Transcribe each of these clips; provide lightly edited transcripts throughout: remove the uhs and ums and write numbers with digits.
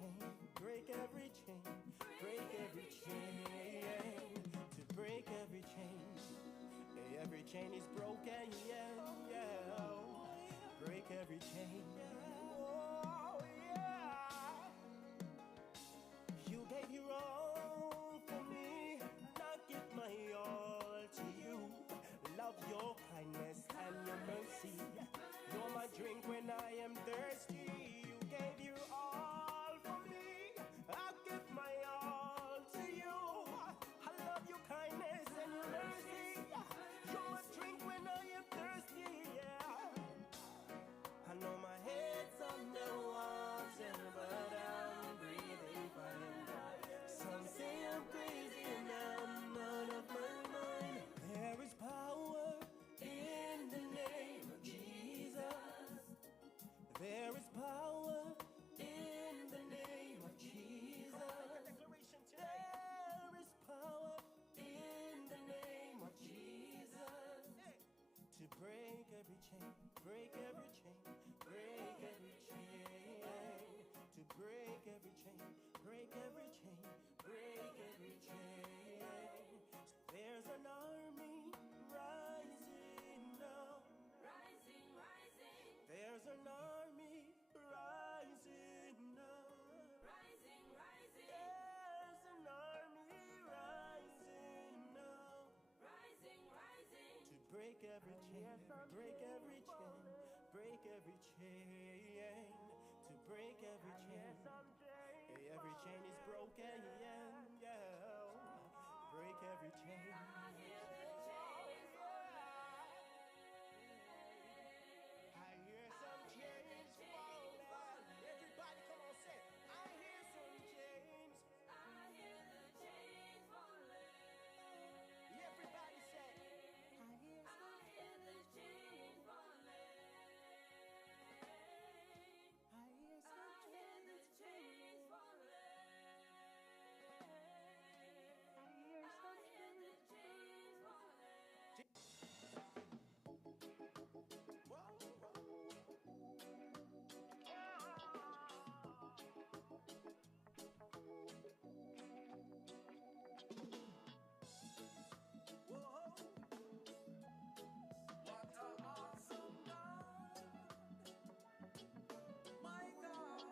chain, break every chain, break every chain. To break every chain, every chain is broken, yeah, yeah. Break every chain, oh yeah. You gave your all for me, now give my all to you. Love your kindness and your mercy. You're my drink when I am thirsty. You gave your all for me, I'll give my all to you. I love your kindness and your mercy. You're my drink when I am thirsty, yeah. I know my head's underwater, but I'm breathing fine. Some say I'm crazy and I'm out of my mind. There is power in the name of Jesus. There is power in the name of Jesus. There is power in the name of Jesus. To break every chain, break every chain, break every chain. To break every chain, break every chain, break every chain. So there's an army rising now. Rising, rising. There's an army rising now. Rising, rising. There's an army rising now. Rising, rising. To break every chain, break every chain, break every chain. To break every chain. Every chain is broken, yeah, yeah. Break every chain. I hear the chains falling. I hear some chains falling. Everybody come on, say, I hear some chains. I hear the chains falling. Everybody say, I hear the chains falling. I hear the chains falling. I hear the chains falling. Whoa, whoa. What an awesome God. My God.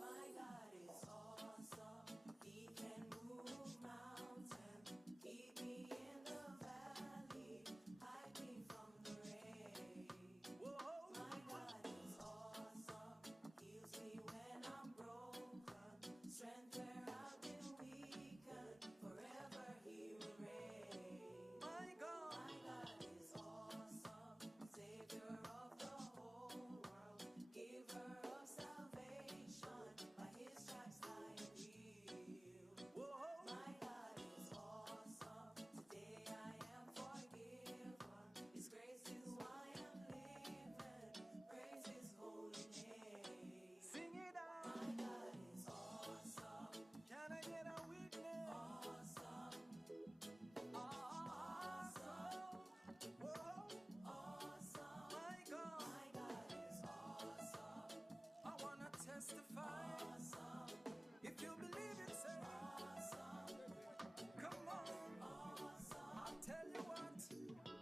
My God is awesome. He can move mountains. Keep me in the valley. Hide me from the rain. Whoa. My God is awesome. Heals me when I'm broken. Strength where I've been weakened. Forever he will reign. My God is awesome. Savior of the whole world. Giver of salvation. By his stripes I am healed. Whoa. My God is awesome. Today I am forgiven. His grace is why I'm living. Praise his holy name. Sing it out. My God is awesome. Can I get a witness? Awesome. Awesome. Whoa. Awesome. My God is awesome. I wanna testify. Awesome. If you believe it, say awesome. Come on. Awesome. I'll tell you what.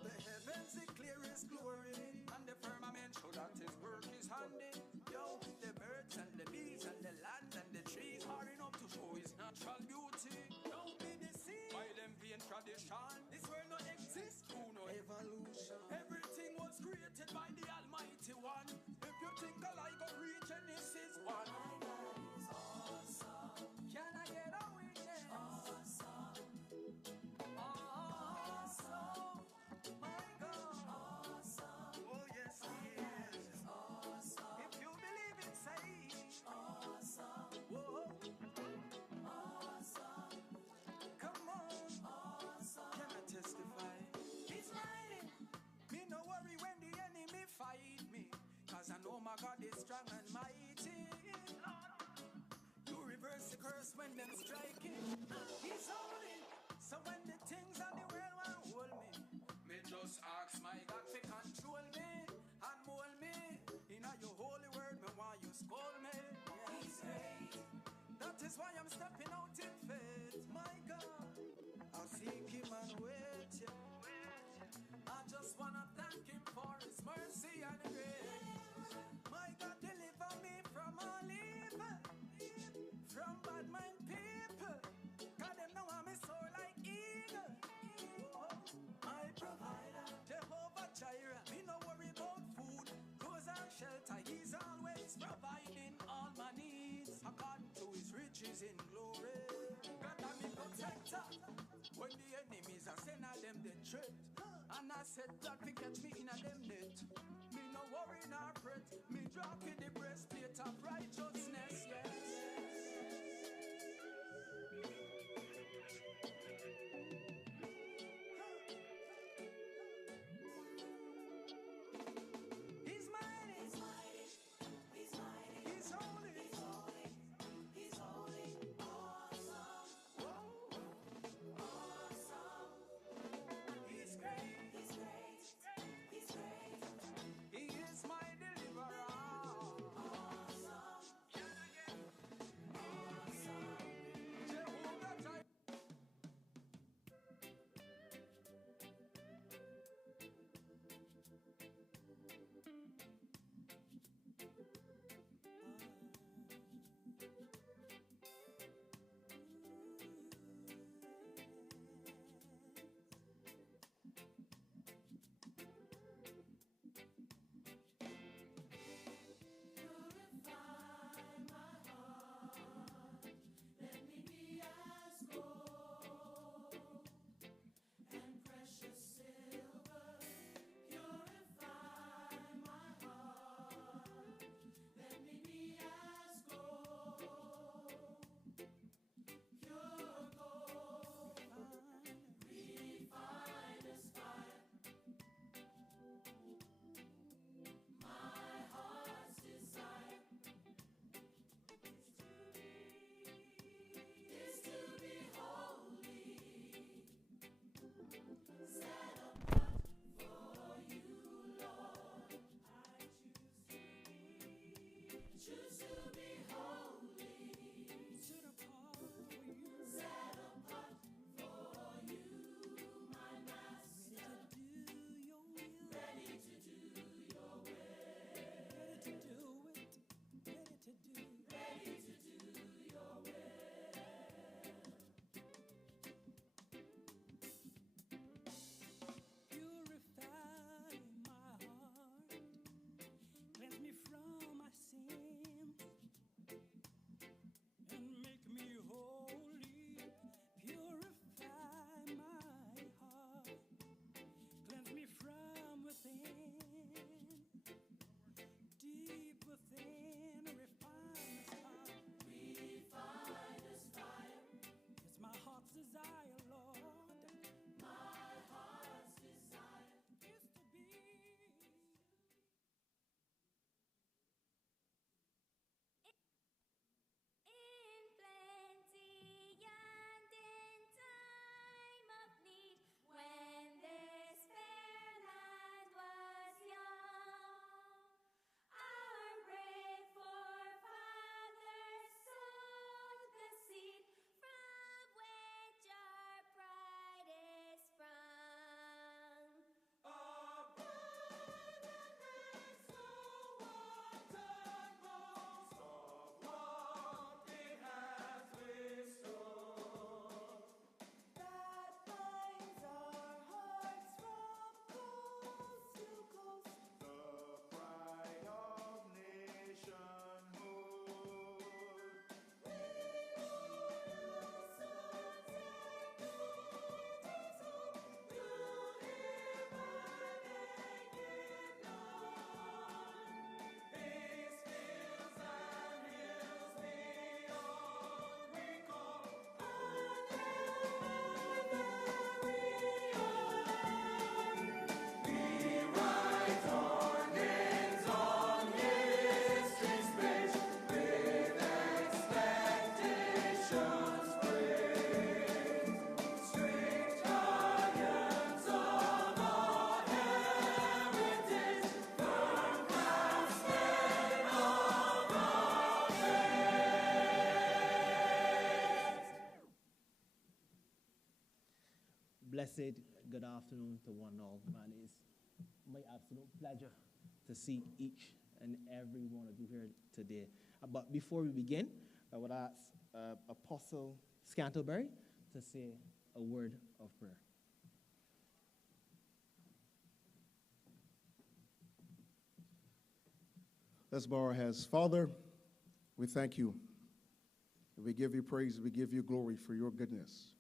The heavens declare his glory, and the firmament show that his work is handy. Yo, the birds and the bees and the land and the trees are enough to show his natural beauty. Don't be deceived by them vain tradition. This world not exist through no evolution. Everything was created by the Almighty One. If you think I go reach Genesis 1. My God is awesome. Can I get a witness? Awesome. Awesome. My God. Awesome. Oh yes, he is. Awesome. If you believe it, say awesome. Whoa. Awesome. Come on. Awesome. Can I testify? He's mighty. Me no worry when the enemy fight. stepping out in faith. My God, I'll seek him and wait. I just wanna thank him for his mercy and grace. My God, deliver me from all evil, from bad mind people. God, them know I'm so like eagle. My provider, Jehovah Jireh. Me no worry about food, clothes and shelter. He's always providing all my needs according to his riches in glory. God, I'm me protector. When the enemies are sending them the threat, and I said God fi catch me in a them net. Me no worry nor fret. Me drop in the breastplate of righteousness. Yes. He's mighty. He's mighty. He's mighty. He's holy. He's holy. He's holy. Awesome. Whoa. Awesome. He's great. He's great. He's great. blessed good afternoon to one and all. Man, it's my absolute pleasure to see each and every one of you here today. But before we begin, I would ask Apostle Scantlebury to say a word of prayer. Let's bow our heads. Father, we thank you. We give you praise. We give you glory for your goodness,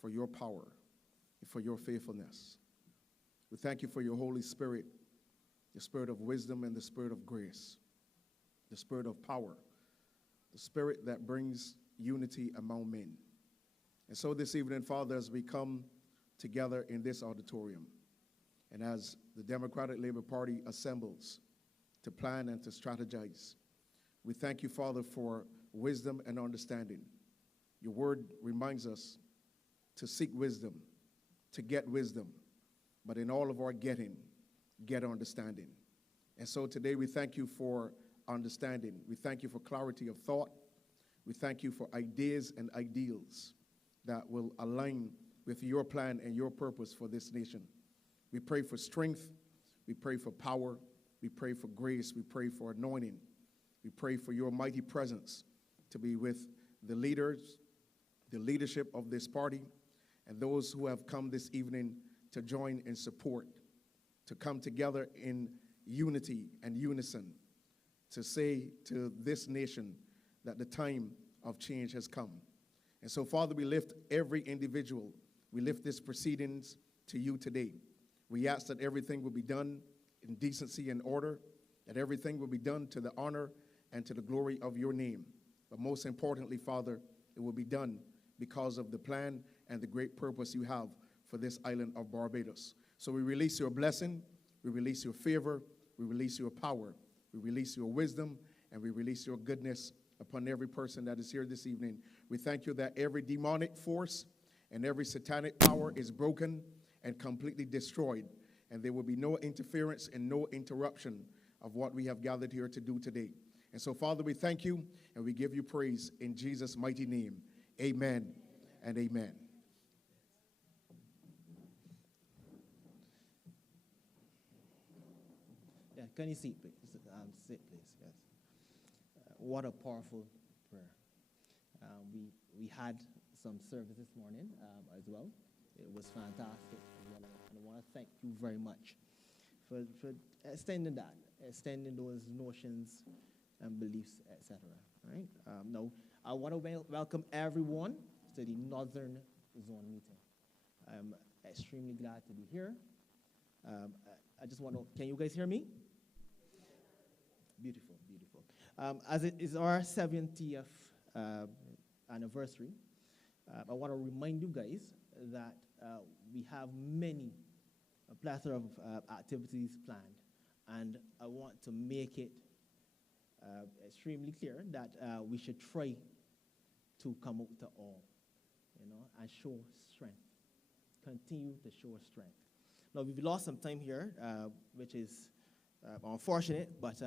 for your power, and for your faithfulness. We thank you for your Holy Spirit, the Spirit of wisdom and the Spirit of grace, the Spirit of power, the Spirit that brings unity among men. And so this evening, Father, as we come together in this auditorium, and as the Democratic Labor Party assembles to plan and to strategize, we thank you, Father, for wisdom and understanding. Your word reminds us to seek wisdom, to get wisdom, but in all of our getting, get understanding. And so today we thank you for understanding. We thank you for clarity of thought. We thank you for ideas and ideals that will align with your plan and your purpose for this nation. We pray for strength. We pray for power. We pray for grace. We pray for anointing. We pray for your mighty presence to be with the leaders, the leadership of this party, and those who have come this evening to join in support, to come together in unity and unison, to say to this nation that the time of change has come. And so, Father, we lift every individual. We lift these proceedings to you today. We ask that everything will be done in decency and order, that everything will be done to the honor and to the glory of your name. But most importantly, Father, it will be done because of the plan and the great purpose you have for this island of Barbados. So we release your blessing, we release your favor, we release your power, we release your wisdom, and we release your goodness upon every person that is here this evening. We thank you that every demonic force and every satanic power is broken and completely destroyed, and there will be no interference and no interruption of what we have gathered here to do today. And so, Father, we thank you and we give you praise in Jesus' mighty name. Amen and amen. Yeah, can you sit, please? Sit, please. Yes. What a powerful prayer. We had some service this morning as well. It was fantastic. And I want to thank you very much for extending that, extending those notions and beliefs, etc. Right? Now, I want to welcome everyone to the Northern Zone meeting. I'm extremely glad to be here. I just want to, can you guys hear me? Beautiful, beautiful. As it is our 70th anniversary, I want to remind you guys that we have a plethora of activities planned, and I want to make it extremely clear that we should try to come out to all, and show strength, continue to show strength. Now, we've lost some time here, which is unfortunate, but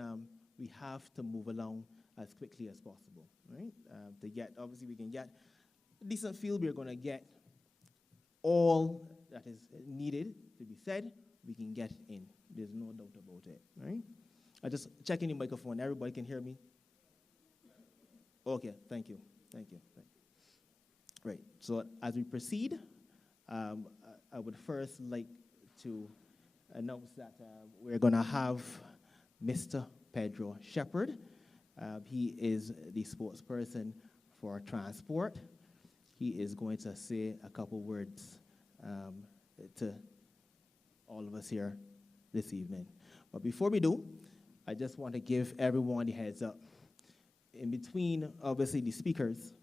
we have to move along as quickly as possible, right? To get, obviously, we can get a decent feel. We're going to get all that is needed to be said. We can get in. There's no doubt about it, right? I just checking the microphone. Everybody can hear me? Okay, thank you. Thank you. Right, so as we proceed, I would first like to announce that we're going to have Mr. Pedro Shepherd. He is the spokesperson for transport. He is going to say a couple words to all of us here this evening. But before we do, I just want to give everyone the heads up. In between, obviously, the speakers,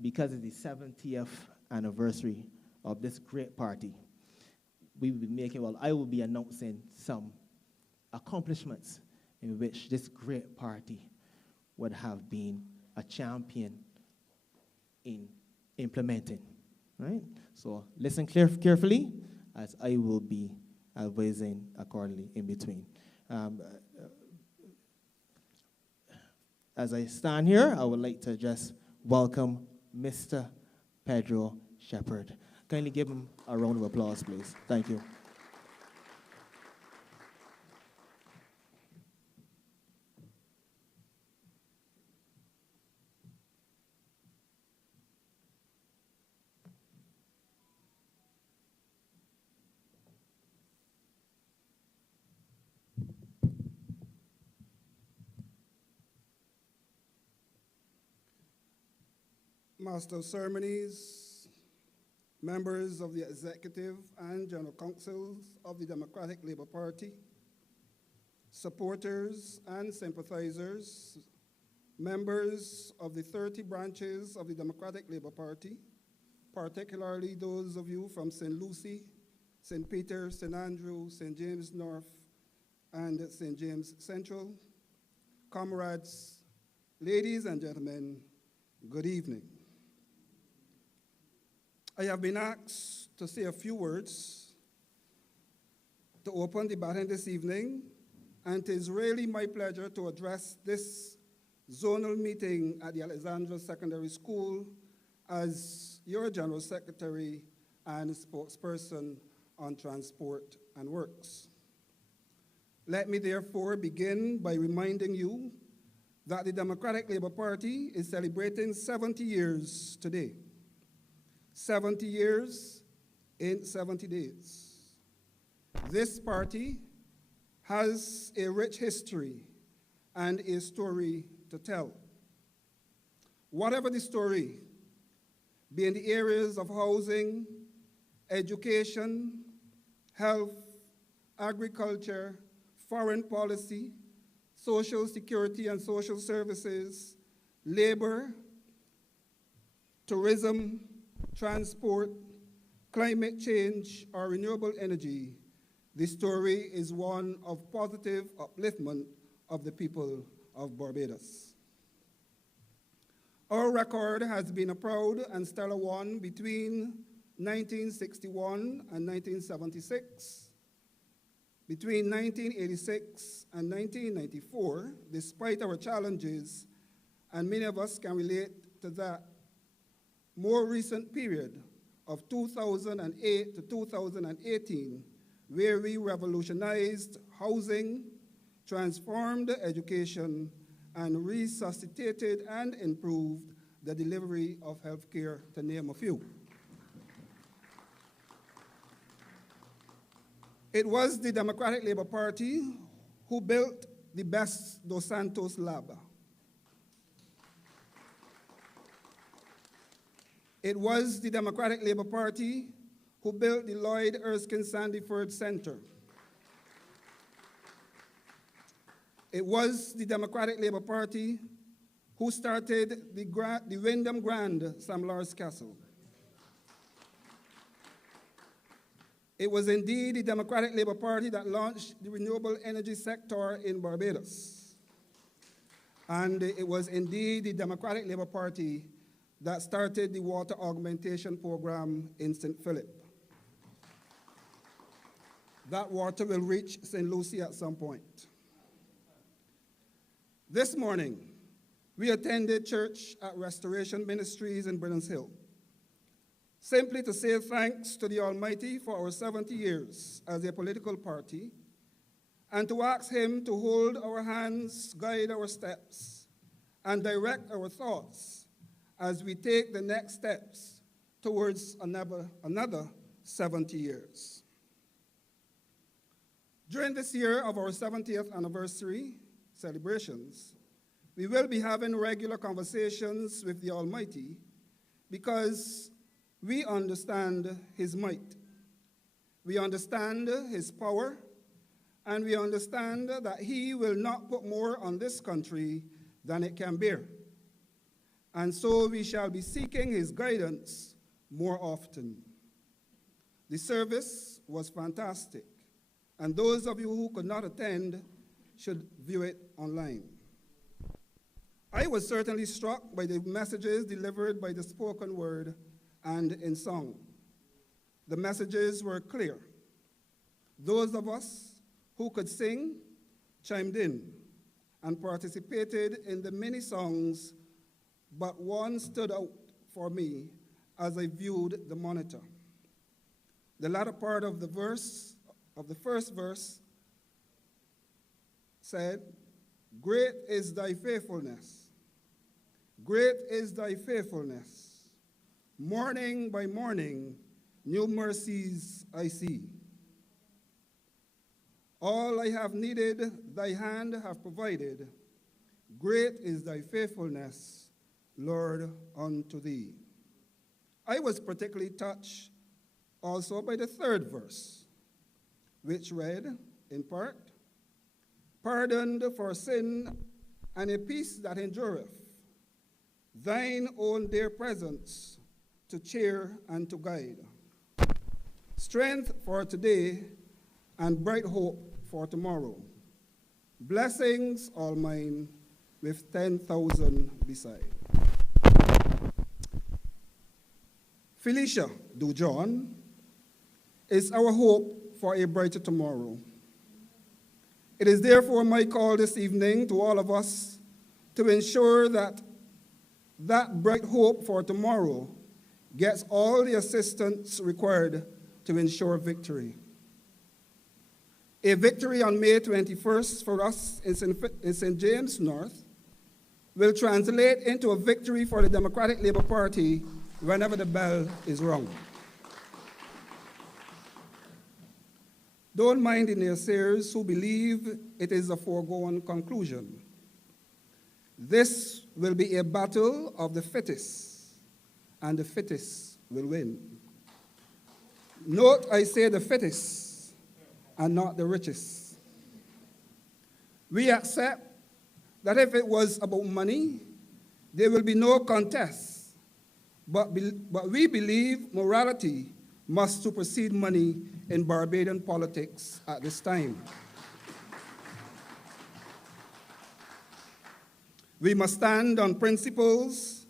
because it's the 70th anniversary of this great party, we will be making, I will be announcing some accomplishments in which this great party would have been a champion in implementing, right? So listen carefully as I will be advising accordingly in between. As I stand here, I would like to just welcome Mr. Pedro Shepherd. Kindly give him a round of applause, please. Thank you. Master of Ceremonies, members of the Executive and General Councils of the Democratic Labour Party, supporters and sympathizers, members of the 30 branches of the Democratic Labour Party, particularly those of you from St. Lucie, St. Peter, St. Andrew, St. James North, and St. James Central, comrades, ladies and gentlemen, good evening. I have been asked to say a few words to open the debate this evening, and it is really my pleasure to address this zonal meeting at the Alexandra Secondary School as your General Secretary and spokesperson on Transport and Works. Let me therefore begin by reminding you that the Democratic Labour Party is celebrating 70 years today. 70 years in 70 days. This party has a rich history and a story to tell. Whatever the story, be in the areas of housing, education, health, agriculture, foreign policy, social security and social services, labor, tourism, transport, climate change, or renewable energy, the story is one of positive upliftment of the people of Barbados. Our record has been a proud and stellar one between 1961 and 1976. Between 1986 and 1994, despite our challenges, and many of us can relate to that more recent period of 2008 to 2018, where we revolutionized housing, transformed education, and resuscitated and improved the delivery of healthcare, to name a few. It was the Democratic Labour Party who built the Best Dos Santos Lab. It was the Democratic Labour Party who built the Lloyd Erskine Sandiford Center. It was the Democratic Labour Party who started the Wyndham Grand Sam Lars Castle. It was indeed the Democratic Labour Party that launched the renewable energy sector in Barbados. And it was indeed the Democratic Labour Party that started the water augmentation program in St. Philip. That water will reach St. Lucie at some point. This morning, we attended church at Restoration Ministries in Brennan's Hill, simply to say thanks to the Almighty for our 70 years as a political party, and to ask Him to hold our hands, guide our steps, and direct our thoughts as we take the next steps towards another 70 years. During this year of our 70th anniversary celebrations, we will be having regular conversations with the Almighty because we understand His might, we understand His power, and we understand that He will not put more on this country than it can bear. And so we shall be seeking His guidance more often. The service was fantastic, and those of you who could not attend should view it online. I was certainly struck by the messages delivered by the spoken word and in song. The messages were clear. Those of us who could sing chimed in and participated in the many songs, but one stood out for me as I viewed the monitor. the latter part of the first verse, said, "Great is thy faithfulness. Great is thy faithfulness. Morning by morning, new mercies I see. All I have needed, thy hand hath provided. Great is thy faithfulness, Lord, unto thee." I was particularly touched also by the third verse, which read, in part, "Pardoned for sin and a peace that endureth, thine own dear presence to cheer and to guide. Strength for today and bright hope for tomorrow. Blessings all mine with 10,000 beside." Felicia Dujon is our hope for a brighter tomorrow. It is therefore my call this evening to all of us to ensure that that bright hope for tomorrow gets all the assistance required to ensure victory. A victory on May 21st for us in St. James North will translate into a victory for the Democratic Labour Party whenever the bell is rung. Don't mind the naysayers who believe it is a foregone conclusion. This will be a battle of the fittest, and the fittest will win. Note I say the fittest and not the richest. We accept that if it was about money, there will be no contest. But we believe morality must supersede money in Barbadian politics at this time. We must stand on principles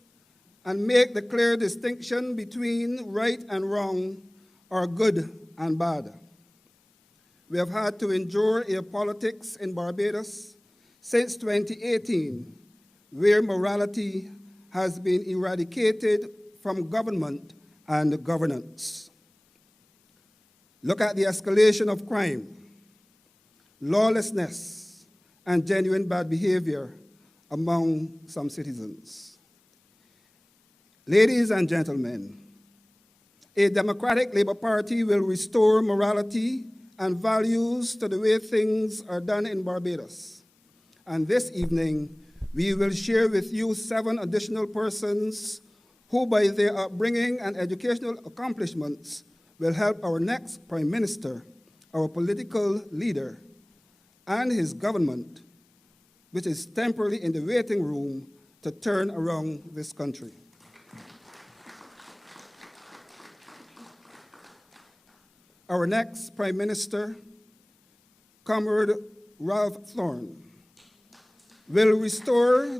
and make the clear distinction between right and wrong or good and bad. We have had to endure a politics in Barbados since 2018, where morality has been eradicated from government and governance. Look at the escalation of crime, lawlessness, and genuine bad behavior among some citizens. Ladies and gentlemen, a Democratic Labour Party will restore morality and values to the way things are done in Barbados. And this evening, we will share with you 7 additional persons who, by their upbringing and educational accomplishments, will help our next Prime Minister, our political leader, and his government, which is temporarily in the waiting room, to turn around this country. Our next Prime Minister, Comrade Ralph Thorne, will restore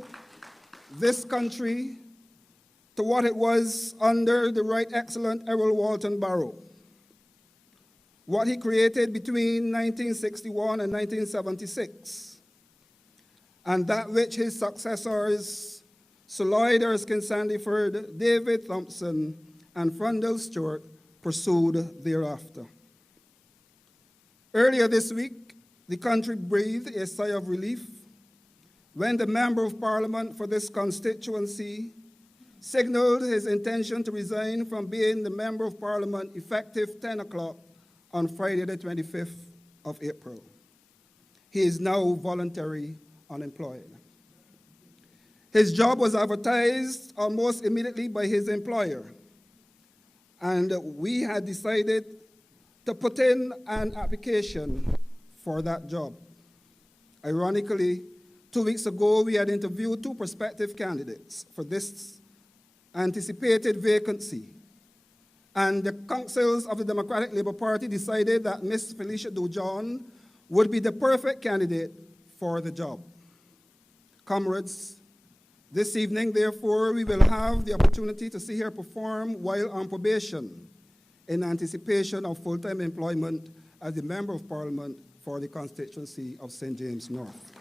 this country to what it was under the Right Excellent Errol Walton Barrow. What he created between 1961 and 1976, and that which his successors, Sir Lloyd Erskine Sandiford, David Thompson, and Frundle Stewart, pursued thereafter. Earlier this week, the country breathed a sigh of relief when the Member of Parliament for this constituency signaled his intention to resign from being the Member of Parliament effective 10 o'clock on Friday the 25th of April. He is now voluntarily unemployed. His job was advertised almost immediately by his employer, and we had decided to put in an application for that job. Ironically, 2 weeks ago, we had interviewed 2 prospective candidates for this anticipated vacancy, and the councils of the Democratic Labour Party decided that Ms. Felicia Dujon would be the perfect candidate for the job. Comrades, this evening, therefore, we will have the opportunity to see her perform while on probation in anticipation of full-time employment as the Member of Parliament for the constituency of St. James North.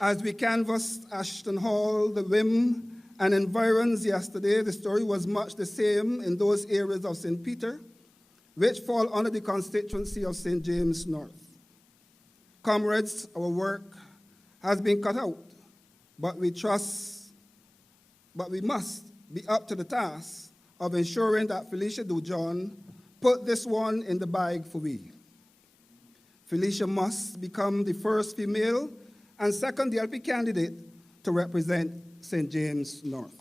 As we canvassed Ashton Hall, the whim and environs yesterday, the story was much the same in those areas of St. Peter, which fall under the constituency of St. James North. Comrades, our work has been cut out, but we must be up to the task of ensuring that Felicia Dujon put this one in the bag for we. Felicia must become the first female and second DLP candidate to represent St. James North.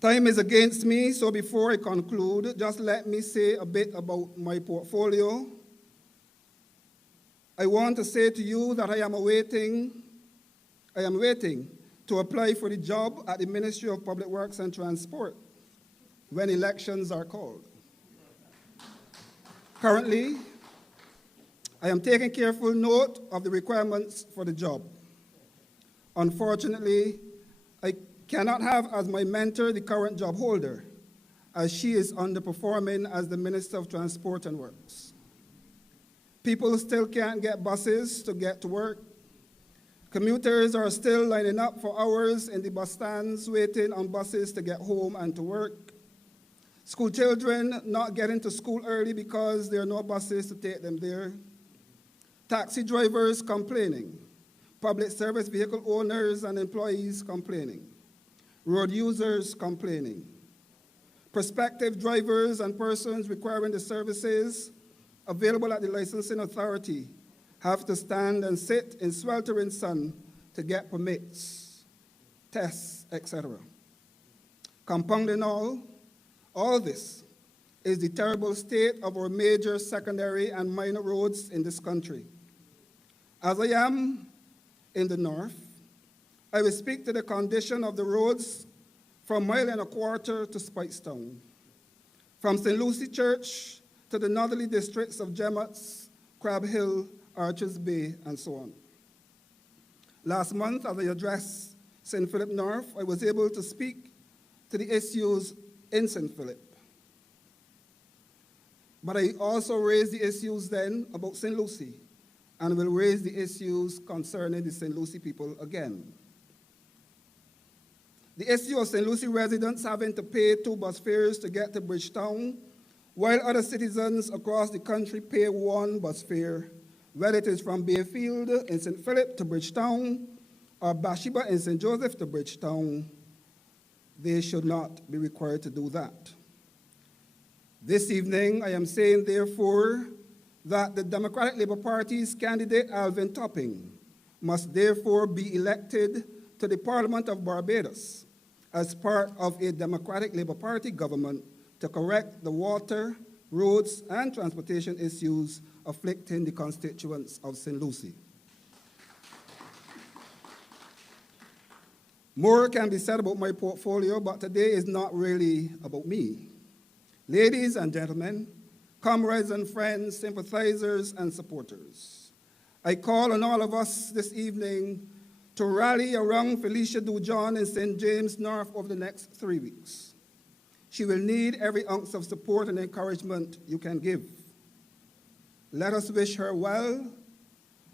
Time is against me, so before I conclude, just let me say a bit about my portfolio. I want to say to you that I am waiting to apply for the job at the Ministry of Public Works and Transport when elections are called. Currently, I am taking careful note of the requirements for the job. Unfortunately, I cannot have as my mentor the current job holder, as she is underperforming as the Minister of Transport and Works. People still can't get buses to get to work. Commuters are still lining up for hours in the bus stands waiting on buses to get home and to work. School children not getting to school early because there are no buses to take them there. Taxi drivers complaining. Public service vehicle owners and employees complaining. Road users complaining. Prospective drivers and persons requiring the services available at the licensing authority have to stand and sit in sweltering sun to get permits, tests, etc. Compounding all this is the terrible state of our major secondary and minor roads in this country. As I am in the north, I will speak to the condition of the roads from 1.25 miles to Speightstown, from St. Lucie Church to the northerly districts of Gemmots, Crab Hill, Archers Bay, and so on. Last month, as I addressed St. Philip North, I was able to speak to the issues in St. Philip. But I also raised the issues then about St. Lucie, and will raise the issues concerning the St. Lucie people again. The issue of St. Lucie residents having to pay 2 bus fares to get to Bridgetown, while other citizens across the country pay 1 bus fare, whether it is from Bayfield in St. Philip to Bridgetown, or Bathsheba in St. Joseph to Bridgetown, they should not be required to do that. This evening, I am saying, therefore, that the Democratic Labour Party's candidate, Alvin Topping, must therefore be elected to the Parliament of Barbados as part of a Democratic Labour Party government to correct the water, roads, and transportation issues afflicting the constituents of St. Lucie. More can be said about my portfolio, but today is not really about me. Ladies and gentlemen, comrades and friends, sympathizers and supporters, I call on all of us this evening to rally around Felicia Dujon in St. James North over the next 3 weeks. She will need every ounce of support and encouragement you can give. Let us wish her well,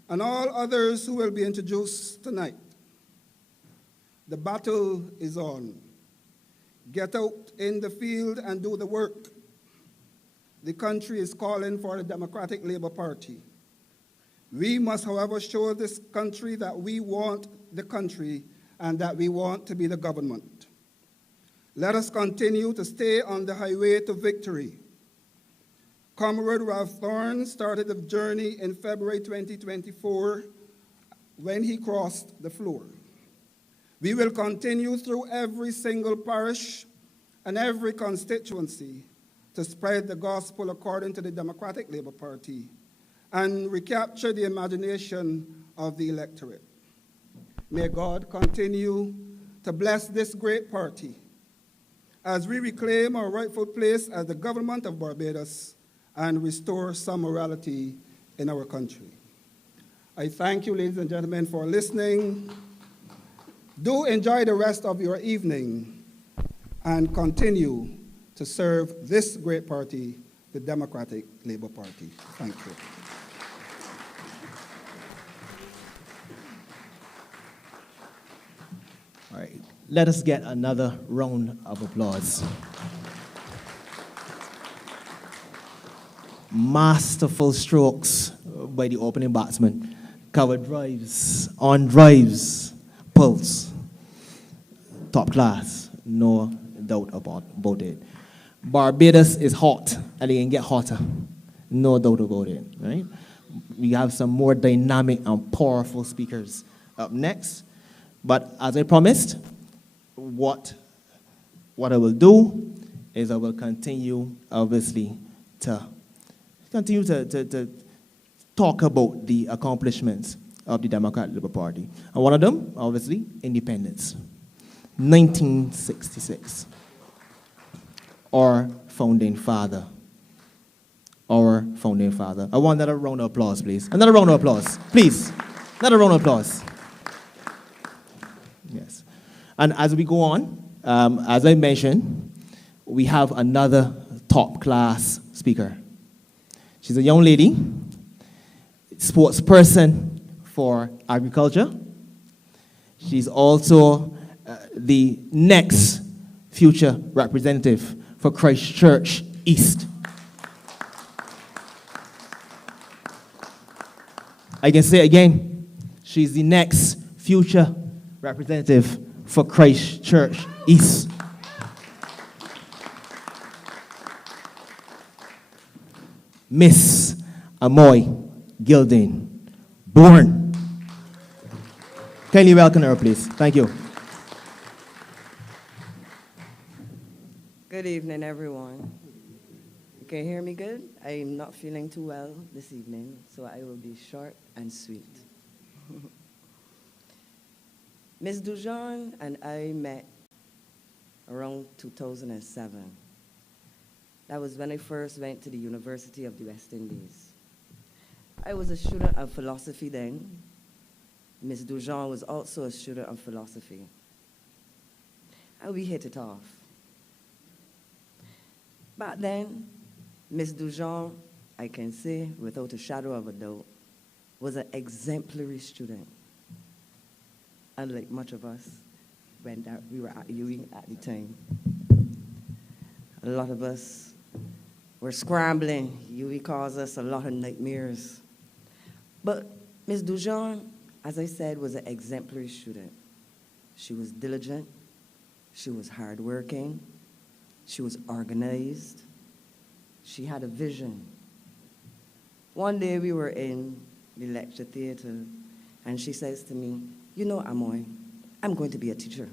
and all others who will be introduced tonight. The battle is on. Get out in the field and do the work. The country is calling for the Democratic Labour Party. We must, however, show this country that we want the country and that we want to be the government. Let us continue to stay on the highway to victory. Comrade Ralph Thorne started the journey in February 2024 when he crossed the floor. We will continue through every single parish and every constituency to spread the gospel according to the Democratic Labour Party and recapture the imagination of the electorate. May God continue to bless this great party as we reclaim our rightful place as the government of Barbados and restore some morality in our country. I thank you, ladies and gentlemen, for listening. Do enjoy the rest of your evening and continue to serve this great party, the Democratic Labour Party. Thank you. All right, let us get another round of applause. Masterful strokes by the opening batsman. Cover drives, on drives, pulse. Top class, no doubt about it. Barbados is hot, and it can get hotter. No doubt about it, right? We have some more dynamic and powerful speakers up next. But as I promised, what I will do is I will continue, obviously, to talk about the accomplishments of the Democratic Labour Party. And one of them, obviously, independence. 1966. Our founding father. Our founding father. I want another round of applause, please. Another round of applause, please. Another round of applause. Yes. And as we go on, as I mentioned, we have another top-class speaker. She's a young lady, sportsperson for agriculture. She's also the next future representative for Christchurch East. I can say it again, she's the next future representative for Christchurch East. Miss Amoy, Gilding, Bourne. Kindly welcome her, please. Thank you. Good evening, everyone. You can hear me good? I'm not feeling too well this evening, so I will be short and sweet. Ms. Dujon and I met around 2007. That was when I first went to the University of the West Indies. I was a student of philosophy then. Ms. Dujon was also a student of philosophy. And we hit it off. Back then, Ms. Dujon, I can say without a shadow of a doubt, was an exemplary student. Unlike much of us when we were at UWI at the time. A lot of us were scrambling. UWI caused us a lot of nightmares. But Ms. Dujon, as I said, was an exemplary student. She was diligent. She was hardworking. She was organized. She had a vision. One day we were in the lecture theater, and she says to me, "You know, Amoy, I'm going to be a teacher."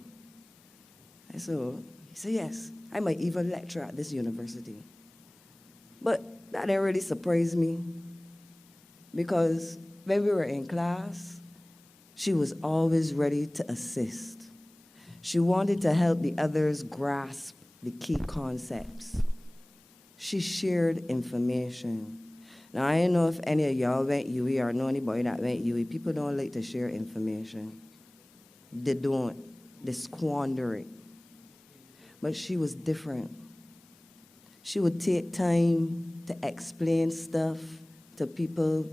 I said, "Oh." He said, "Yes, I might even lecture at this university." But that didn't really surprise me, because when we were in class, she was always ready to assist. She wanted to help the others grasp the key concepts. She shared information. Now, I don't know if any of y'all went UWI or know anybody that went UWI. People don't like to share information. They don't. They squander it. But she was different. She would take time to explain stuff to people.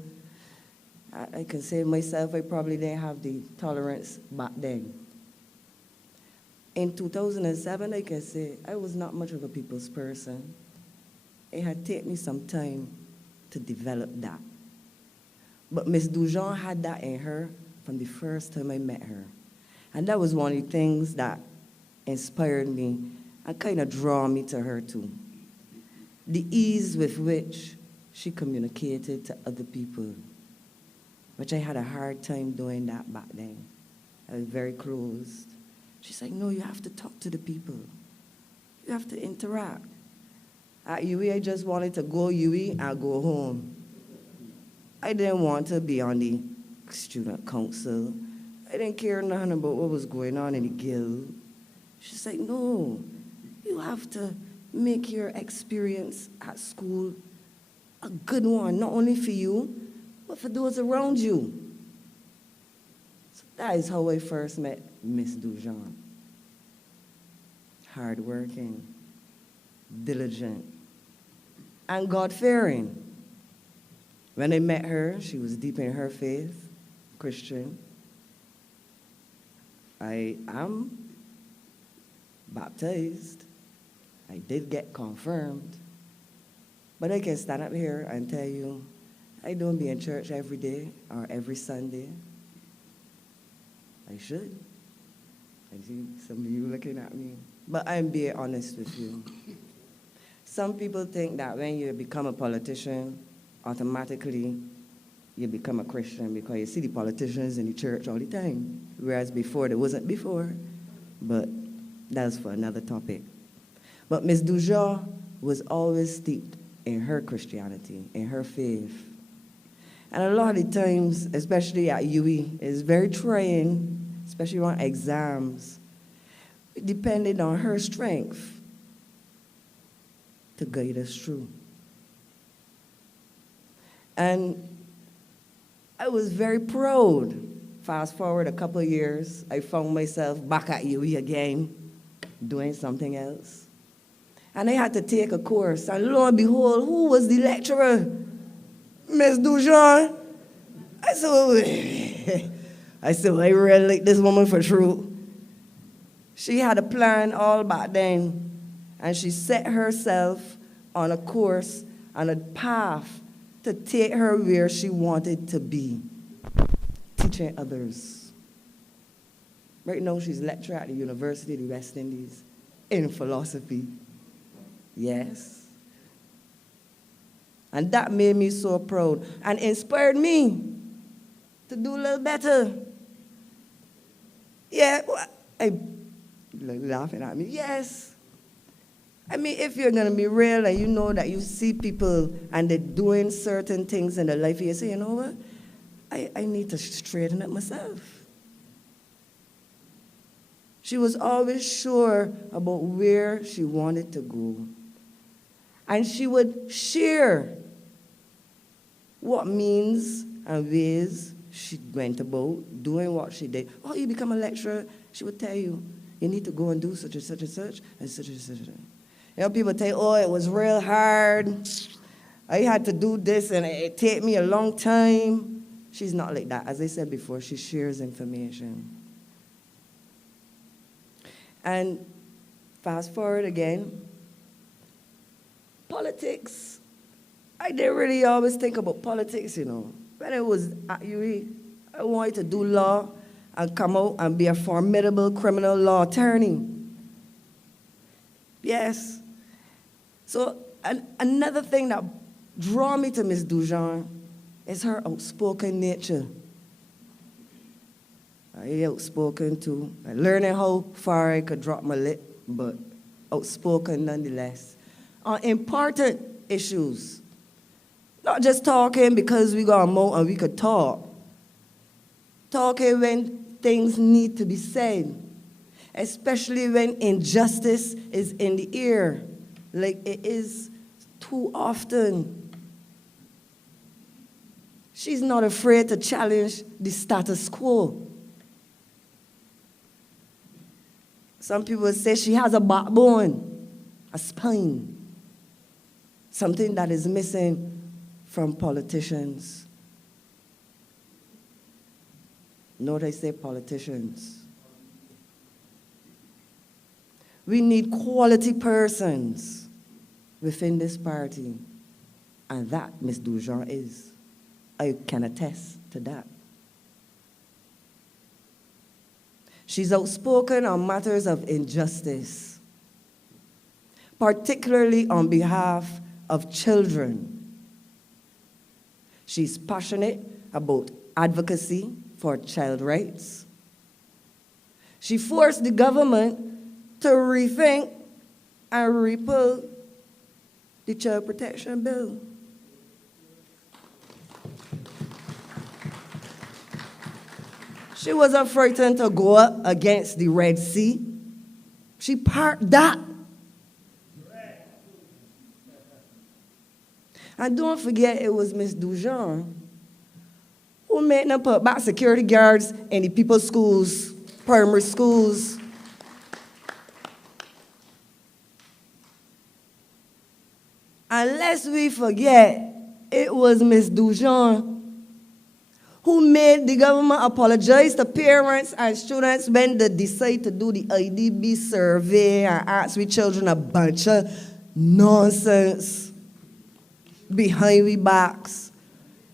I can say myself, I probably didn't have the tolerance back then. In 2007, I can say I was not much of a people's person. It had taken me some time to develop that. But Ms. Dujon had that in her from the first time I met her. And that was one of the things that inspired me and kind of draw me to her too. The ease with which she communicated to other people, which I had a hard time doing that back then. I was very closed. She's like, "No, you have to talk to the people. You have to interact." At UWI, I just wanted to go UWI and go home. I didn't want to be on the student council. I didn't care nothing about what was going on in the guild. She's like, "No, you have to make your experience at school a good one, not only for you, but for those around you." So that is how I first met Miss Dujon. Hardworking, diligent, and God-fearing. When I met her, she was deep in her faith, Christian. I am baptized. I did get confirmed. But I can stand up here and tell you, I don't be in church every day or every Sunday. I should. I see some of you looking at me. But I'm being honest with you. Some people think that when you become a politician, automatically you become a Christian because you see the politicians in the church all the time. Whereas before, there wasn't before. But that's for another topic. But Ms. Dujon was always steeped in her Christianity, in her faith. And a lot of the times, especially at UE, it's very trying, especially on exams, depending on her strength to guide us through. And I was very proud. Fast forward a couple of years, I found myself back at UE again, doing something else. And I had to take a course, and lo and behold, who was the lecturer? Ms. Dujon. I said, I really like this woman for true. She had a plan all back then, and she set herself on a course, on a path to take her where she wanted to be, teaching others. Right now, she's a lecturer at the University of the West Indies in philosophy. Yes. And that made me so proud and inspired me to do a little better. Yeah, I laughing at me. Yes. I mean, if you're going to be real and you know that you see people and they're doing certain things in their life, you say, you know what? I need to straighten up myself. She was always sure about where she wanted to go. And she would share what means and ways she went about doing what she did. Oh, you become a lecturer, she would tell you, you need to go and do such and such and such and such and such. You know, people tell you, oh, it was real hard. I had to do this and it took me a long time. She's not like that. As I said before, she shares information. And fast forward again, politics. I didn't really always think about politics, you know. When I was at UE, I wanted to do law and come out and be a formidable criminal law attorney. Yes. So another thing that drew me to Ms. Dujon is her outspoken nature. I outspoken too. Learning how far I could drop my lip, but outspoken nonetheless. On important issues. Not just talking because we got a mouth and we could talk. Talking when things need to be said. Especially when injustice is in the air, like it is too often. She's not afraid to challenge the status quo. Some people say she has a backbone, a spine, something that is missing from politicians. Note I say politicians. We need quality persons within this party, and that Ms. Dujon is. I can attest to that. She's outspoken on matters of injustice, particularly on behalf of children. She's passionate about advocacy for child rights. She forced the government to rethink and repeal the Child Protection Bill. She wasn't frightened to go up against the Red Sea. She parked that. And don't forget, it was Ms. Dujon who made them put back security guards in the people's schools, primary schools. And lest we forget, it was Ms. Dujon who made the government apologize to parents and students when they decide to do the IDB survey and ask we children a bunch of nonsense behind we backs.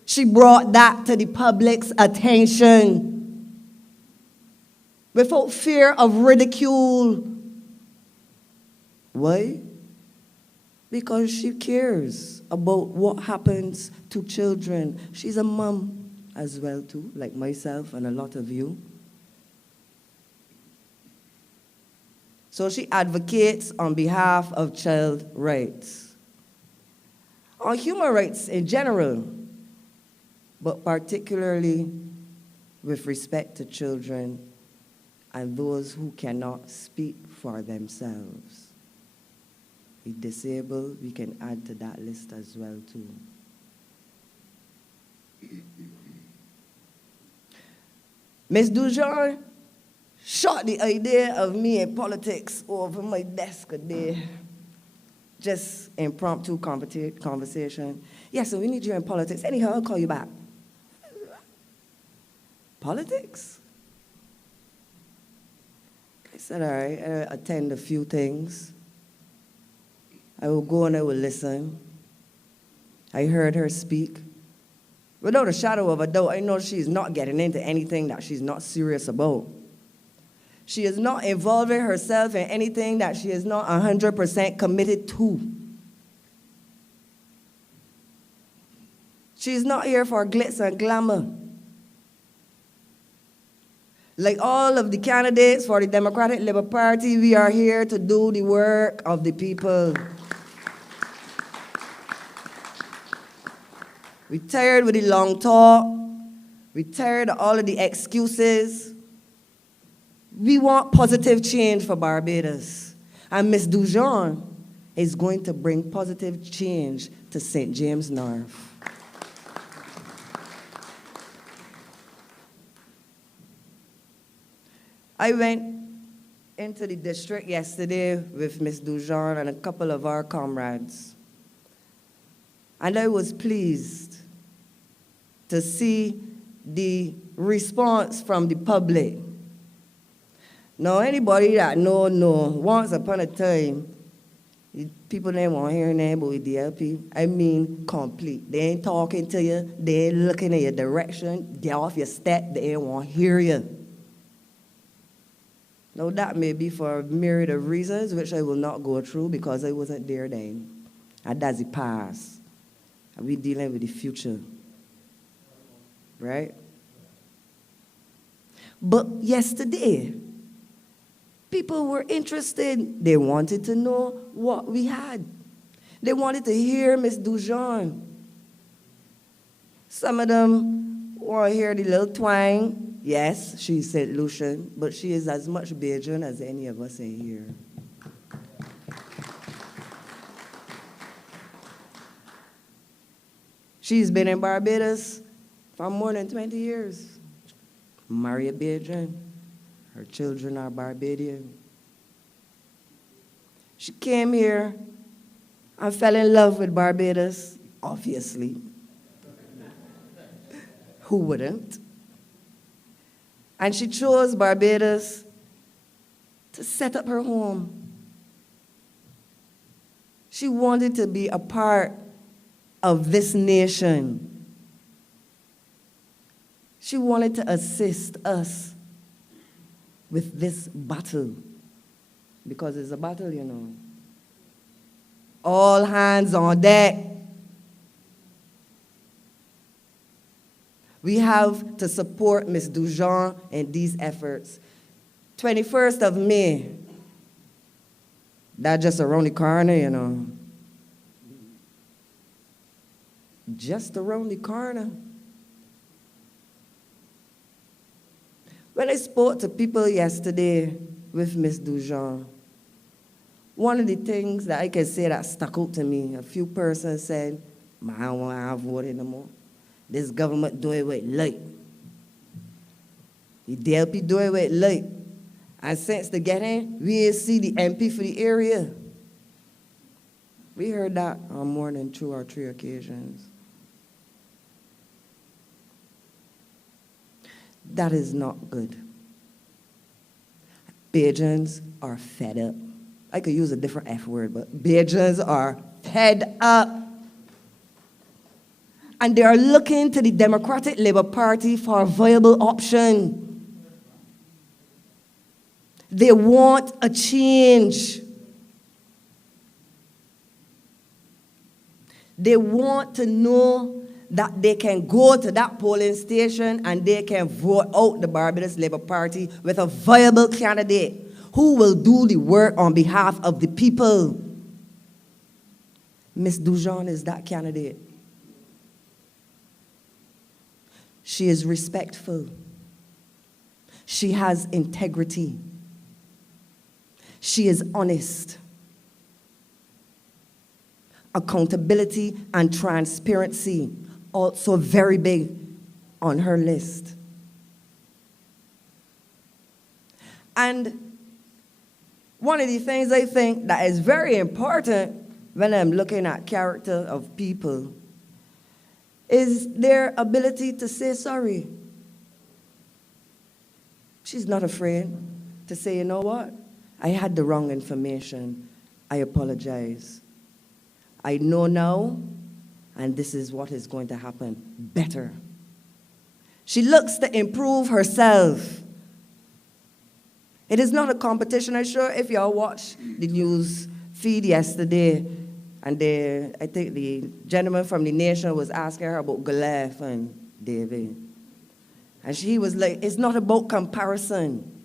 She brought that to the public's attention without fear of ridicule. Why? Because she cares about what happens to children. She's a mom as well too, like myself and a lot of you. So she advocates on behalf of child rights, on human rights in general, but particularly with respect to children and those who cannot speak for themselves. The disabled, we can add to that list as well too. Ms. Dujon shot the idea of me in politics over my desk a day. Just impromptu conversation. Yes, so we need you in politics. Anyhow, I'll call you back. Politics? I said, all right, I'll attend a few things. I will go and I will listen. I heard her speak. Without a shadow of a doubt, I know she's not getting into anything that she's not serious about. She is not involving herself in anything that she is not 100% committed to. She's not here for glitz and glamour. Like all of the candidates for the Democratic Labour Party, we are here to do the work of the people. We're tired with the long talk. We're tired of all of the excuses. We want positive change for Barbados. And Ms. Dujon is going to bring positive change to St. James North. I went into the district yesterday with Ms. Dujon and a couple of our comrades. And I was pleased to see the response from the public. Now, anybody that know, once upon a time, people didn't want to hear anything about the DLP. I mean, complete. They ain't talking to you. They ain't looking in your direction. Get off your step. They ain't want to hear you. Now, that may be for a myriad of reasons, which I will not go through because I wasn't there then. And that's the past. And we're dealing with the future. Right? But yesterday, people were interested. They wanted to know what we had. They wanted to hear Ms. Dujon. Some of them want to hear the little twang. Yes, she's St. Lucian, but she is as much Bajan as any of us in here. She's been in Barbados for more than 20 years. Married Bajan. Her children are Barbadian. She came here and fell in love with Barbados, obviously. Who wouldn't? And she chose Barbados to set up her home. She wanted to be a part of this nation. She wanted to assist us with this battle, because it's a battle, you know. All hands on deck. We have to support Ms. Dujon in these efforts. 21st of May, that's just around the corner, you know. Just around the corner. When I spoke to people yesterday with Ms. Dujon, one of the things that I can say that stuck out to me, a few persons said, I don't want to vote anymore. This government do it with light. The DLP do it with light. And since they get in, we ain't see the MP for the area. We heard that on more than 2 or 3 occasions. That is not good. Bajans are fed up. I could use a different F word, but Bajans are fed up. And they are looking to the Democratic Labour Party for a viable option. They want a change. They want to know that they can go to that polling station and they can vote out the Barbados Labour Party with a viable candidate who will do the work on behalf of the people. Ms. Dujon is that candidate. She is respectful. She has integrity. She is honest. Accountability and transparency, also very big on her list. And one of the things I think that is very important when I'm looking at character of people is their ability to say sorry. She's not afraid to say, you know what? I had the wrong information. I apologize. I know now, and this is what is going to happen better. She looks to improve herself. It is not a competition. I'm sure if y'all watched the news feed yesterday, and I think the gentleman from the Nation was asking her about Goliath and David. And she was like, it's not about comparison.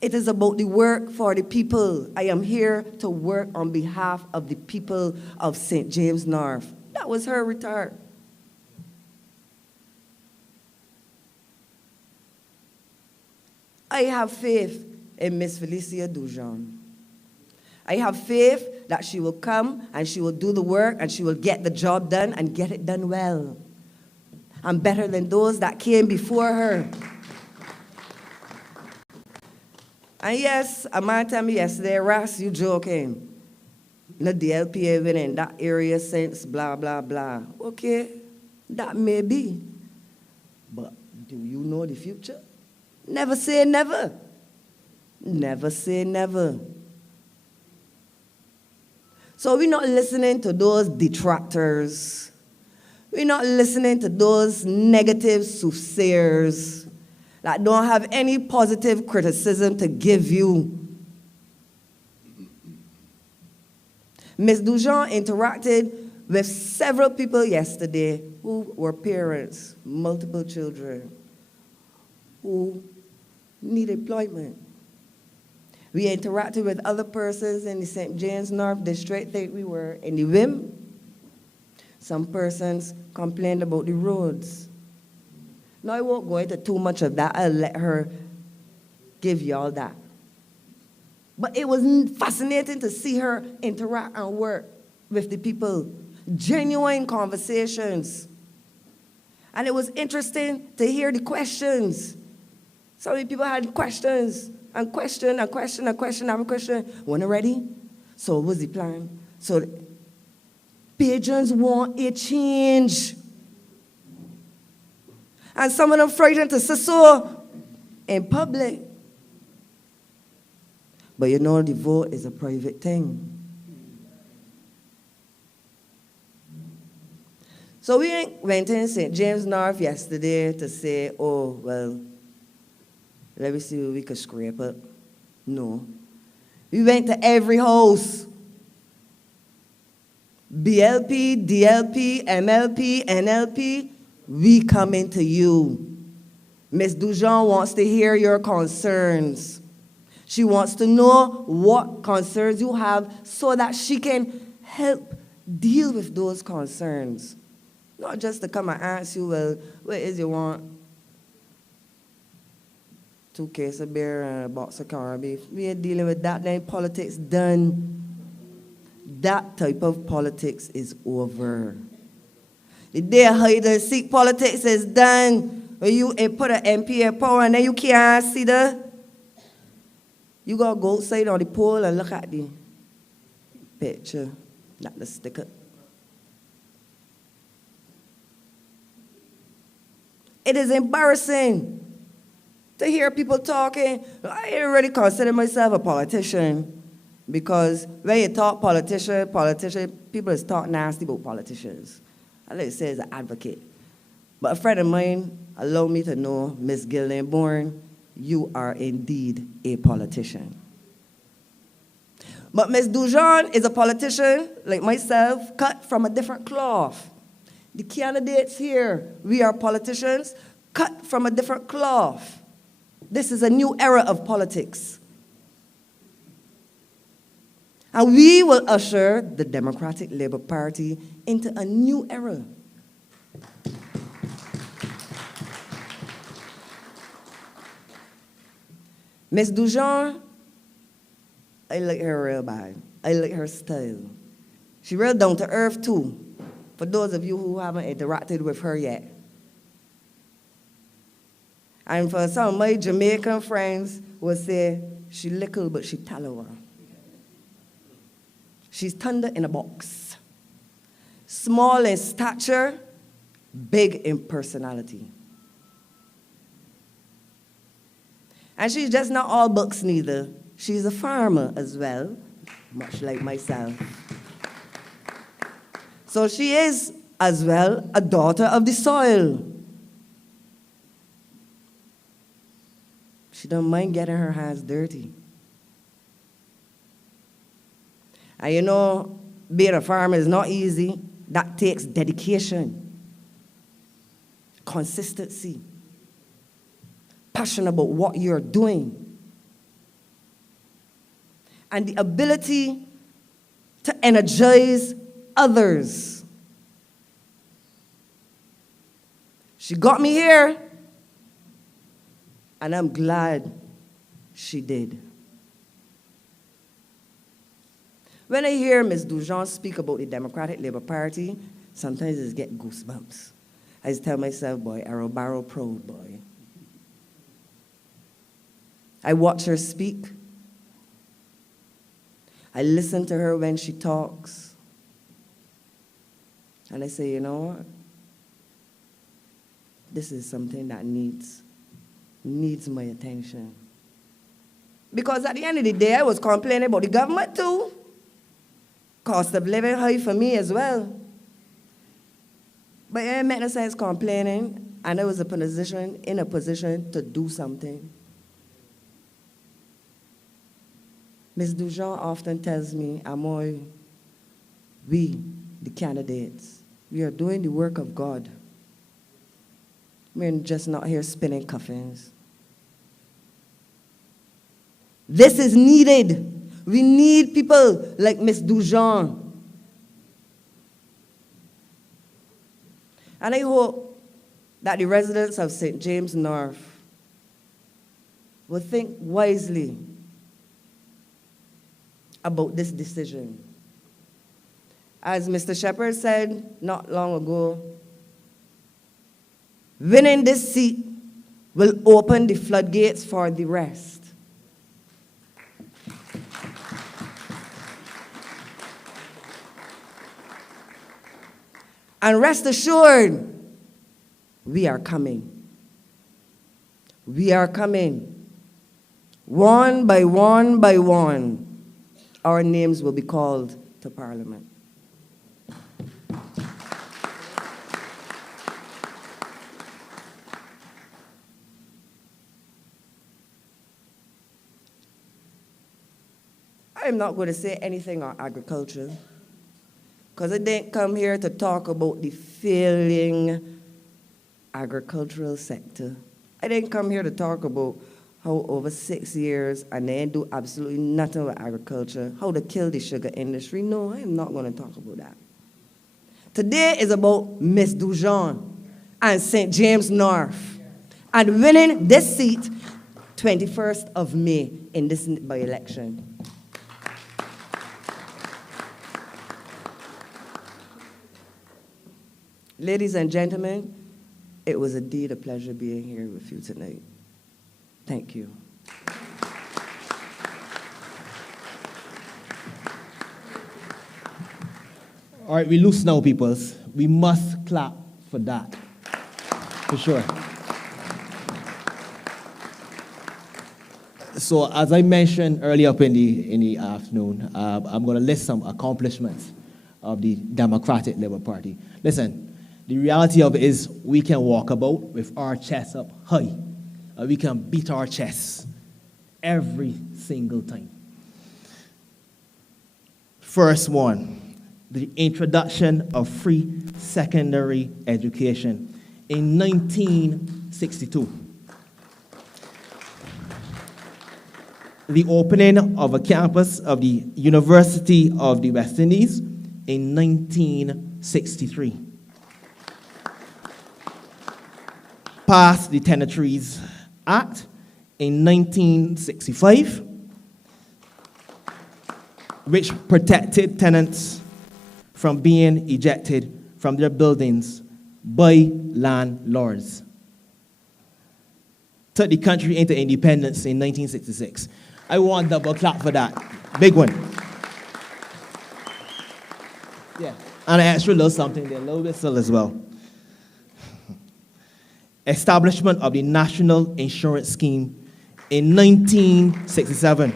It is about the work for the people. I am here to work on behalf of the people of St. James North. That was her retort. I have faith in Miss Felicia Dujon. I have faith that she will come and she will do the work and she will get the job done and get it done well. I'm better than those that came before her. And yes, a man told me yesterday, Ross, you joking. The DLP even in that area since blah, blah, blah. Okay, that may be. But do you know the future? Never say never. Never say never. So we're not listening to those detractors. We're not listening to those negative soothsayers that don't have any positive criticism to give you. Ms. Dujon interacted with several people yesterday who were parents, multiple children, who need employment. We interacted with other persons in the St. James North District. I think we were in the WIM. Some persons complained about the roads. Now, I won't go into too much of that. I'll let her give you all that. But it was fascinating to see her interact and work with the people. Genuine conversations. And it was interesting to hear the questions. So many people had questions and question and question and question and question. When they're ready, so what's the plan? So Bajans want a change. And some of them frightened to say so in public. But you know the vote is a private thing. So we went in St. James North yesterday to say, oh, well, let me see what we could scrape up. No. We went to every house. BLP, DLP, MLP, NLP, we coming to you. Ms. Dujon wants to hear your concerns. She wants to know what concerns you have so that she can help deal with those concerns. Not just to come and ask you, well, what is you want? 2 cases of beer and a box of corned beef. We ain't dealing with that. Then politics done. That type of politics is over. The day hide and seek politics is done. When you put an MP in power and then you can't see the. You gotta go outside on the pole and look at the picture, not the sticker. It is embarrassing to hear people talking. I didn't really consider myself a politician because when you talk politician, people is talk nasty about politicians. I like to say as an advocate. But a friend of mine allowed me to know, Miss Gilding, Bourne, you are indeed a politician. But Miss Dujon is a politician, like myself, cut from a different cloth. The candidates here, we are politicians, cut from a different cloth. This is a new era of politics. And we will usher the Democratic Labour Party into a new era. Miss Dujon, I like her real bad. I like her style. She real down to earth too, for those of you who haven't interacted with her yet. And for some of my Jamaican friends will say, she little but she tallow. She's thunder in a box. Small in stature, big in personality. And she's just not all books neither. She's a farmer as well, much like myself. So she is, as well, a daughter of the soil. She don't mind getting her hands dirty. And you know, being a farmer is not easy. That takes dedication, consistency, passion about what you're doing, and the ability to energize others. She got me here, and I'm glad she did. When I hear Ms. Dujon speak about the Democratic Labour Party, sometimes I just get goosebumps. I just tell myself, boy, arrow barrel proud, boy. I watch her speak. I listen to her when she talks. And I say, you know what? This is something that needs my attention. Because at the end of the day, I was complaining about the government too. Cost of living high for me as well. But it made no sense complaining, and I was in a position to do something. Ms. Dujon often tells me, Amoy, we, the candidates, we are doing the work of God. We're just not here spinning coffins. This is needed. We need people like Ms. Dujon. And I hope that the residents of St. James North will think wisely about this decision. As Mr. Shepherd said not long ago, winning this seat will open the floodgates for the rest. And rest assured, we are coming. We are coming. One by one by one, our names will be called to Parliament. I'm not going to say anything on agriculture, because I didn't come here to talk about the failing agricultural sector. I didn't come here to talk about how over 6 years and they didn't do absolutely nothing with agriculture, how to kill the sugar industry. No, I'm not going to talk about that. Today is about Miss Dujon and St. James North and winning this seat 21st of May in this by-election. Ladies and gentlemen, it was indeed a pleasure being here with you tonight. Thank you. All right, we loose now, peoples. We must clap for that, for sure. So as I mentioned earlier up in the afternoon, I'm going to list some accomplishments of the Democratic Labour Party. Listen, the reality of it is we can walk about with our chests up high. We can beat our chests every single time. First one, the introduction of free secondary education in 1962. The opening of a campus of the University of the West Indies in 1963. Passed the Tenantries Act in 1965, which protected tenants from being ejected from their buildings by landlords. Took the country into independence in 1966. I want a double clap for that. Big one. Yeah, and an extra little something there, a little whistle as well. Establishment of the National Insurance Scheme in 1967.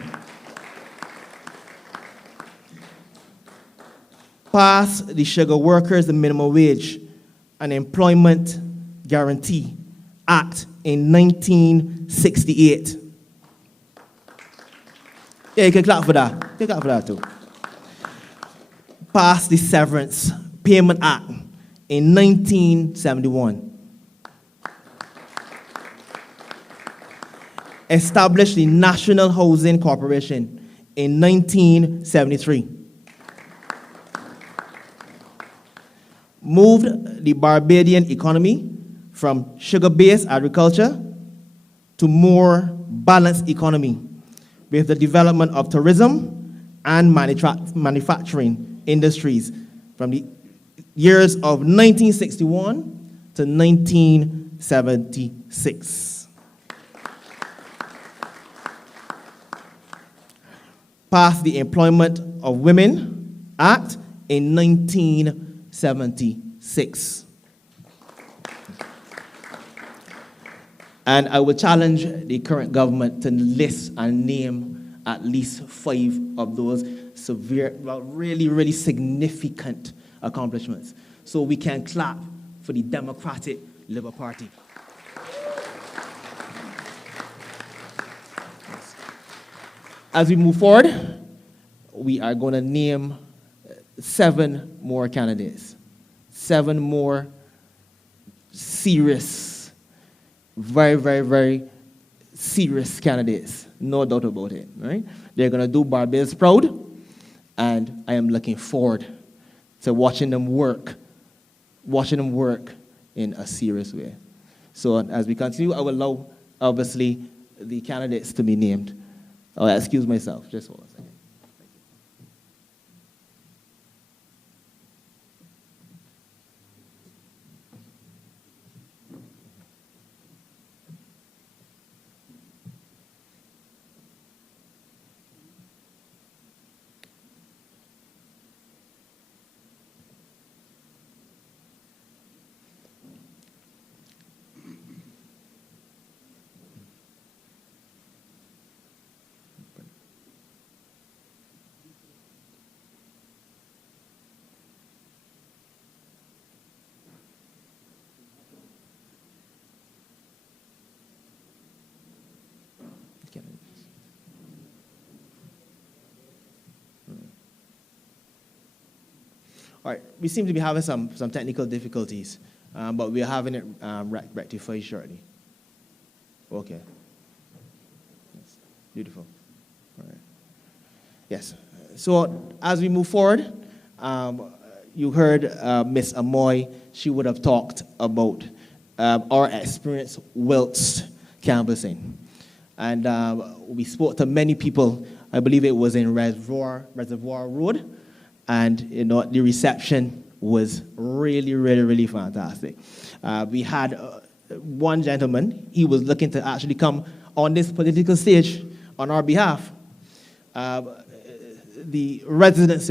Passed the Sugar Workers the Minimum Wage and Employment Guarantee Act in 1968. Yeah, you can clap for that. You can clap for that too. Passed the Severance Payment Act in 1971. Established the National Housing Corporation in 1973. Moved the Barbadian economy from sugar-based agriculture to more balanced economy with the development of tourism and manufacturing industries from the years of 1961 to 1976. Passed the Employment of Women Act in 1976. And I would challenge the current government to list and name at least 5 of those severe, well, really, really significant accomplishments. So we can clap for the Democratic Labour Party. As we move forward, we are going to name 7 more candidates. 7 more serious, very, very, very serious candidates. No doubt about it, right? They're going to do Barbados proud, and I am looking forward to watching them work in a serious way. So as we continue, I will allow, obviously, the candidates to be named. Oh, excuse myself, just hold on a second. All right, we seem to be having some technical difficulties, but we're having it rectified shortly. Okay. Yes. Beautiful. All right. Yes. So as we move forward, you heard Miss Amoy. She would have talked about our experience whilst canvassing. And we spoke to many people. I believe it was in Reservoir Road. And, you know, the reception was really, really, really fantastic. We had one gentleman. He was looking to actually come on this political stage on our behalf. The residents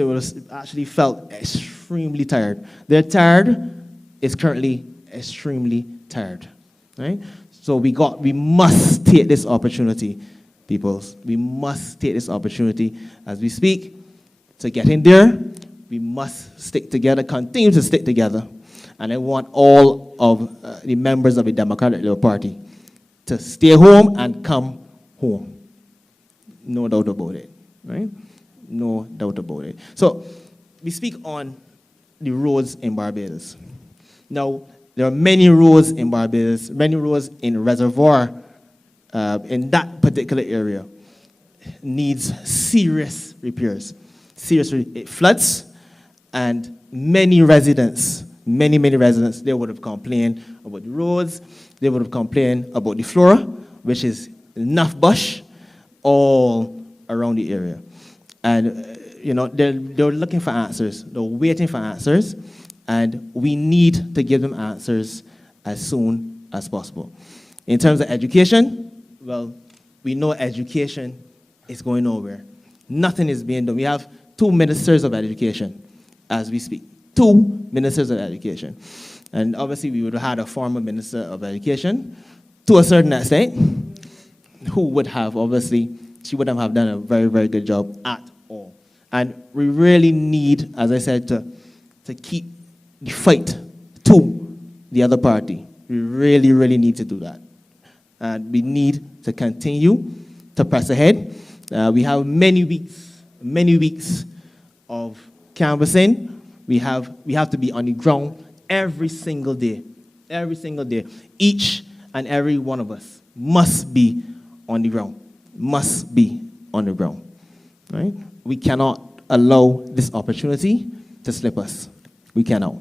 actually felt extremely tired. Their tired is currently extremely tired, right? So we must take this opportunity peoples. We must take this opportunity as we speak to get in there. We must stick together, continue to stick together. And I want all of the members of the Democratic Labour Party to stay home and come home. No doubt about it, right? No doubt about it. So we speak on the roads in Barbados. Now, there are many roads in Barbados, many roads in Reservoir, in that particular area, needs serious repairs. It floods, and many residents, many residents, they would have complained about the roads, they would have complained about the flora, which is enough bush all around the area. And, they're looking for answers, they're waiting for answers, and we need to give them answers as soon as possible. In terms of education, well, we know education is going nowhere. Nothing is being done. We have 2 ministers of education as we speak. 2 ministers of education. And obviously we would have had a former minister of education to a certain extent who would have, obviously, she wouldn't have done a very, very good job at all. And we really need, as I said, to keep the fight to the other party. We really, really need to do that. And we need to continue to press ahead. We have many weeks of canvassing. We have to be on the ground every single day. Every single day. Each and every one of us must be on the ground. Must be on the ground. Right? We cannot allow this opportunity to slip us. We cannot.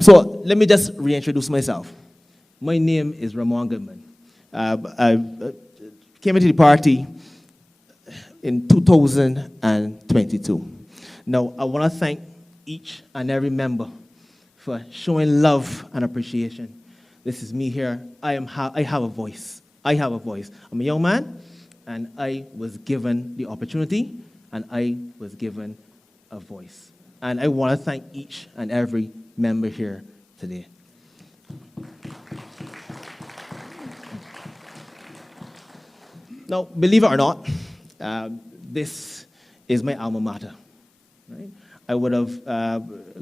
So let me just reintroduce myself. My name is Ramon Goodman. I came into the party in 2022. Now, I want to thank each and every member for showing love and appreciation. This is me here. I have a voice. I have a voice. I'm a young man, and I was given the opportunity, and I was given a voice. And I want to thank each and every member here today. Now, believe it or not, this is my alma mater. Right? I would have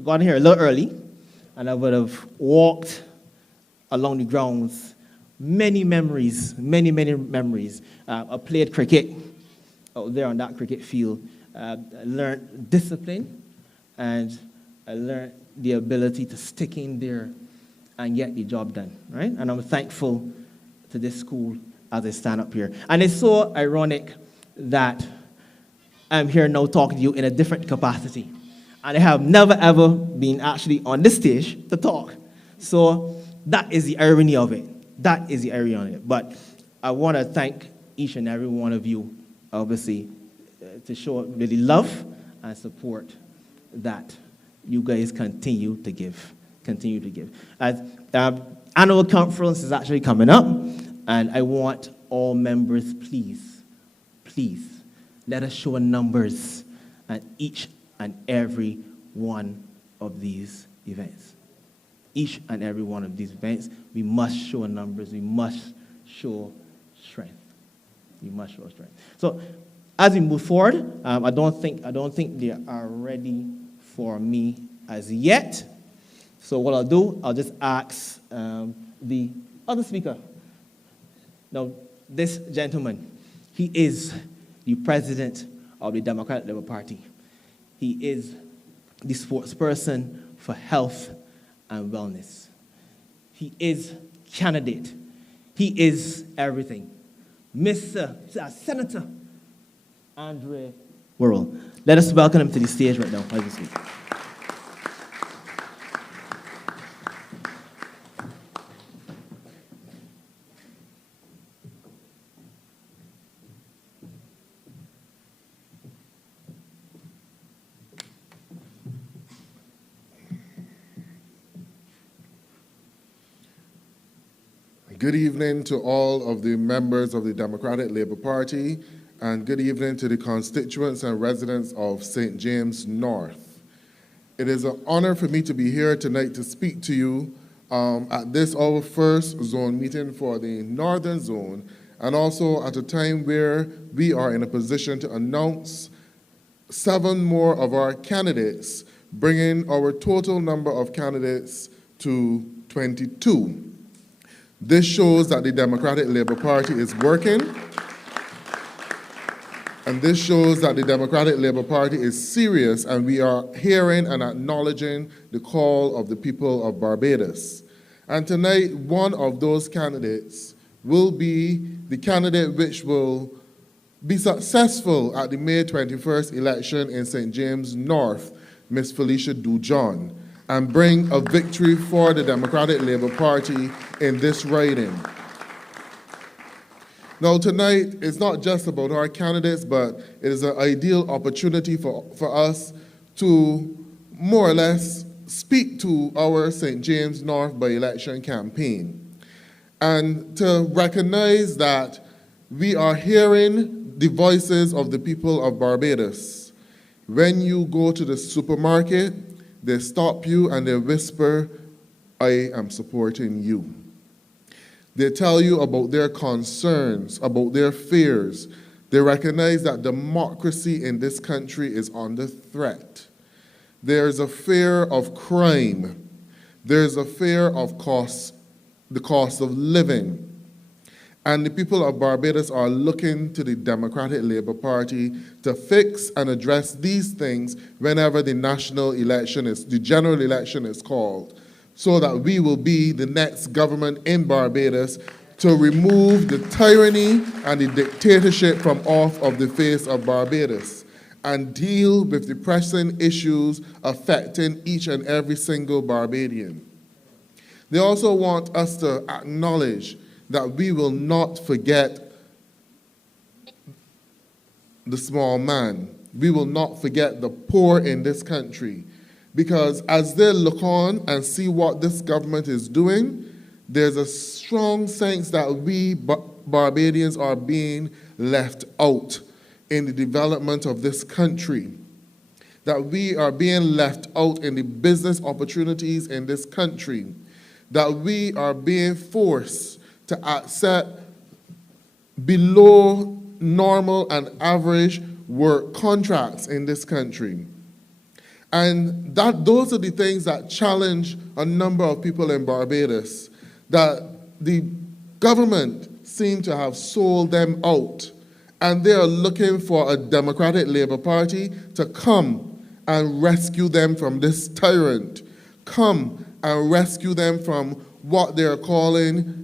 gotten here a little early, and I would have walked along the grounds. Many memories. I played cricket out there on that cricket field. I learned discipline, and I learned the ability to stick in there and get the job done. Right? And I'm thankful to this school as I stand up here. And it's so ironic that I'm here now talking to you in a different capacity. And I have never, ever been actually on this stage to talk. So that is the irony of it. That is the irony of it. But I want to thank each and every one of you, obviously, to show really love and support that you guys continue to give. As annual conference is actually coming up, and I want all members, please, let us show numbers at each and every one of these events. Each and every one of these events, we must show numbers. We must show strength. So, as we move forward, I don't think they are ready for me as yet. So what I'll do, I'll just ask the other speaker. Now, this gentleman, he is the president of the Democratic Labour Party. He is the spokesperson for health and wellness. He is candidate. He is everything. Mr. Senator Andre Worrell. Let us welcome him to the stage right now. As we speak. Good evening to all of the members of the Democratic Labour Party, and good evening to the constituents and residents of St. James North. It is an honor for me to be here tonight to speak to you at this, our first zone meeting for the Northern Zone, and also at a time where we are in a position to announce 7 more of our candidates, bringing our total number of candidates to 22. This shows that the Democratic Labour Party is working, and this shows that the Democratic Labour Party is serious, and we are hearing and acknowledging the call of the people of Barbados. And tonight, one of those candidates will be the candidate which will be successful at the May 21st election in St. James North, Ms. Felicia Dujon, and bring a victory for the Democratic Labour Party in this riding. Now, tonight, it's not just about our candidates, but it is an ideal opportunity for us to more or less speak to our St. James North by-election campaign and to recognize that we are hearing the voices of the people of Barbados. When you go to the supermarket, they stop you and they whisper, "I am supporting you." They tell you about their concerns, about their fears. They recognize that democracy in this country is under threat. There's a fear of crime. There's a fear of the cost of living. And the people of Barbados are looking to the Democratic Labour Party to fix and address these things whenever the general election is called, so that we will be the next government in Barbados to remove the tyranny and the dictatorship from off of the face of Barbados and deal with the pressing issues affecting each and every single Barbadian. They also want us to acknowledge that we will not forget the small man. We will not forget the poor in this country. Because as they look on and see what this government is doing, there's a strong sense that we Barbadians are being left out in the development of this country, that we are being left out in the business opportunities in this country, that we are being forced to accept below normal and average work contracts in this country. And those are the things that challenge a number of people in Barbados, that the government seem to have sold them out, and they are looking for a Democratic Labour Party to come and rescue them from this tyrant, come and rescue them from what they're calling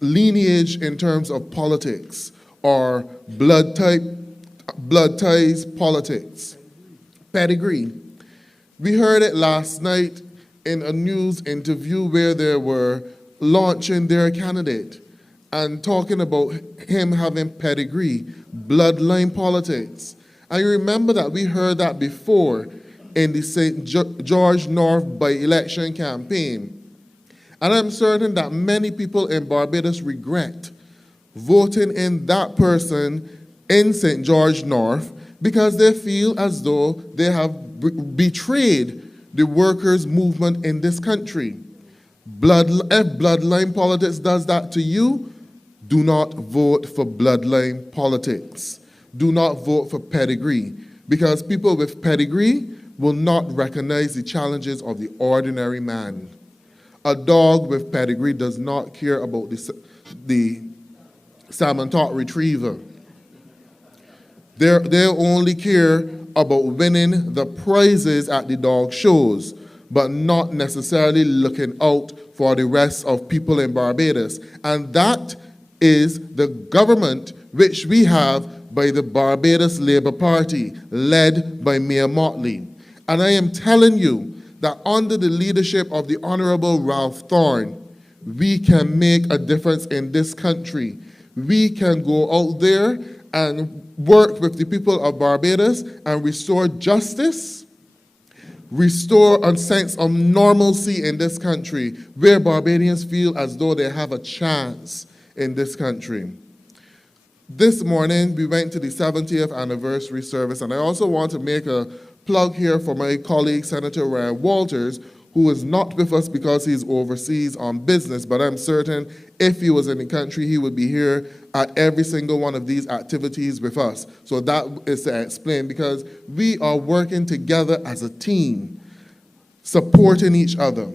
lineage in terms of politics, or blood ties politics, pedigree. We heard it last night in a news interview where they were launching their candidate and talking about him having pedigree, bloodline politics. And you remember that we heard that before in the St. George North by-election campaign. And I'm certain that many people in Barbados regret voting in that person in St. George North because they feel as though they have betrayed the workers' movement in this country. If bloodline politics does that to you, do not vote for bloodline politics. Do not vote for pedigree, because people with pedigree will not recognize the challenges of the ordinary man. A dog with pedigree does not care about the salmon tot retriever. They only care about winning the prizes at the dog shows, but not necessarily looking out for the rest of people in Barbados. And that is the government which we have by the Barbados Labour Party, led by Mayor Motley. And I am telling you that under the leadership of the Honorable Ralph Thorne, we can make a difference in this country. We can go out there and work with the people of Barbados and restore justice, restore a sense of normalcy in this country, where Barbadians feel as though they have a chance in this country. This morning, we went to the 70th anniversary service, and I also want to make a plug here for my colleague, Senator Ryan Walters, who is not with us because he's overseas on business, but I'm certain if he was in the country, he would be here at every single one of these activities with us. So that is to explain, because we are working together as a team, supporting each other.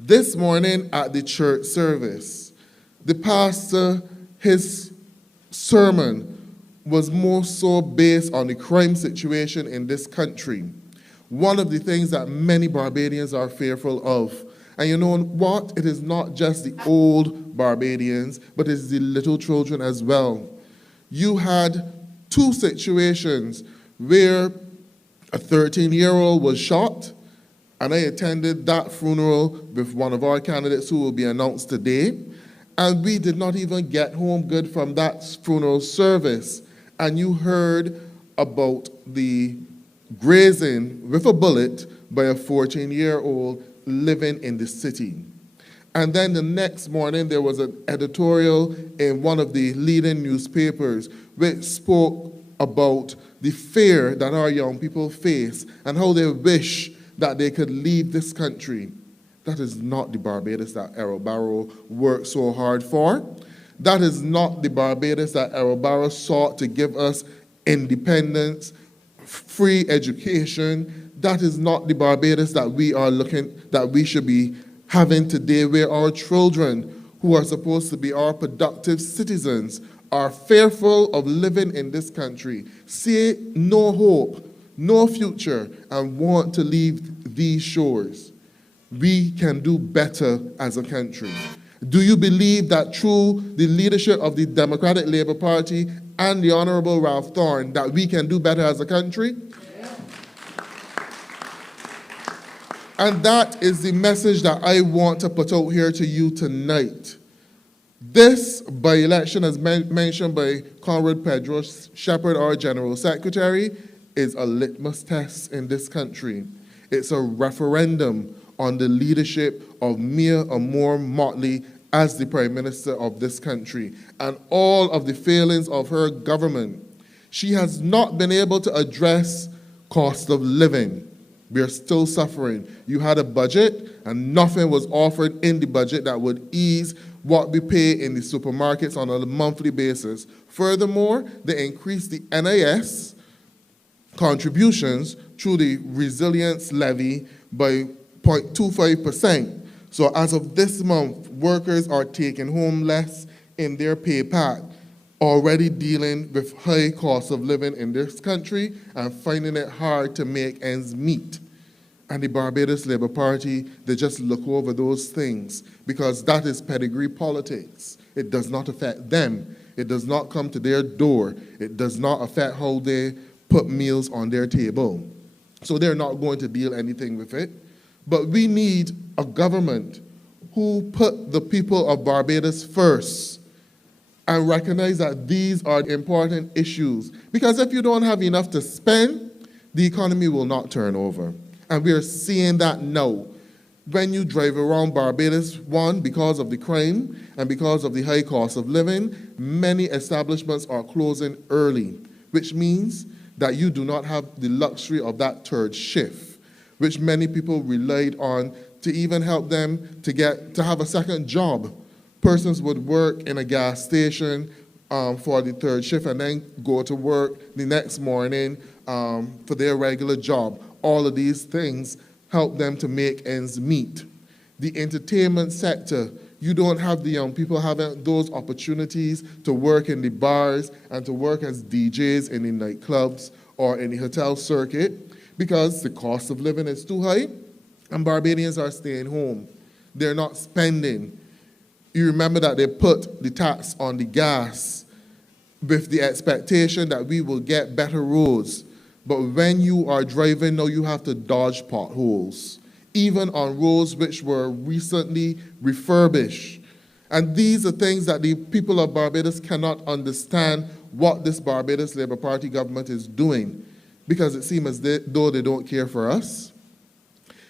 This morning at the church service, the pastor, his sermon was more so based on the crime situation in this country. One of the things that many Barbadians are fearful of. And you know what? It is not just the old Barbadians, but it's the little children as well. You had two situations where a 13-year-old was shot, and I attended that funeral with one of our candidates who will be announced today, and we did not even get home good from that funeral service. And you heard about the grazing with a bullet by a 14-year-old living in the city. And then the next morning, there was an editorial in one of the leading newspapers which spoke about the fear that our young people face and how they wish that they could leave this country. That is not the Barbados that Errol Barrow worked so hard for. That is not the Barbados that Errol Barrow sought to give us independence, free education. That is not the Barbados that we should be having today, where our children, who are supposed to be our productive citizens, are fearful of living in this country, see no hope, no future, and want to leave these shores. We can do better as a country. Do you believe that through the leadership of the Democratic Labour Party and the Honourable Ralph Thorne, that we can do better as a country? Yeah. And that is the message that I want to put out here to you tonight. This by-election, as mentioned by Comrade Pedro Shepherd, our General Secretary, is a litmus test in this country. It's a referendum on the leadership of Mia Amor Motley as the Prime Minister of this country and all of the failings of her government. She has not been able to address cost of living. We are still suffering. You had a budget and nothing was offered in the budget that would ease what we pay in the supermarkets on a monthly basis. Furthermore, they increased the NIS contributions through the resilience levy by 0.25%. So as of this month, workers are taking home less in their pay pack, already dealing with high cost of living in this country and finding it hard to make ends meet. And the Barbados Labour Party, they just look over those things because that is pedigree politics. It does not affect them. It does not come to their door. It does not affect how they put meals on their table. So they're not going to deal anything with it. But we need a government who put the people of Barbados first and recognize that these are important issues. Because if you don't have enough to spend, the economy will not turn over. And we are seeing that now. When you drive around Barbados, one, because of the crime and because of the high cost of living, many establishments are closing early, which means that you do not have the luxury of that third shift, which many people relied on to even help them to have a second job. Persons would work in a gas station for the third shift and then go to work the next morning for their regular job. All of these things help them to make ends meet. The entertainment sector, you don't have the young people having those opportunities to work in the bars and to work as DJs in the nightclubs or in the hotel circuit because the cost of living is too high and Barbadians are staying home. They're not spending. You remember that they put the tax on the gas with the expectation that we will get better roads. But when you are driving now, you have to dodge potholes, even on roads which were recently refurbished. And these are things that the people of Barbados cannot understand what this Barbados Labour Party government is doing, because it seems as though they don't care for us.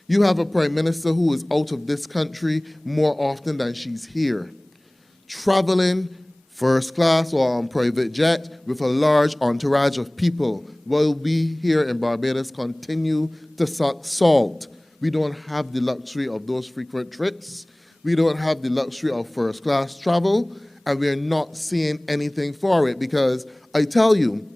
You have a Prime Minister who is out of this country more often than she's here, traveling first class or on private jet with a large entourage of people, while we here in Barbados continue to suck salt We don't have the luxury of those frequent trips. We don't have the luxury of first-class travel, and we're not seeing anything for it because I tell you,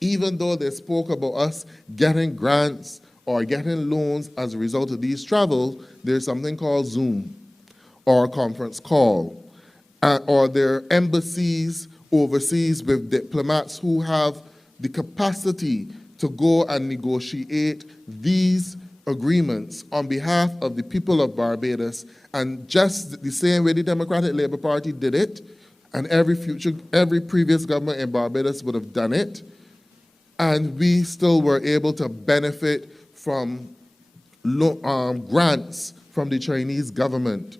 even though they spoke about us getting grants or getting loans as a result of these travels, there's something called Zoom or a conference call, or there are embassies overseas with diplomats who have the capacity to go and negotiate these agreements on behalf of the people of Barbados, and just the same way the Democratic Labour Party did it, and every previous government in Barbados would have done it, and we still were able to benefit from grants from the Chinese government.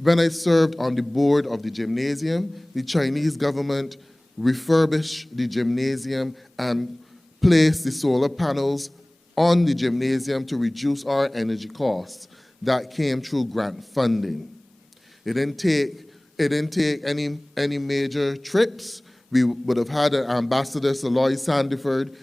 When I served on the board of the gymnasium, the Chinese government refurbished the gymnasium and placed the solar panels on the gymnasium to reduce our energy costs. That came through grant funding. It didn't take any major trips. We would have had an ambassador, Sir Lloyd Sandiford,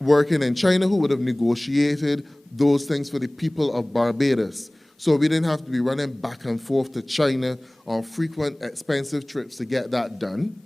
working in China who would have negotiated those things for the people of Barbados. So we didn't have to be running back and forth to China on frequent, expensive trips to get that done.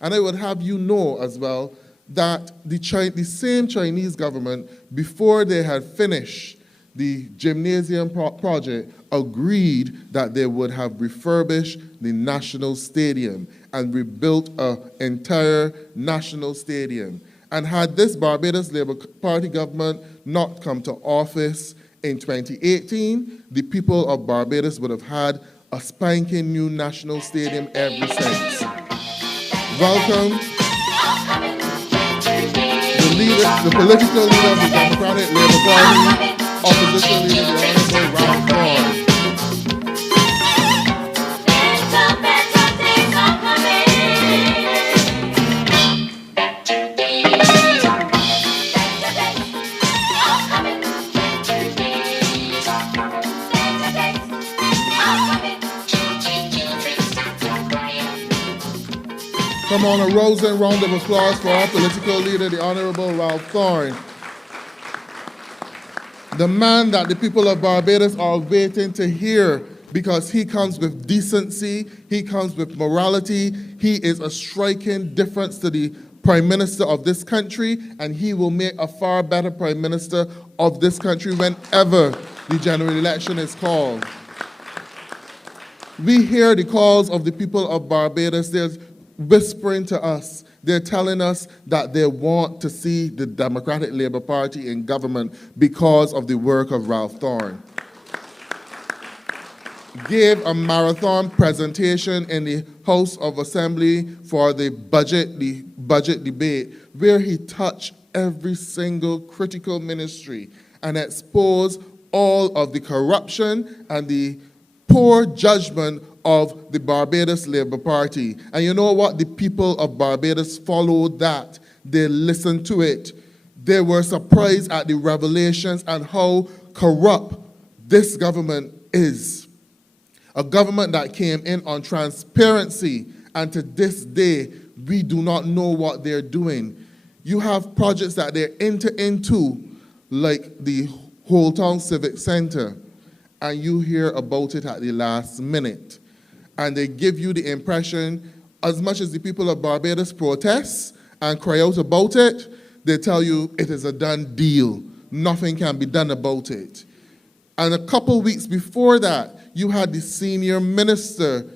And I would have you know as well that the same Chinese government, before they had finished the gymnasium project, agreed that they would have refurbished the national stadium and rebuilt an entire national stadium. And had this Barbados Labour Party government not come to office in 2018, the people of Barbados would have had a spanking new national stadium ever since. Welcome the political leader of the Democratic Labour Party, opposition leader, the Honorable Ralph Thorne. Come on, a rousing round of applause for our political leader, the Honorable Ralph Thorne. The man that the people of Barbados are waiting to hear, because he comes with decency, he comes with morality, he is a striking difference to the Prime Minister of this country, and he will make a far better Prime Minister of this country whenever the general election is called. We hear the calls of the people of Barbados. They're whispering to us. They're telling us that they want to see the Democratic Labour Party in government because of the work of Ralph Thorne. Gave a marathon presentation in the House of Assembly for the budget debate, where he touched every single critical ministry and exposed all of the corruption and the poor judgment of the Barbados Labour Party. And you know what? The people of Barbados followed that. They listened to it. They were surprised at the revelations and how corrupt this government is. A government that came in on transparency, and to this day, we do not know what they're doing. You have projects that they're into, like the Whole Town Civic Center, and you hear about it at the last minute. And they give you the impression, as much as the people of Barbados protest and cry out about it, they tell you it is a done deal. Nothing can be done about it. And a couple weeks before that, you had the senior minister,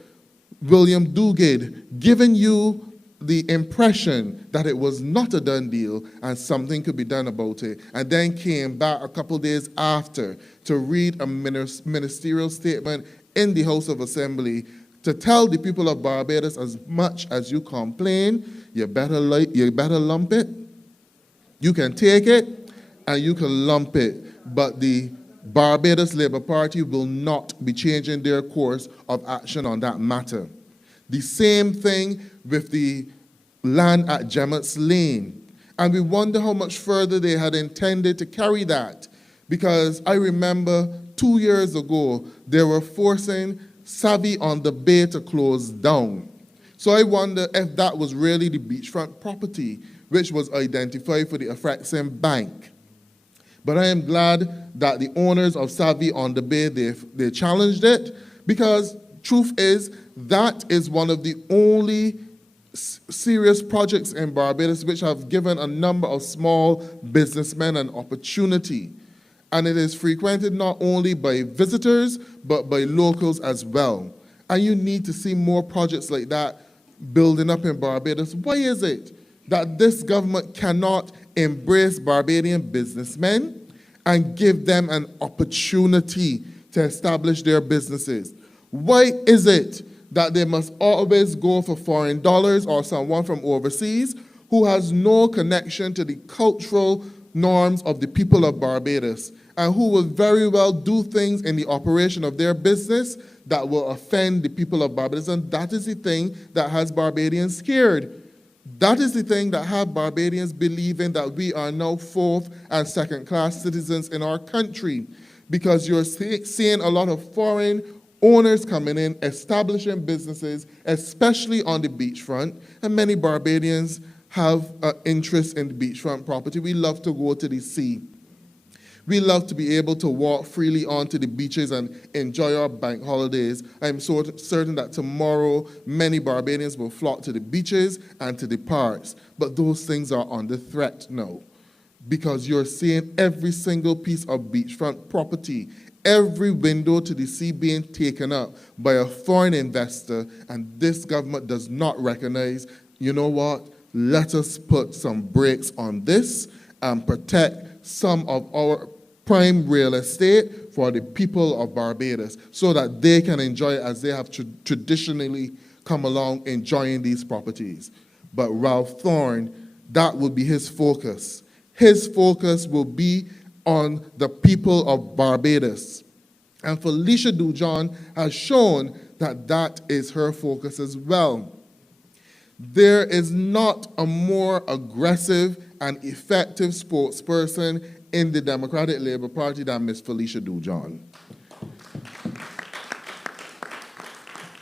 William Dugard, giving you the impression that it was not a done deal and something could be done about it, and then came back a couple days after to read a ministerial statement in the House of Assembly to tell the people of Barbados, as much as you complain, you better lump it. You can take it and you can lump it, but the Barbados Labour Party will not be changing their course of action on that matter. The same thing with the land at Gemmett's Lane. And we wonder how much further they had intended to carry that, because I remember 2 years ago, they were forcing Savvy on the Bay to close down. So I wonder if that was really the beachfront property which was identified for the Afrexim Bank. But I am glad that the owners of Savvy on the Bay, they challenged it, because truth is, that is one of the only serious projects in Barbados which have given a number of small businessmen an opportunity. And it is frequented not only by visitors, but by locals as well. And you need to see more projects like that building up in Barbados. Why is it that this government cannot embrace Barbadian businessmen and give them an opportunity to establish their businesses? Why is it that they must always go for foreign dollars or someone from overseas who has no connection to the cultural norms of the people of Barbados, and who will very well do things in the operation of their business that will offend the people of Barbados? And that is the thing that has Barbadians scared. That is the thing that has Barbadians believing that we are now fourth and second-class citizens in our country, because you're seeing a lot of foreign owners coming in, establishing businesses, especially on the beachfront, and many Barbadians have an interest in the beachfront property. We love to go to the sea. We love to be able to walk freely onto the beaches and enjoy our bank holidays. I'm so certain that tomorrow many Barbadians will flock to the beaches and to the parks. But those things are under threat now, because you're seeing every single piece of beachfront property, every window to the sea being taken up by a foreign investor, and this government does not recognize, you know what, let us put some brakes on this and protect some of our prime real estate for the people of Barbados so that they can enjoy it as they have traditionally come along enjoying these properties. But Ralph Thorne, that will be his focus. His focus will be on the people of Barbados. And Felicia Dujon has shown that that is her focus as well. There is not a more aggressive and effective spokesperson in the Democratic Labour Party than Ms. Felicia Dujon.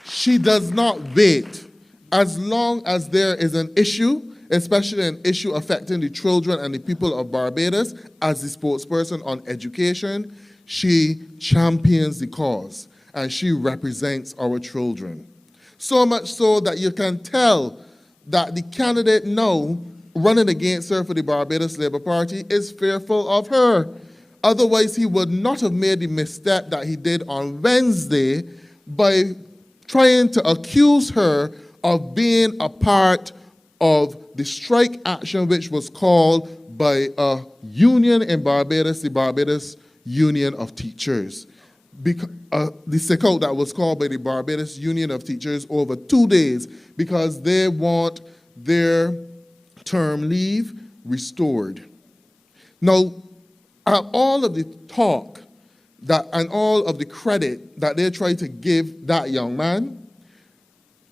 She does not wait. As long as there is an issue, especially an issue affecting the children and the people of Barbados, as the spokesperson on education, she champions the cause and she represents our children. So much so that you can tell that the candidate now running against her for the Barbados Labour Party is fearful of her. Otherwise, he would not have made the misstep that he did on Wednesday by trying to accuse her of being a part of the strike action which was called by a union in Barbados, the Barbados Union of Teachers. The sickout that was called by the Barbados Union of Teachers over 2 days because they want their term leave restored. Now, all of the talk and all of the credit that they try to give that young man,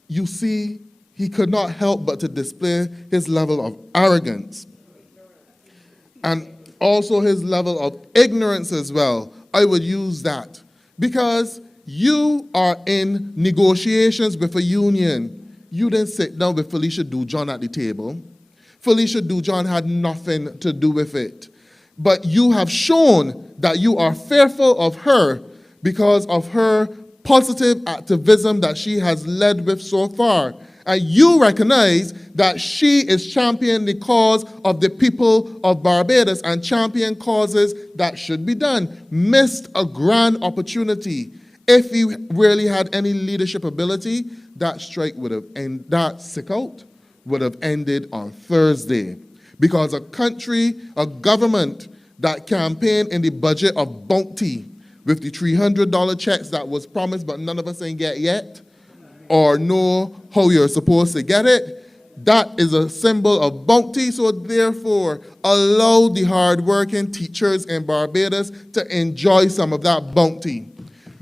you see, he could not help but to display his level of arrogance and also his level of ignorance as well. I would use that because you are in negotiations with a union. You didn't sit down with Felicia Dujon at the table. Felicia Dujon had nothing to do with it. But you have shown that you are fearful of her because of her positive activism that she has led with so far. And you recognize that she is championing the cause of the people of Barbados and champion causes that should be done. Missed a grand opportunity. If he really had any leadership ability, that strike would have ended, that sickout would have ended on Thursday. Because a country, a government that campaigned in the budget of bounty with the $300 checks that was promised but none of us ain't get yet, or know how you're supposed to get it, that is a symbol of bounty. So therefore, allow the hard-working teachers in Barbados to enjoy some of that bounty.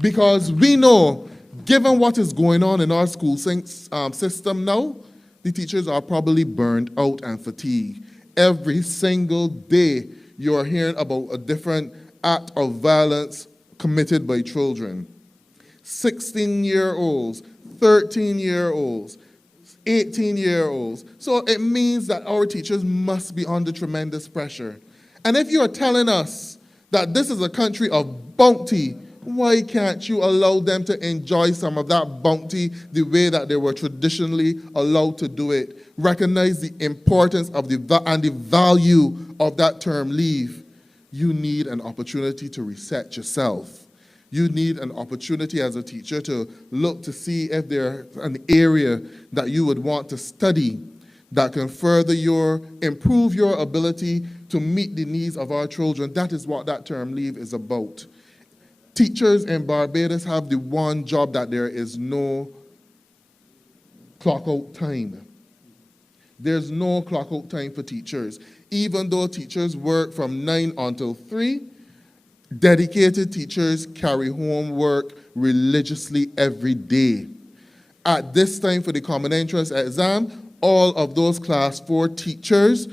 Because we know, given what is going on in our school system now, the teachers are probably burned out and fatigued. Every single day, you're hearing about a different act of violence committed by children. 16-year-olds, 13-year-olds, 18-year-olds. So it means that our teachers must be under tremendous pressure. And if you are telling us that this is a country of bounty. Why can't you allow them to enjoy some of that bounty the way that they were traditionally allowed to do it? Recognize the importance of the value of that term leave. You need an opportunity to reset yourself. You need an opportunity as a teacher to look to see if there's an area that you would want to study that can further improve your ability to meet the needs of our children. That is what that term leave is about. Teachers in Barbados have the one job that there is no clock out time. There's no clock out time for teachers. Even though teachers work from 9 until 3, dedicated teachers carry homework religiously every day. At this time for the Common Entrance exam, all of those Class 4 teachers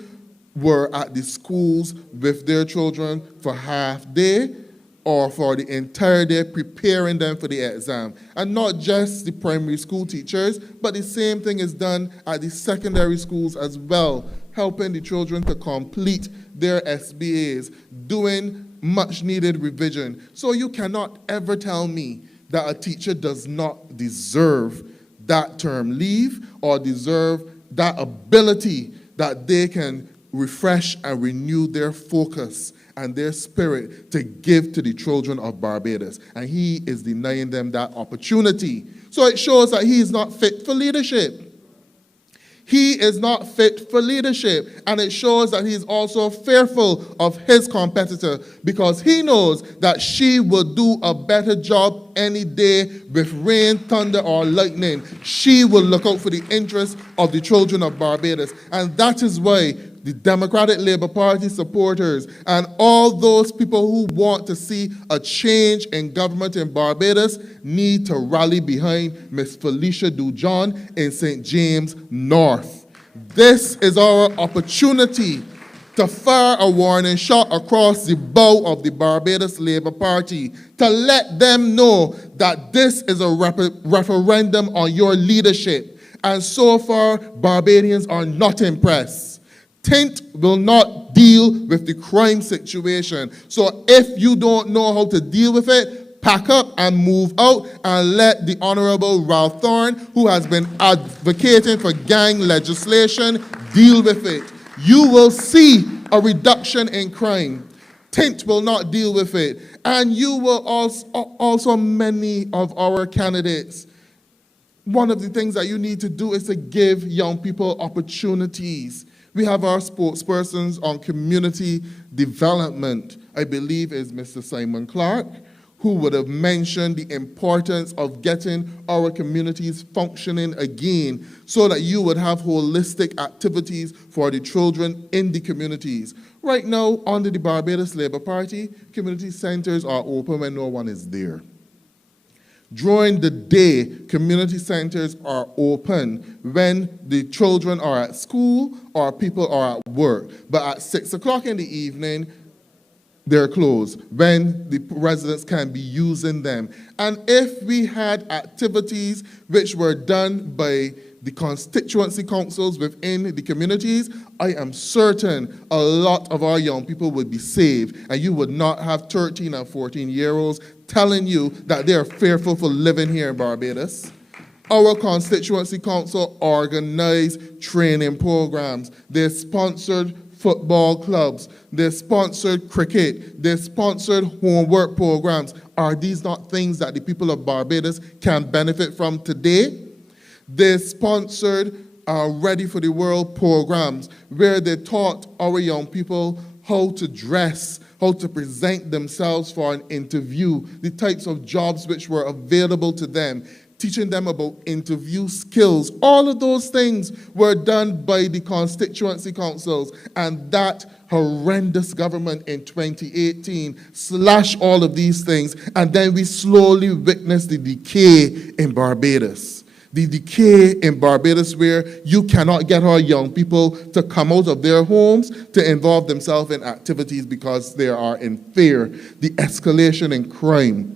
were at the schools with their children for half day or for the entire day, preparing them for the exam. And not just the primary school teachers, but the same thing is done at the secondary schools as well, helping the children to complete their SBAs, doing much needed revision. So you cannot ever tell me that a teacher does not deserve that term leave or deserve that ability that they can refresh and renew their focus and their spirit to give to the children of Barbados. And he is denying them that opportunity. So it shows that he is not fit for leadership. He is not fit for leadership. And it shows that he is also fearful of his competitor because he knows that she will do a better job any day with rain, thunder, or lightning. She will look out for the interests of the children of Barbados. And that is why the Democratic Labour Party supporters and all those people who want to see a change in government in Barbados need to rally behind Ms. Felicia Dujon in St. James North. This is our opportunity to fire a warning shot across the bow of the Barbados Labour Party to let them know that this is a referendum on your leadership. And so far, Barbadians are not impressed. Tint will not deal with the crime situation. So if you don't know how to deal with it, pack up and move out and let the Honorable Ralph Thorne, who has been advocating for gang legislation, deal with it. You will see a reduction in crime. Tint will not deal with it. And you will also many of our candidates. One of the things that you need to do is to give young people opportunities. We have our spokespersons on community development, I believe is Mr. Simon Clark, who would have mentioned the importance of getting our communities functioning again so that you would have holistic activities for the children in the communities. Right now, under the Barbados Labour Party, community centers are open when no one is there. During the day, community centers are open when the children are at school or people are at work. But at 6 o'clock in the evening, they're closed, when the residents can be using them. And if we had activities which were done by the constituency councils within the communities, I am certain a lot of our young people would be saved, and you would not have 13 and 14-year-olds telling you that they are fearful for living here in Barbados. Our constituency council organized training programs. They sponsored football clubs. They sponsored cricket. They sponsored homework programs. Are these not things that the people of Barbados can benefit from today? They sponsored Ready for the World programs where they taught our young people how to dress, how to present themselves for an interview, the types of jobs which were available to them, teaching them about interview skills. All of those things were done by the constituency councils, and that horrendous government in 2018 slashed all of these things, and then we slowly witnessed the decay in Barbados. The decay in Barbados where you cannot get our young people to come out of their homes to involve themselves in activities because they are in fear. The escalation in crime.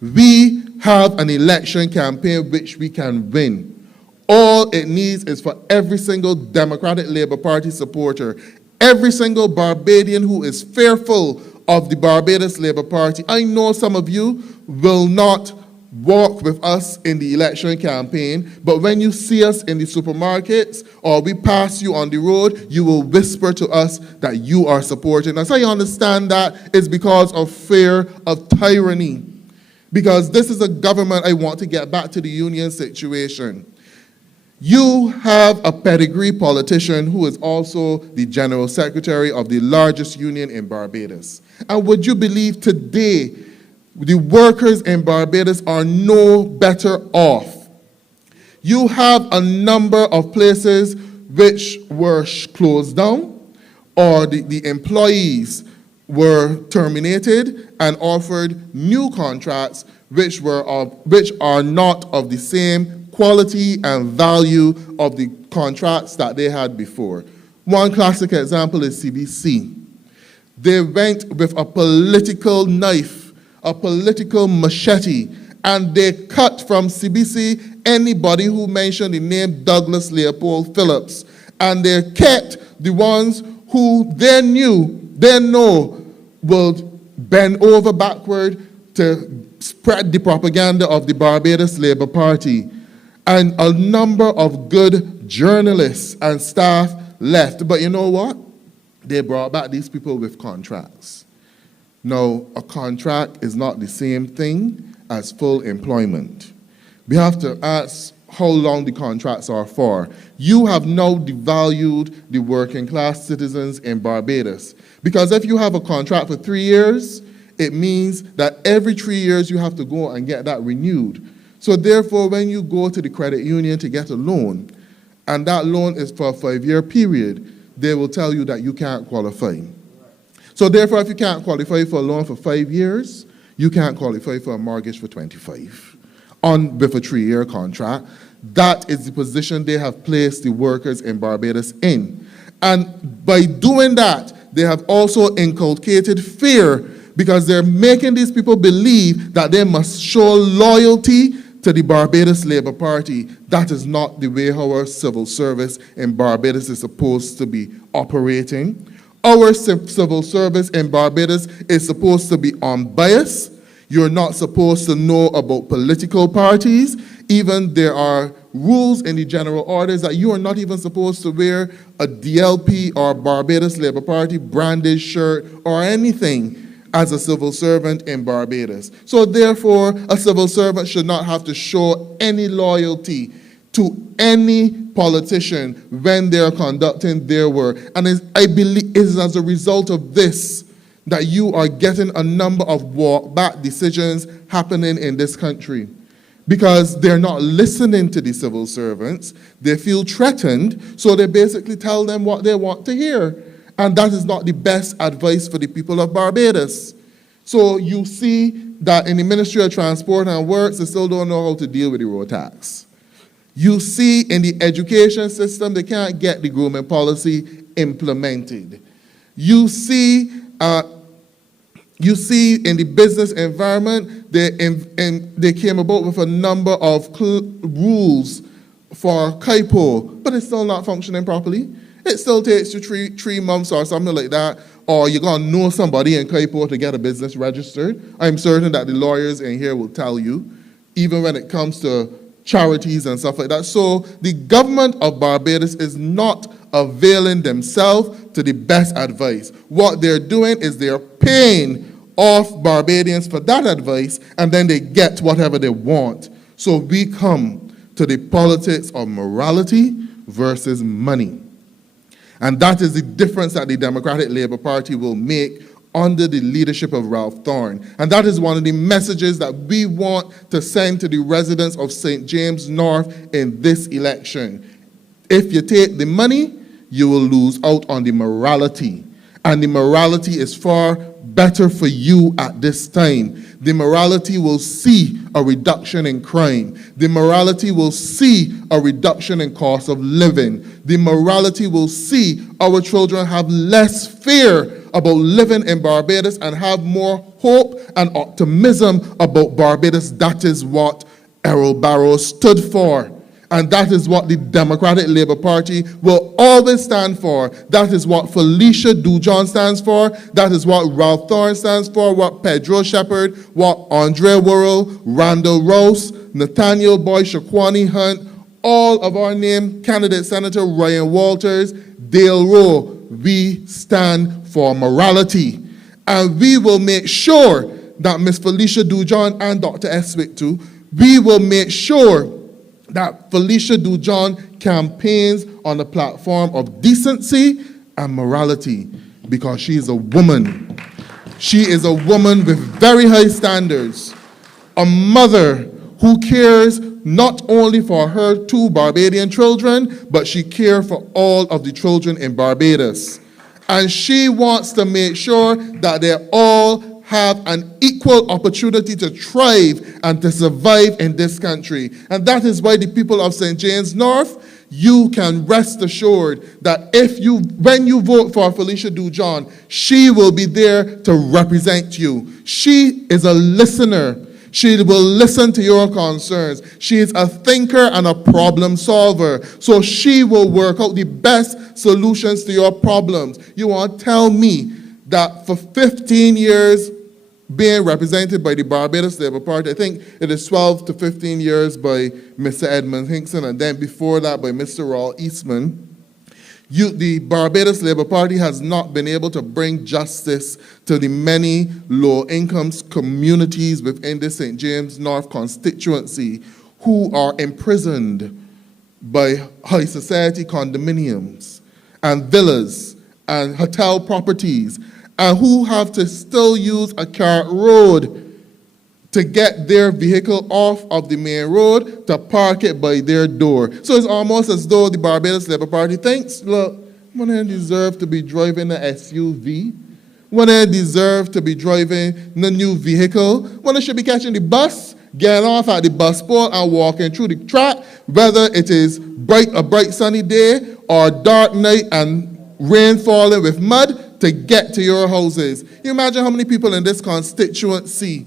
We have an election campaign which we can win. All it needs is for every single Democratic Labour Party supporter, every single Barbadian who is fearful of the Barbados Labour Party. I know some of you will not walk with us in the election campaign, but when you see us in the supermarkets or we pass you on the road, you will whisper to us that you are supporting us. I understand that it's because of fear of tyranny, because this is a government. I want to get back to the union situation. You have a pedigree politician who is also the general secretary of the largest union in Barbados. And would you believe today the workers in Barbados are no better off? You have a number of places which were closed down, or the employees were terminated and offered new contracts which are not of the same quality and value of the contracts that they had before. One classic example is CBC. They went with a political knife, a political machete, and they cut from CBC anybody who mentioned the name Douglas Leopold Phillips. And they kept the ones who they know would bend over backward to spread the propaganda of the Barbados Labour Party. And a number of good journalists and staff left. But you know what? They brought back these people with contracts. Now, a contract is not the same thing as full employment. We have to ask how long the contracts are for. You have now devalued the working class citizens in Barbados. Because if you have a contract for 3 years, it means that every 3 years you have to go and get that renewed. So therefore, when you go to the credit union to get a loan, and that loan is for a 5-year period, they will tell you that you can't qualify. So therefore, if you can't qualify for a loan for 5 years, you can't qualify for a mortgage for 25 with a 3-year contract. That is the position they have placed the workers in Barbados in. And by doing that, they have also inculcated fear, because they're making these people believe that they must show loyalty to the Barbados Labour Party. That is not the way our civil service in Barbados is supposed to be operating. Our civil service in Barbados is supposed to be unbiased. You're not supposed to know about political parties. Even there are rules in the general orders that you are not even supposed to wear a DLP or Barbados Labour Party branded shirt or anything as a civil servant in Barbados. So therefore, a civil servant should not have to show any loyalty to any politician when they're conducting their work. And I believe it is as a result of this that you are getting a number of walk-back decisions happening in this country. Because they're not listening to the civil servants, they feel threatened, so they basically tell them what they want to hear. And that is not the best advice for the people of Barbados. So you see that in the Ministry of Transport and Works, they still don't know how to deal with the road tax. You see in the education system, they can't get the grooming policy implemented. You see in the business environment, they came about with a number of rules for KIPO, but it's still not functioning properly. It still takes you three months or something like that, or you're going to know somebody in KIPO to get a business registered. I'm certain that the lawyers in here will tell you, even when it comes to charities and stuff like that. So the government of Barbados is not availing themselves to the best advice. What they're doing is they're paying off Barbadians for that advice, and then they get whatever they want. So we come to the politics of morality versus money. And that is the difference that the Democratic Labour Party will make under the leadership of Ralph Thorne. And that is one of the messages that we want to send to the residents of St. James North in this election. If you take the money, you will lose out on the morality. And the morality is far better for you at this time. The morality will see a reduction in crime. The morality will see a reduction in cost of living. The morality will see our children have less fear about living in Barbados and have more hope and optimism about Barbados. That is what Errol Barrow stood for. And that is what the Democratic Labour Party will always stand for. That is what Felicia Dujon stands for. That is what Ralph Thorne stands for, what Pedro Shepherd, what Andre Worrell, Randall Rouse, Nathaniel Boy, Shaquani Hunt, all of our named candidates, Senator Ryan Walters, Dale Rowe. We stand for morality. And we will make sure that Ms. Felicia Dujon and Dr. Eswick too, we will make sure that Felicia Dujon campaigns on the platform of decency and morality, because she is a woman. She is a woman with very high standards, a mother who cares not only for her 2 Barbadian children, but she cares for all of the children in Barbados. And she wants to make sure that they all have an equal opportunity to thrive and to survive in this country. And that is why the people of St. James North, you can rest assured that when you vote for Felicia Dujon, she will be there to represent you. She is a listener. She will listen to your concerns. She is a thinker and a problem solver. So she will work out the best solutions to your problems. You want to tell me that for 15 years being represented by the Barbados Labour Party, I think it is 12 to 15 years by Mr. Edmund Hinkson, and then before that by Mr. Raul Eastman, the Barbados Labour Party has not been able to bring justice to the many low-income communities within the St. James North constituency who are imprisoned by high society condominiums and villas and hotel properties, and who have to still use a cart road to get their vehicle off of the main road to park it by their door. So it's almost as though the Barbados Labour Party thinks, look, when I deserve to be driving an SUV, when I deserve to be driving a new vehicle, when I should be catching the bus, getting off at the bus stop and walking through the track, whether it is a bright sunny day or a dark night and rain falling with mud, to get to your houses. You imagine how many people in this constituency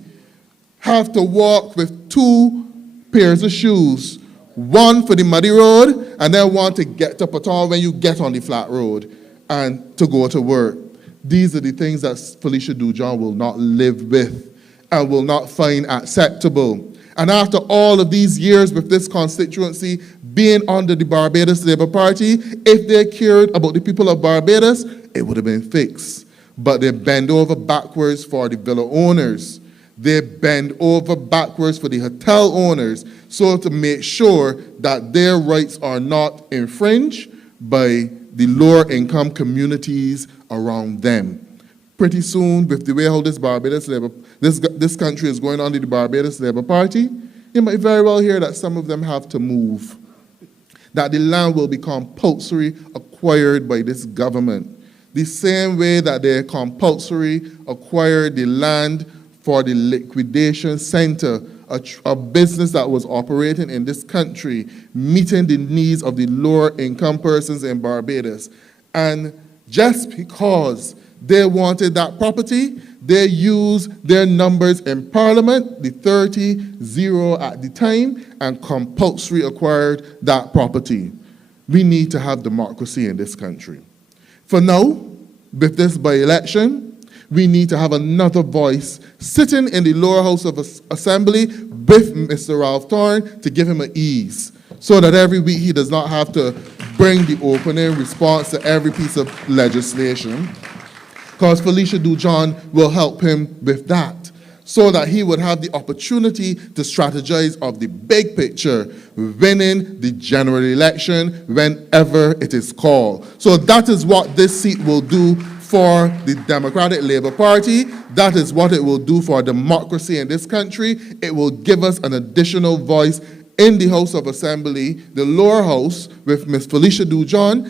have to walk with 2 pairs of shoes, one for the muddy road and then one to get to Paton when you get on the flat road and to go to work. These are the things that Felicia Dujon will not live with and will not find acceptable. And after all of these years with this constituency being under the Barbados Labour Party, if they cared about the people of Barbados, it would have been fixed. But they bend over backwards for the villa owners. They bend over backwards for the hotel owners, so to make sure that their rights are not infringed by the lower income communities around them. Pretty soon, with the way how this country is going under the Barbados Labour Party, you might very well hear that some of them have to move, that the land will be compulsory acquired by this government. The same way that they compulsory acquired the land for the liquidation center, a business that was operating in this country, meeting the needs of the lower income persons in Barbados. And just because they wanted that property, they used their numbers in Parliament, the 30-0 at the time, and compulsory acquired that property. We need to have democracy in this country. For now, with this by-election, we need to have another voice sitting in the lower house of assembly with Mr. Ralph Thorne to give him an ease, so that every week he does not have to bring the opening response to every piece of legislation, because Felicia Dujon will help him with that, so that he would have the opportunity to strategize of the big picture, winning the general election whenever it is called. So that is what this seat will do for the Democratic Labour Party. That is what it will do for democracy in this country. It will give us an additional voice in the House of Assembly, the lower house, with Ms. Felicia Dujon,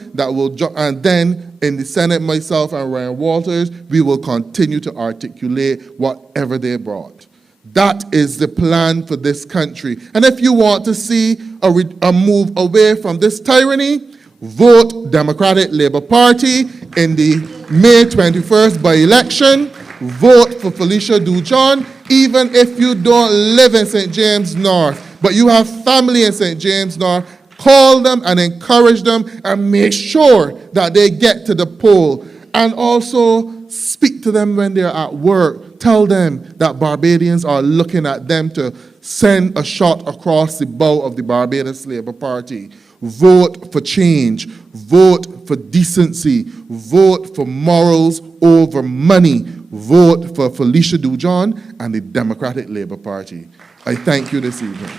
and then in the Senate, myself and Ryan Walters, we will continue to articulate whatever they brought. That is the plan for this country. And if you want to see a move away from this tyranny, vote Democratic Labour Party in the May 21st by-election. Vote for Felicia Dujon, even if you don't live in St. James North, but you have family in St. James North. Call them and encourage them and make sure that they get to the poll. And also speak to them when they're at work. Tell them that Barbadians are looking at them to send a shot across the bow of the Barbados Labour Party. Vote for change. Vote for decency. Vote for morals over money. Vote for Felicia Dujon and the Democratic Labour Party. I thank you this evening.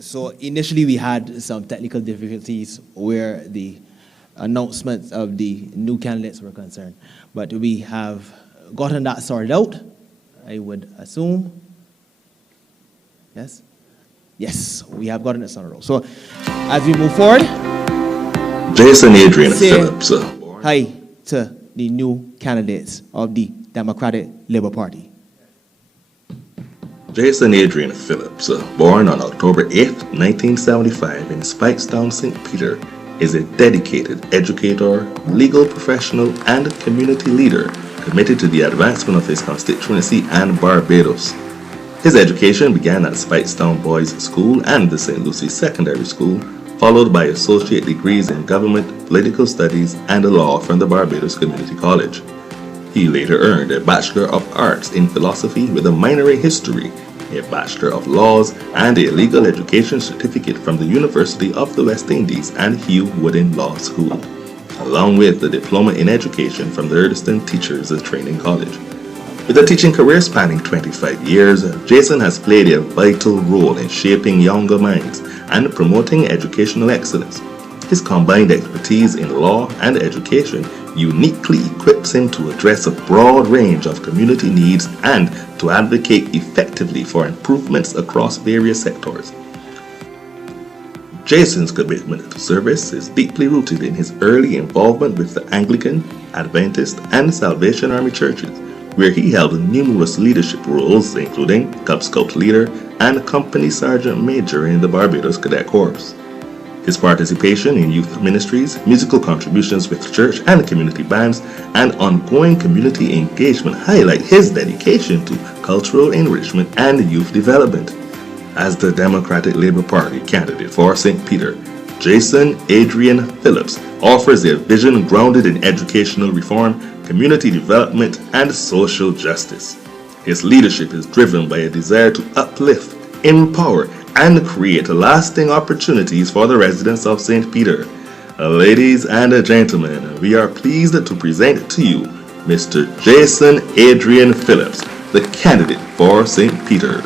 So initially we had some technical difficulties where the announcements of the new candidates were concerned. But we have gotten that sorted out, I would assume. Yes? Yes, we have gotten it sorted out. So as we move forward, Jason Adrian say Phillips. hi to the new candidates of the Democratic Labour Party. Jason Adrian Phillips, born on October 8, 1975 in Spikestown, St. Peter, is a dedicated educator, legal professional, and community leader committed to the advancement of his constituency and Barbados. His education began at Spikestown Boys School and the St. Lucie Secondary School, followed by associate degrees in government, political studies, and law from the Barbados Community College. He later earned a Bachelor of Arts in Philosophy with a minor in History, a Bachelor of Laws, and a Legal Education Certificate from the University of the West Indies and Hugh Wooden Law School, along with a Diploma in Education from the Erdeston Teachers Training College. With a teaching career spanning 25 years, Jason has played a vital role in shaping younger minds and promoting educational excellence. His combined expertise in law and education uniquely equips him to address a broad range of community needs and to advocate effectively for improvements across various sectors. Jason's commitment to service is deeply rooted in his early involvement with the Anglican, Adventist, and Salvation Army churches, where he held numerous leadership roles, including Cub Scout leader and Company Sergeant Major in the Barbados Cadet Corps. His participation in youth ministries, musical contributions with church and community bands, and ongoing community engagement highlight his dedication to cultural enrichment and youth development. As the Democratic Labour Party candidate for St. Peter, Jason Adrian Phillips offers a vision grounded in educational reform, community development, and social justice. His leadership is driven by a desire to uplift, empower, and create lasting opportunities for the residents of St. Peter. Ladies and gentlemen, we are pleased to present to you Mr. Jason Adrian Phillips, the candidate for St. Peter.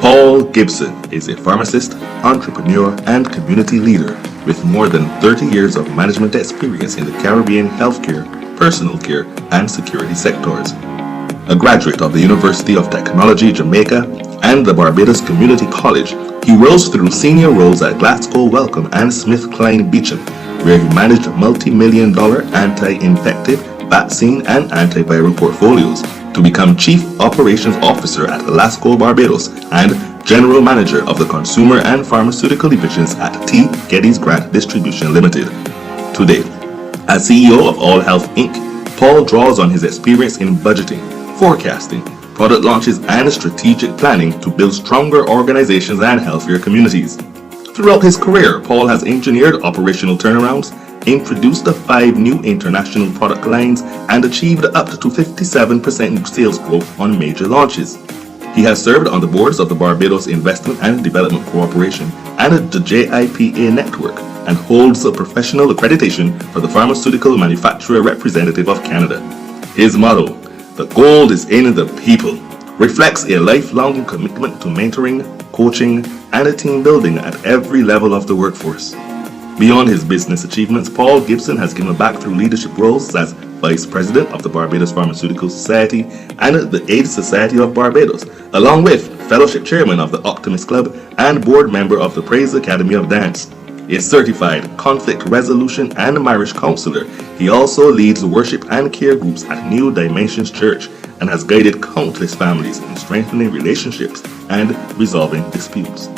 Paul Gibson is a pharmacist, entrepreneur, and community leader with more than 30 years of management experience in the Caribbean healthcare, personal care, and security sectors. A graduate of the University of Technology, Jamaica, and the Barbados Community College, he rose through senior roles at Glasgow Wellcome and SmithKline Beecham, where he managed multi-million-dollar anti-infective, vaccine, and antiviral portfolios, to become Chief Operations Officer at Lasco Barbados and General Manager of the Consumer and Pharmaceutical Divisions at T. Geddes Grant Distribution Limited. Today, as CEO of All Health Inc., Paul draws on his experience in budgeting, forecasting, product launches, and strategic planning to build stronger organizations and healthier communities. Throughout his career, Paul has engineered operational turnarounds, introduced 5 new international product lines, and achieved up to 57% sales growth on major launches. He has served on the boards of the Barbados Investment and Development Corporation and the JIPA Network, and holds a professional accreditation for the Pharmaceutical Manufacturer Representative of Canada. His motto, "The gold is in the people," reflects a lifelong commitment to mentoring, coaching, and team building at every level of the workforce. Beyond his business achievements, Paul Gibson has given back through leadership roles as Vice President of the Barbados Pharmaceutical Society and the AIDS Society of Barbados, along with Fellowship Chairman of the Optimist Club and Board Member of the Praise Academy of Dance. A certified conflict resolution and marriage counselor, he also leads worship and care groups at New Dimensions Church and has guided countless families in strengthening relationships and resolving disputes.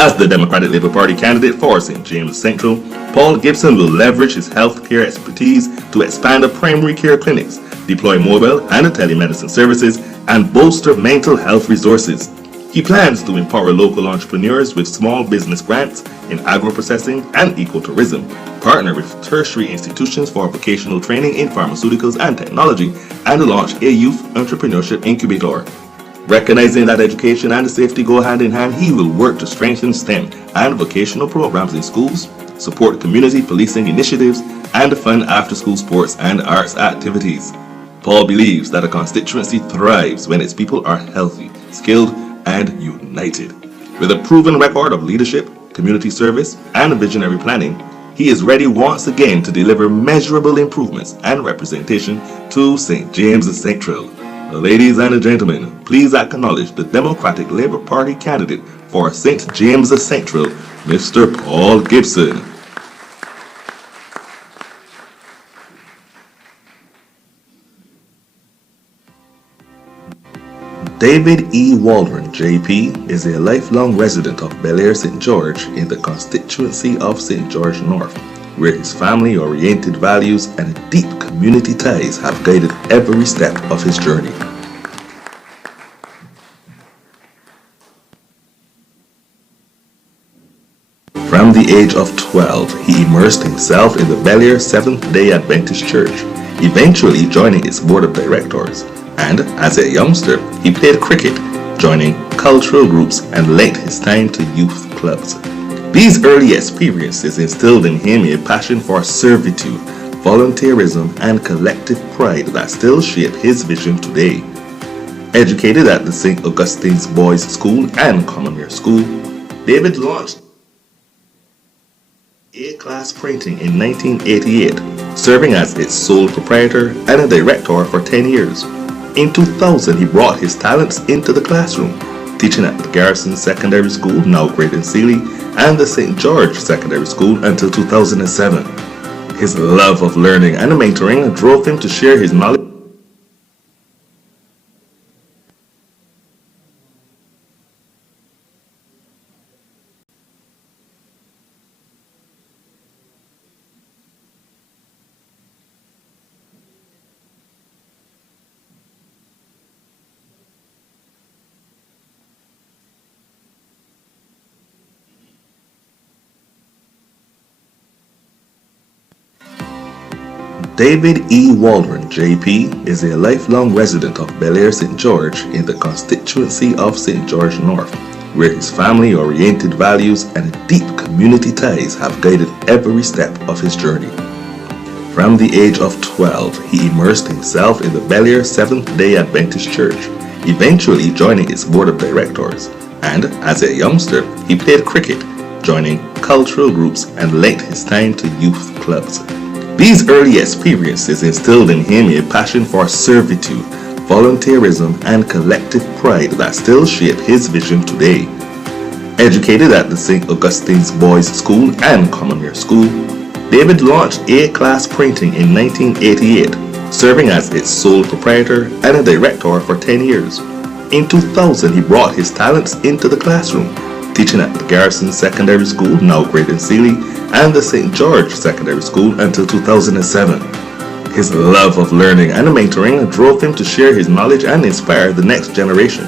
As the Democratic Labour Party candidate for St. James Central, Paul Gibson will leverage his healthcare expertise to expand the primary care clinics, deploy mobile and telemedicine services, and bolster mental health resources. He plans to empower local entrepreneurs with small business grants in agro-processing and ecotourism, partner with tertiary institutions for vocational training in pharmaceuticals and technology, and launch a youth entrepreneurship incubator. Recognizing that education and safety go hand in hand, he will work to strengthen STEM and vocational programs in schools, support community policing initiatives, and fund after-school sports and arts activities. Paul believes that a constituency thrives when its people are healthy, skilled, and united. With a proven record of leadership, community service, and visionary planning, he is ready once again to deliver measurable improvements and representation to St. James Central. Ladies and gentlemen, please acknowledge the Democratic Labour Party candidate for St. James Central, Mr. Paul Gibson. David E. Waldron, JP, is a lifelong resident of Bel Air, St. George in the constituency of St. George North, where his family-oriented values and deep community ties have guided every step of his journey. From the age of 12, he immersed himself in the Bel Air Seventh-day Adventist Church, eventually joining its board of directors. And as a youngster, he played cricket, joining cultural groups and lent his time to youth clubs. These early experiences instilled in him a passion for servitude, volunteerism, and collective pride that still shape his vision today. Educated at the St. Augustine's Boys' School and Commonwealth School, David launched A-class printing in 1988, serving as its sole proprietor and a director for 10 years. In 2000, he brought his talents into the classroom, teaching at the Garrison Secondary School, now Graydon Sealy, and the St. George Secondary School until 2007. His love of learning and mentoring drove him to share his knowledge. David E. Waldron, JP, is a lifelong resident of Bel Air, St. George in the constituency of St. George North, where his family-oriented values and deep community ties have guided every step of his journey. From the age of 12, he immersed himself in the Bel Air Seventh-day Adventist Church, eventually joining its board of directors. And as a youngster, he played cricket, joining cultural groups and lent his time to youth clubs. These early experiences instilled in him a passion for servitude, volunteerism, and collective pride that still shape his vision today. Educated at the St. Augustine's Boys' School and Commonwealth School, David launched A-class printing in 1988, serving as its sole proprietor and a director for 10 years. In 2000, he brought his talents into the classroom, teaching at the Garrison Secondary School, now Graydon Sealy, and the St. George Secondary School until 2007. His love of learning and mentoring drove him to share his knowledge and inspire the next generation.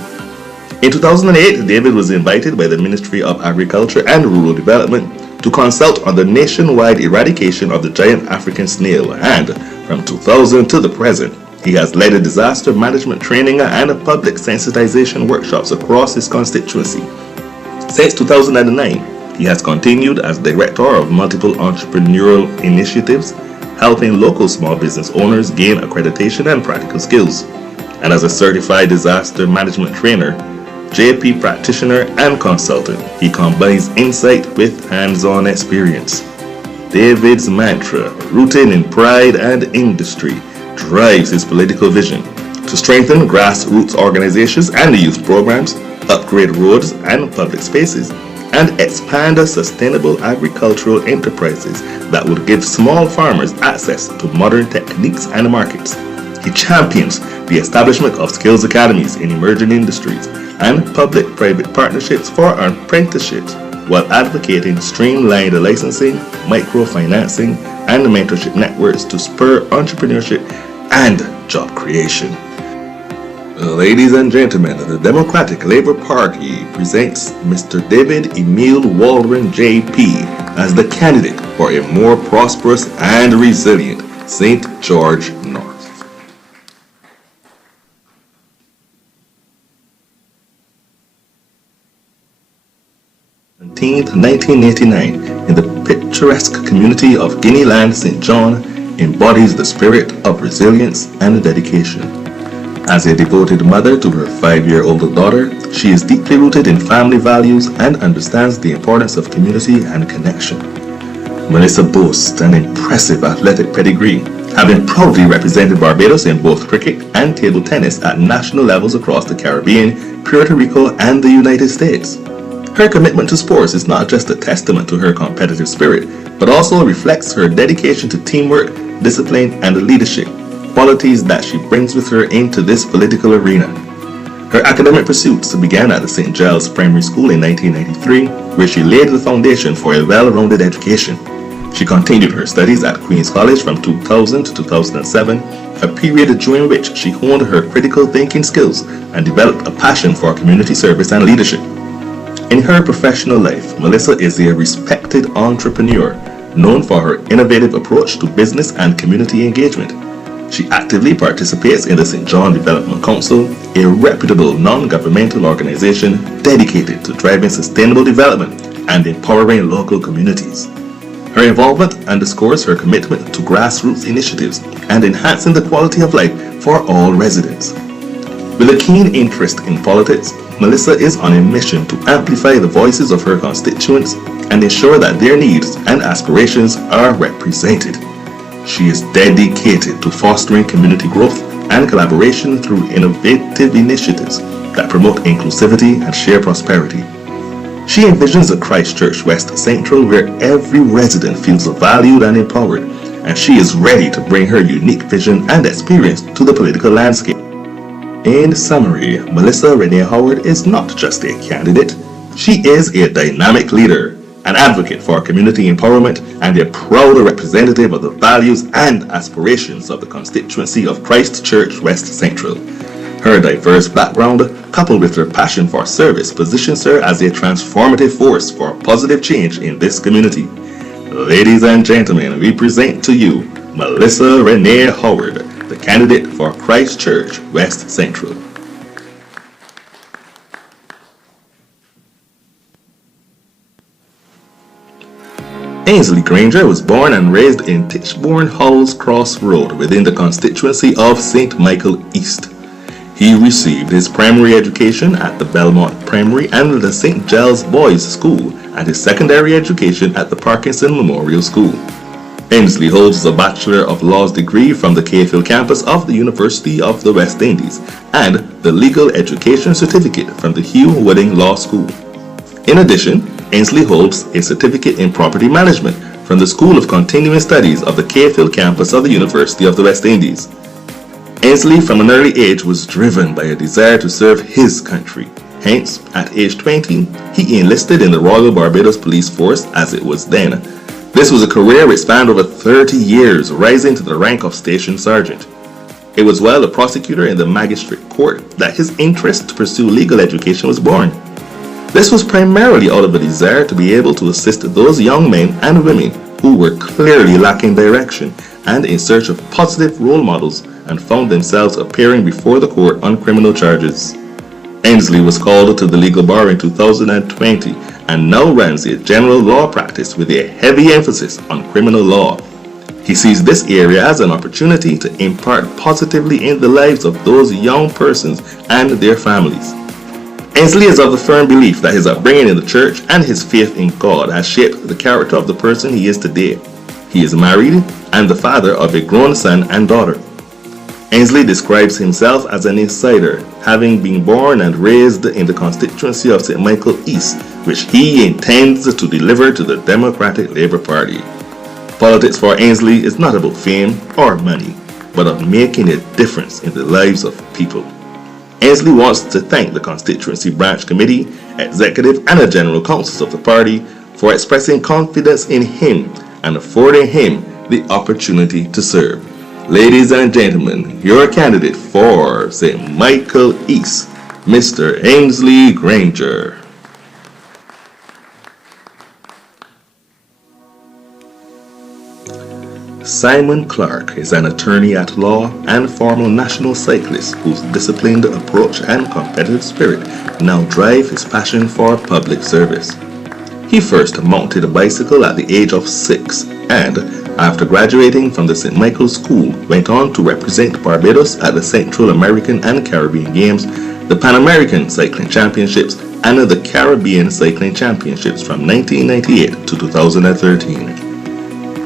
In 2008, David was invited by the Ministry of Agriculture and Rural Development to consult on the nationwide eradication of the giant African snail, and from 2000 to the present, he has led a disaster management training and public sensitization workshops across his constituency. Since 2009, he has continued as director of multiple entrepreneurial initiatives, helping local small business owners gain accreditation and practical skills. And as a certified disaster management trainer, JP practitioner, and consultant, he combines insight with hands-on experience. David's mantra, rooted in pride and industry, drives his political vision to strengthen grassroots organizations and youth programs, upgrade roads and public spaces, and expand sustainable agricultural enterprises that would give small farmers access to modern techniques and markets. He champions the establishment of skills academies in emerging industries and public-private partnerships for apprenticeships, while advocating streamlined licensing, microfinancing, and mentorship networks to spur entrepreneurship and job creation. Ladies and gentlemen, the Democratic Labour Party presents Mr. David Emil Waldron JP as the candidate for a more prosperous and resilient St. George North. 1989, in the picturesque community of Guinea Land, St. John embodies the spirit of resilience and dedication. As a devoted mother to her 5-year-old daughter, she is deeply rooted in family values and understands the importance of community and connection. Melissa boasts an impressive athletic pedigree, having proudly represented Barbados in both cricket and table tennis at national levels across the Caribbean, Puerto Rico, and the United States. Her commitment to sports is not just a testament to her competitive spirit, but also reflects her dedication to teamwork, discipline, and leadership, qualities that she brings with her into this political arena. Her academic pursuits began at the St. Giles Primary School in 1993, where she laid the foundation for a well-rounded education. She continued her studies at Queen's College from 2000 to 2007, a period during which she honed her critical thinking skills and developed a passion for community service and leadership. In her professional life, Melissa is a respected entrepreneur, known for her innovative approach to business and community engagement. She actively participates in the St. John Development Council, a reputable non-governmental organization dedicated to driving sustainable development and empowering local communities. Her involvement underscores her commitment to grassroots initiatives and enhancing the quality of life for all residents. With a keen interest in politics, Melissa is on a mission to amplify the voices of her constituents and ensure that their needs and aspirations are represented. She is dedicated to fostering community growth and collaboration through innovative initiatives that promote inclusivity and share prosperity. She envisions a Christchurch West Central where every resident feels valued and empowered, and she is ready to bring her unique vision and experience to the political landscape. In summary, Melissa Renee Howard is not just a candidate, she is a dynamic leader, an advocate for community empowerment, and a proud representative of the values and aspirations of the constituency of Christchurch West Central. Her diverse background, coupled with her passion for service, positions her as a transformative force for positive change in this community. Ladies and gentlemen, we present to you Melissa Renee Howard, the candidate for Christchurch West Central. Ainsley Granger was born and raised in Tichborne Howells Cross Road within the constituency of St. Michael East. He received his primary education at the Belmont Primary and the St. Giles Boys School and his secondary education at the Parkinson Memorial School. Ainsley holds a Bachelor of Laws degree from the Cayfield campus of the University of the West Indies and the Legal Education Certificate from the Hugh Wooding Law School. In addition, Ainsley holds a certificate in property management from the School of Continuing Studies of the Cayfield campus of the University of the West Indies. Ainsley from an early age was driven by a desire to serve his country. Hence, at age 20, he enlisted in the Royal Barbados Police Force as it was then. This was a career which spanned over 30 years, rising to the rank of Station Sergeant. It was while a prosecutor in the magistrate court that his interest to pursue legal education was born. This was primarily out of a desire to be able to assist those young men and women who were clearly lacking direction and in search of positive role models and found themselves appearing before the court on criminal charges. Ainsley was called to the legal bar in 2020 and now runs a general law practice with a heavy emphasis on criminal law. He sees this area as an opportunity to impart positively in the lives of those young persons and their families. Ainsley is of the firm belief that his upbringing in the church and his faith in God has shaped the character of the person he is today. He is married and the father of a grown son and daughter. Ainsley describes himself as an insider, having been born and raised in the constituency of St. Michael East, which he intends to deliver to the Democratic Labour Party. Politics for Ainsley is not about fame or money, but of making a difference in the lives of people. Ainsley wants to thank the constituency branch committee, executive and the general councils of the party for expressing confidence in him and affording him the opportunity to serve. Ladies and gentlemen, your candidate for St. Michael East, Mr. Ainsley Granger. Simon Clark is an attorney at law and former national cyclist whose disciplined approach and competitive spirit now drive his passion for public service. He first mounted a bicycle at the age of 6 and, after graduating from the St. Michael's School, went on to represent Barbados at the Central American and Caribbean Games, the Pan American Cycling Championships, and the Caribbean Cycling Championships from 1998 to 2013.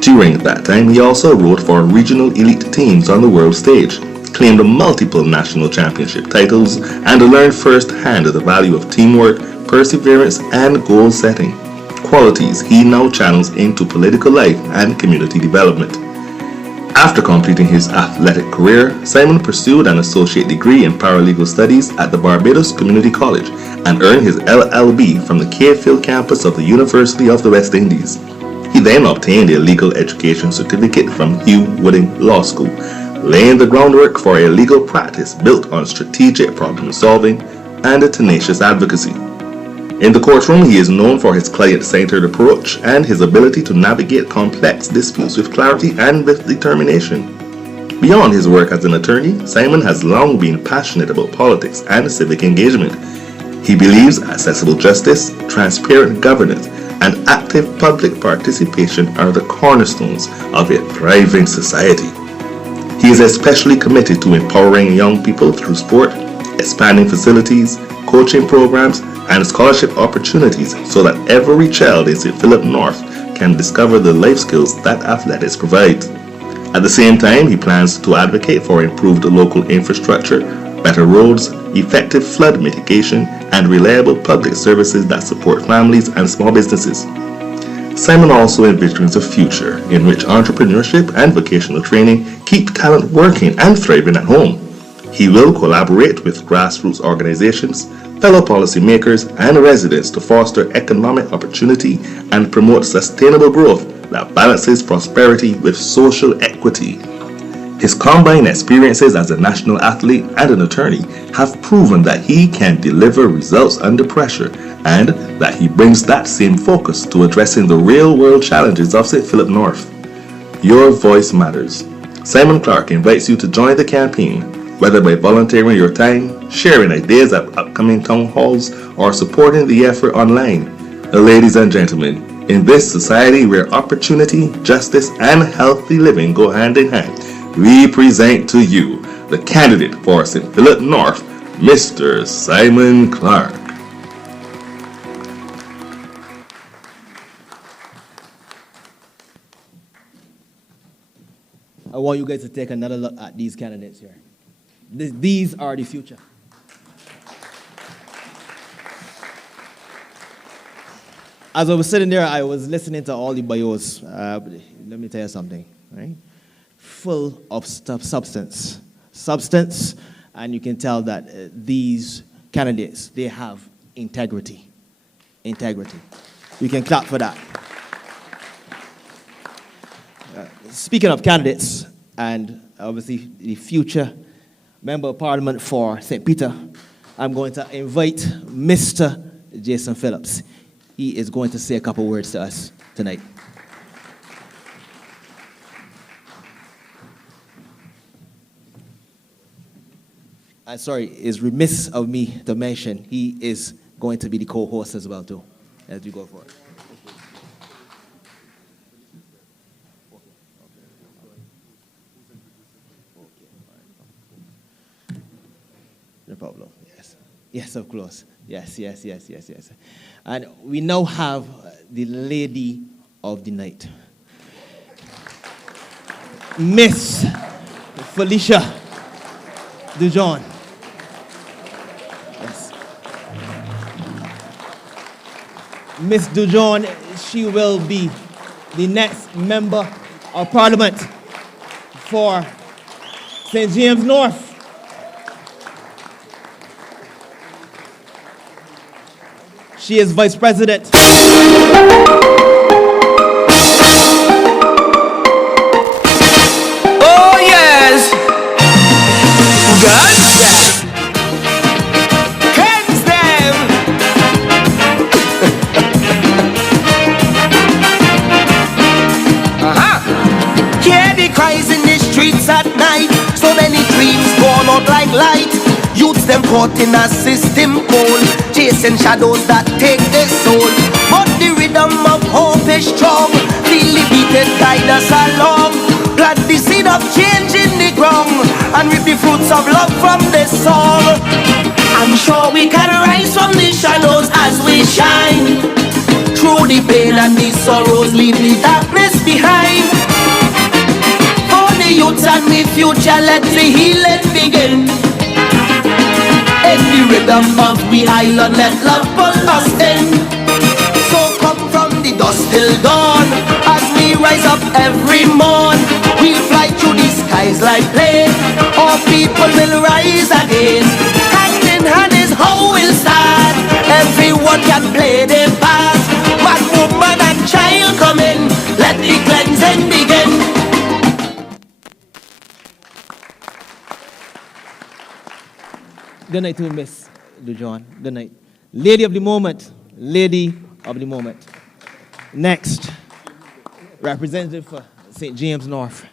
During that time, he also rode for regional elite teams on the world stage, claimed multiple national championship titles, and learned firsthand the value of teamwork, perseverance, and goal setting, qualities he now channels into political life and community development. After completing his athletic career, Simon pursued an associate degree in paralegal studies at the Barbados Community College and earned his LLB from the Cayfield campus of the University of the West Indies. He then obtained a legal education certificate from Hugh Wooding Law School, laying the groundwork for a legal practice built on strategic problem solving and a tenacious advocacy. In the courtroom, he is known for his client-centered approach and his ability to navigate complex disputes with clarity and with determination. Beyond his work as an attorney, Simon has long been passionate about politics and civic engagement. He believes accessible justice, transparent governance, and active public participation are the cornerstones of a thriving society. He is especially committed to empowering young people through sport, expanding facilities, coaching programs, and scholarship opportunities so that every child in St. Philip North can discover the life skills that athletics provides. At the same time, he plans to advocate for improved local infrastructure, better roads, effective flood mitigation, and reliable public services that support families and small businesses. Simon also envisions a future in which entrepreneurship and vocational training keep talent working and thriving at home. He will collaborate with grassroots organizations, fellow policymakers, and residents to foster economic opportunity and promote sustainable growth that balances prosperity with social equity. His combined experiences as a national athlete and an attorney have proven that he can deliver results under pressure and that he brings that same focus to addressing the real-world challenges of St. Philip North. Your voice matters. Simon Clark invites you to join the campaign, whether by volunteering your time, sharing ideas at upcoming town halls, or supporting the effort online. Ladies and gentlemen, in this society where opportunity, justice, and healthy living go hand in hand, we present to you the candidate for St. Philip North, Mr. Simon Clark. I want you guys to take another look at these candidates here. These are the future. As I was sitting there, I was listening to all the bios. Let me tell you something, right? Full of substance, and you can tell that these candidates, they have integrity. You can clap for that. Speaking of candidates, and obviously the future Member of Parliament for St. Peter, I'm going to invite Mr. Jason Phillips. He is going to say a couple words to us tonight. I'm sorry, it's remiss of me to mention he is going to be the co-host as well too, as we go forward. No problem. Yes, of course. Yes. And we now have the lady of the night, Miss Felicia Dujon. Yes. Miss Dujon, she will be the next member of Parliament for St. James North. She is Vice President. Oh, yes. Guns them. Cans them. Hear the cries in the streets at night. So many dreams born out like light. Youths them caught in a system pole, chasing shadows that take their soul. But the rhythm of hope is strong. Feel the beat it guide us along. Plant the seed of change in the ground and reap the fruits of love from this song. I'm sure we can rise from the shadows as we shine. Through the pain and the sorrows, leave the darkness behind. For the youths and the future, let the healing begin. In the rhythm of the island, let love pull us in. So come from the dusk till dawn, as we rise up every morn. We'll fly through the skies like plane, all people will rise again. Hand in hand is how we'll start. Everyone can play their part. Man, woman and child come in, let the cleansing begin. Good night to Miss Dujon. Good night. Lady of the moment. Lady of the moment. Next, representative for St. James North.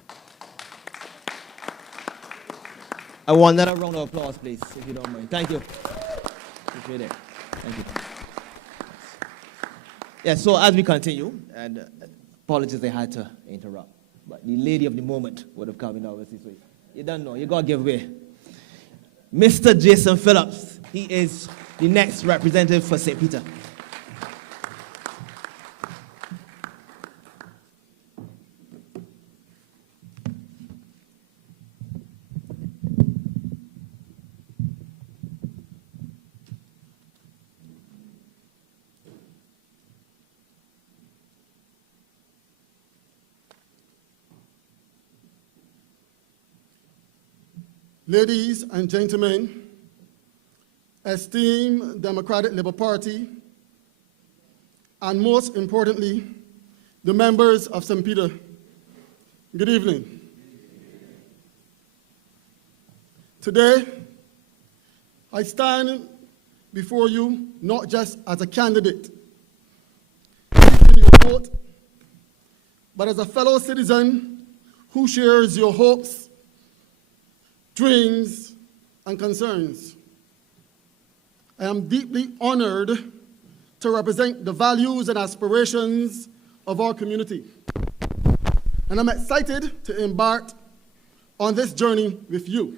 I want another round of applause, please, if you don't mind. Thank you. Appreciate it. Thank you. Yeah, so as we continue, and apologies I had to interrupt, but the lady of the moment would have come in our this way. You don't know, you got to give way. Mr. Jason Phillips, he is the next representative for St. Peter. Ladies and gentlemen, esteemed Democratic Labour Party, and most importantly, the members of St. Peter, good evening. Today, I stand before you not just as a candidate in your vote, but as a fellow citizen who shares your hopes, dreams, and concerns. I am deeply honored to represent the values and aspirations of our community. And I'm excited to embark on this journey with you.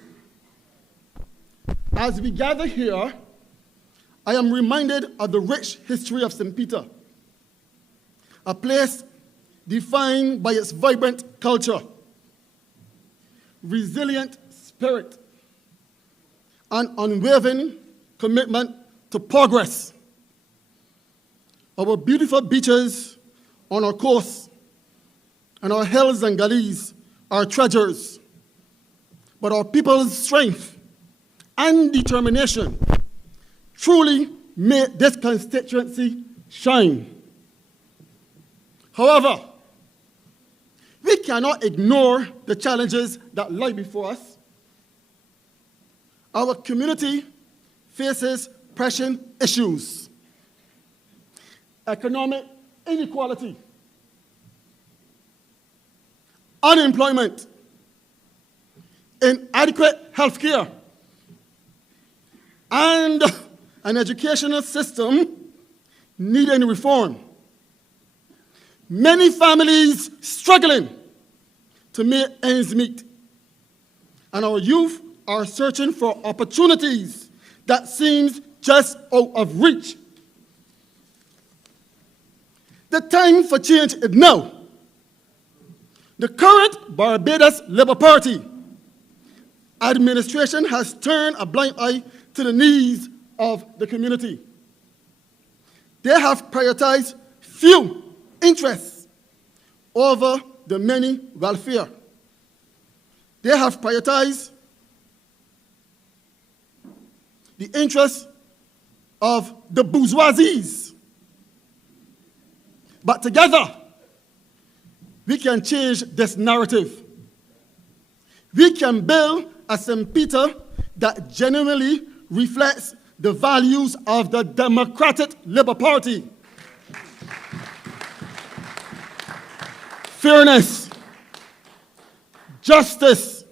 As we gather here, I am reminded of the rich history of St. Peter, a place defined by its vibrant culture, resilient spirit, and unwavering commitment to progress. Our beautiful beaches on our coast and our hills and gullies are treasures, but our people's strength and determination truly make this constituency shine. However, we cannot ignore the challenges that lie before us. Our community faces pressing issues: economic inequality, unemployment, inadequate health care, and an educational system needing reform. Many families struggling to make ends meet, and our youth are searching for opportunities that seems just out of reach. The time for change is now. The current Barbados Labour Party administration has turned a blind eye to the needs of the community. They have prioritized few interests over the many welfare. They have prioritized the interests of the bourgeoisies. But together, we can change this narrative. We can build a St. Peter that genuinely reflects the values of the Democratic Labour Party. Fairness, justice,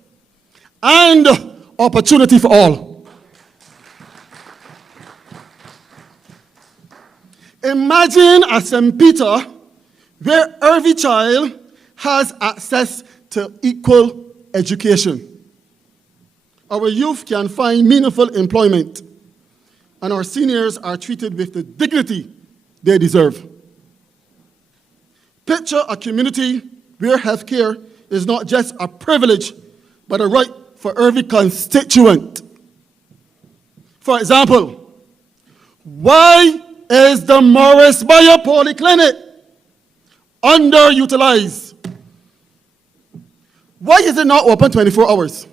and opportunity for all. Imagine a St. Peter where every child has access to equal education. Our youth can find meaningful employment, and our seniors are treated with the dignity they deserve. Picture a community where healthcare is not just a privilege, but a right for every constituent. For example, why is the Morris Bayer Polyclinic underutilized? Why is it not open 24 hours?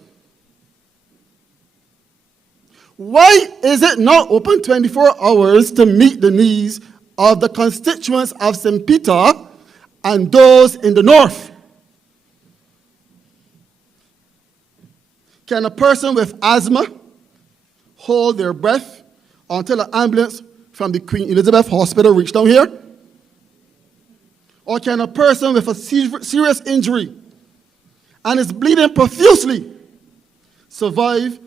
Why is it not open 24 hours to meet the needs of the constituents of St. Peter and those in the north? Can a person with asthma hold their breath until an ambulance from the Queen Elizabeth Hospital reaches down here? Or can a person with a serious injury and is bleeding profusely survive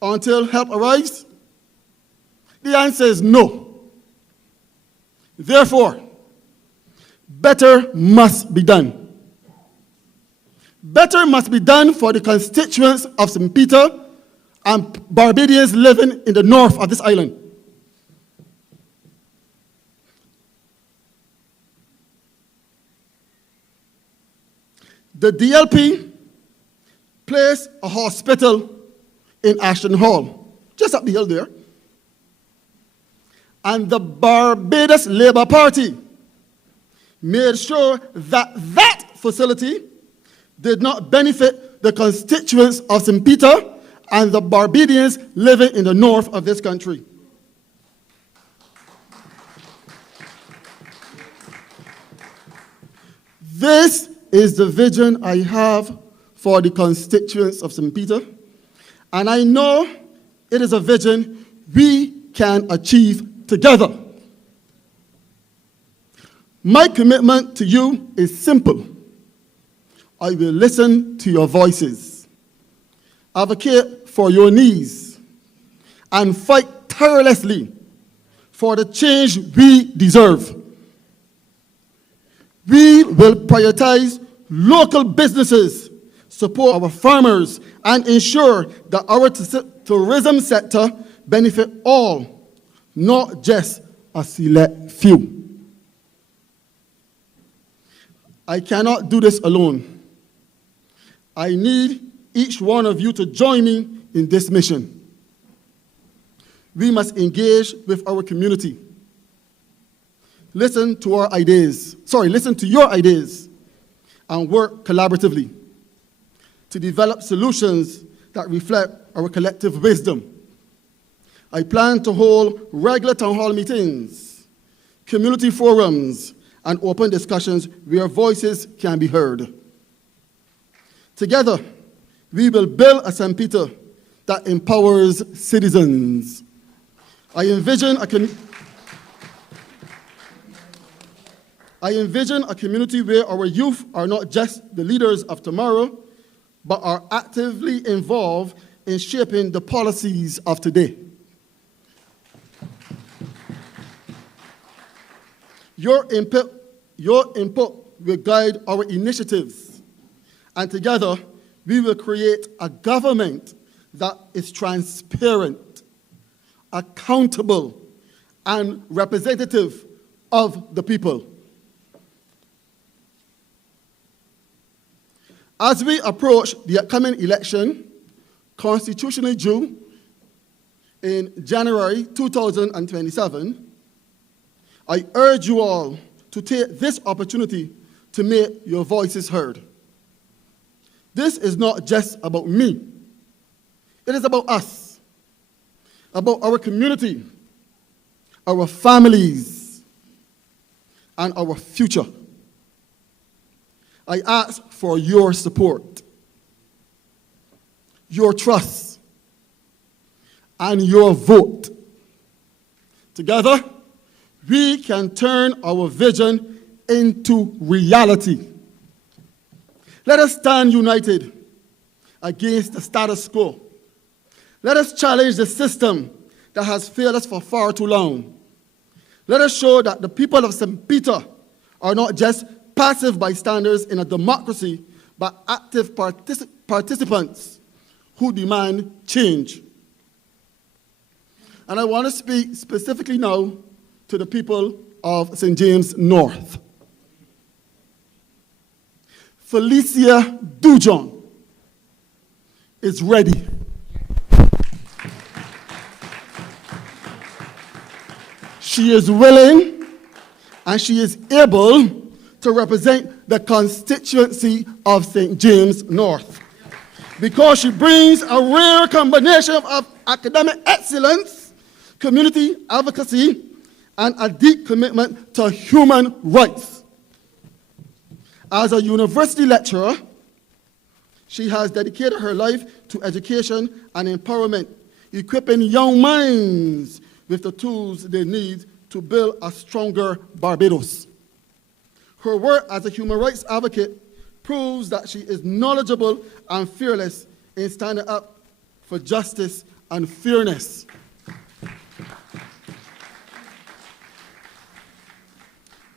until help arrives? The answer is no. Therefore, better must be done. Better must be done for the constituents of St. Peter and Barbadians living in the north of this island. The DLP placed a hospital in Ashton Hall, just up the hill there. And the Barbados Labour Party made sure that that facility did not benefit the constituents of St. Peter and the Barbadians living in the north of this country. This is the vision I have for the constituents of St. Peter, and I know it is a vision we can achieve together. My commitment to you is simple. I will listen to your voices, advocate for your needs, and fight tirelessly for the change we deserve. We will prioritize local businesses, support our farmers, and ensure that our tourism sector benefit all, not just a select few. I cannot do this alone. I need each one of you to join me in this mission. We must engage with our community. Listen to your ideas, and work collaboratively to develop solutions that reflect our collective wisdom. I plan to hold regular town hall meetings, community forums, and open discussions where voices can be heard. Together, we will build a St. Peter that empowers citizens. I envision a community where our youth are not just the leaders of tomorrow, but are actively involved in shaping the policies of today. Your input will guide our initiatives, and together we will create a government that is transparent, accountable, and representative of the people. As we approach the upcoming election, constitutionally due in January 2027, I urge you all to take this opportunity to make your voices heard. This is not just about me. It is about us. about our community, our families, and our future. I ask for your support, your trust, and your vote. Together, we can turn our vision into reality. Let us stand united against the status quo. Let us challenge the system that has failed us for far too long. Let us show that the people of St. Peter are not just passive bystanders in a democracy, but active participants who demand change. And I want to speak specifically now to the people of St. James North. Felicia Dujon is ready. She is willing and she is able to represent the constituency of St. James North because she brings a rare combination of academic excellence, community advocacy, and a deep commitment to human rights. As a university lecturer, she has dedicated her life to education and empowerment, equipping young minds with the tools they need to build a stronger Barbados. Her work as a human rights advocate proves that she is knowledgeable and fearless in standing up for justice and fairness.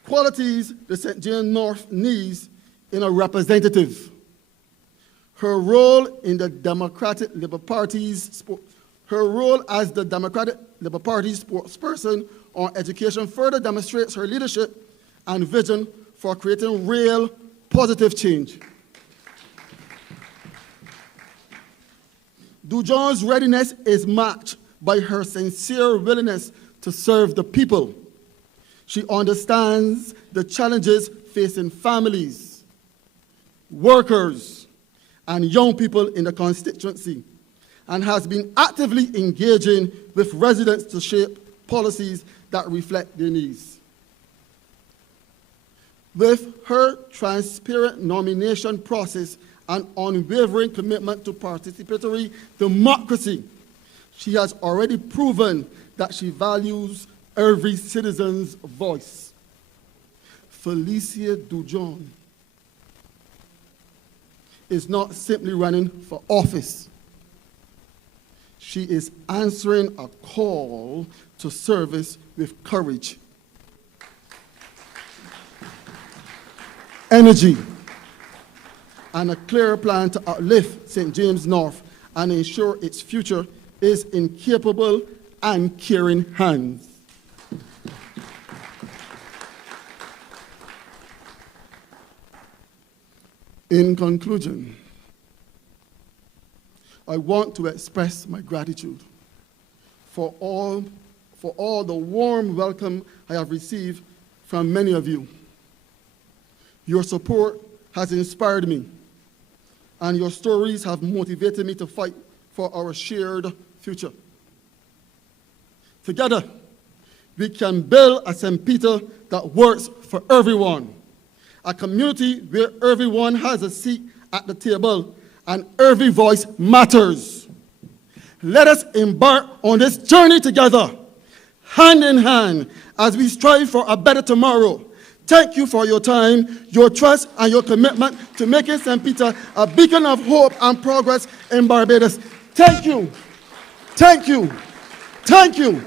Qualities the St. James North needs in a representative. Her role in the Democratic Labour Party's spokesperson on education further demonstrates her leadership and vision for creating real positive change. Dujon's readiness is matched by her sincere willingness to serve the people. She understands the challenges facing families, workers, and young people in the constituency, and has been actively engaging with residents to shape policies that reflect their needs. With her transparent nomination process and unwavering commitment to participatory democracy, she has already proven that she values every citizen's voice. Felicia Dujon is not simply running for office. She is answering a call to service with courage, energy, and a clear plan to uplift St. James North and ensure its future is in capable and caring hands. In conclusion, I want to express my gratitude for all the warm welcome I have received from many of you. Your support has inspired me, and your stories have motivated me to fight for our shared future. Together, we can build a St. Peter that works for everyone, a community where everyone has a seat at the table and every voice matters. Let us embark on this journey together, hand in hand, as we strive for a better tomorrow. Thank you for your time, your trust, and your commitment to making St. Peter a beacon of hope and progress in Barbados. Thank you. Thank you. Thank you.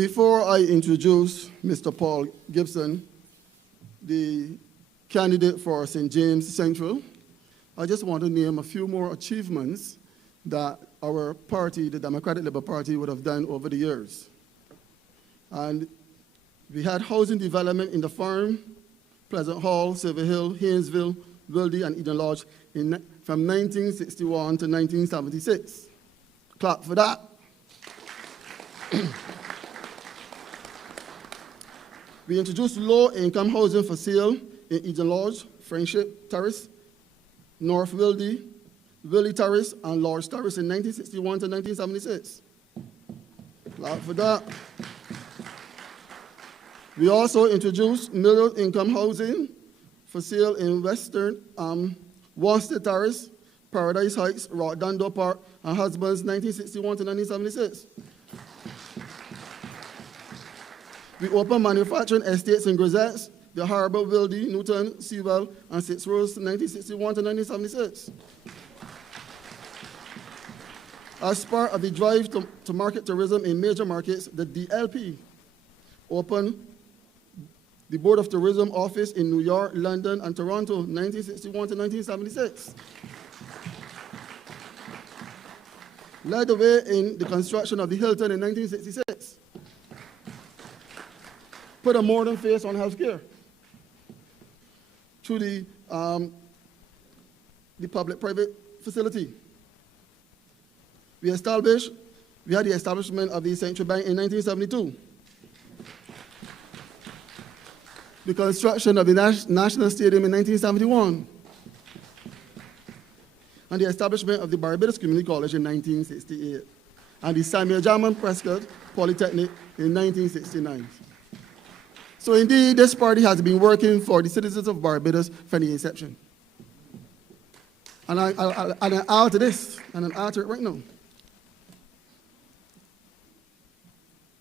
Before I introduce Mr. Paul Gibson, the candidate for St. James Central, I just want to name a few more achievements that our party, the Democratic Labour Party, would have done over the years. And we had housing development in the Farm, Pleasant Hall, Silver Hill, Haynesville, Gilding, and Eden Lodge from 1961 to 1976. Clap for that. We introduced low-income housing for sale in Eden Lodge, Friendship Terrace, North Wildy, Willie Terrace, and Lodge Terrace in 1961 to 1976. Clap for that. We also introduced middle-income housing for sale in Western Wanstead Terrace, Paradise Heights, Rockdando Park, and Husbands 1961 to 1976. We opened manufacturing estates in Grisettes, the Harbor, Wildy, Newton, Sewell, and Six Rose 1961 to 1976. As part of the drive to market tourism in major markets, the DLP opened the Board of Tourism office in New York, London, and Toronto 1961 to 1976. Led the way in the construction of the Hilton in 1966. Put a modern face on healthcare through the public-private facility. We had the establishment of the Central Bank in 1972. The construction of the National Stadium in 1971. And the establishment of the Barbados Community College in 1968. And the Samuel Jarman Prescott Polytechnic in 1969. So indeed, this party has been working for the citizens of Barbados from the inception. And I'll add to this, and I'll add to it right now.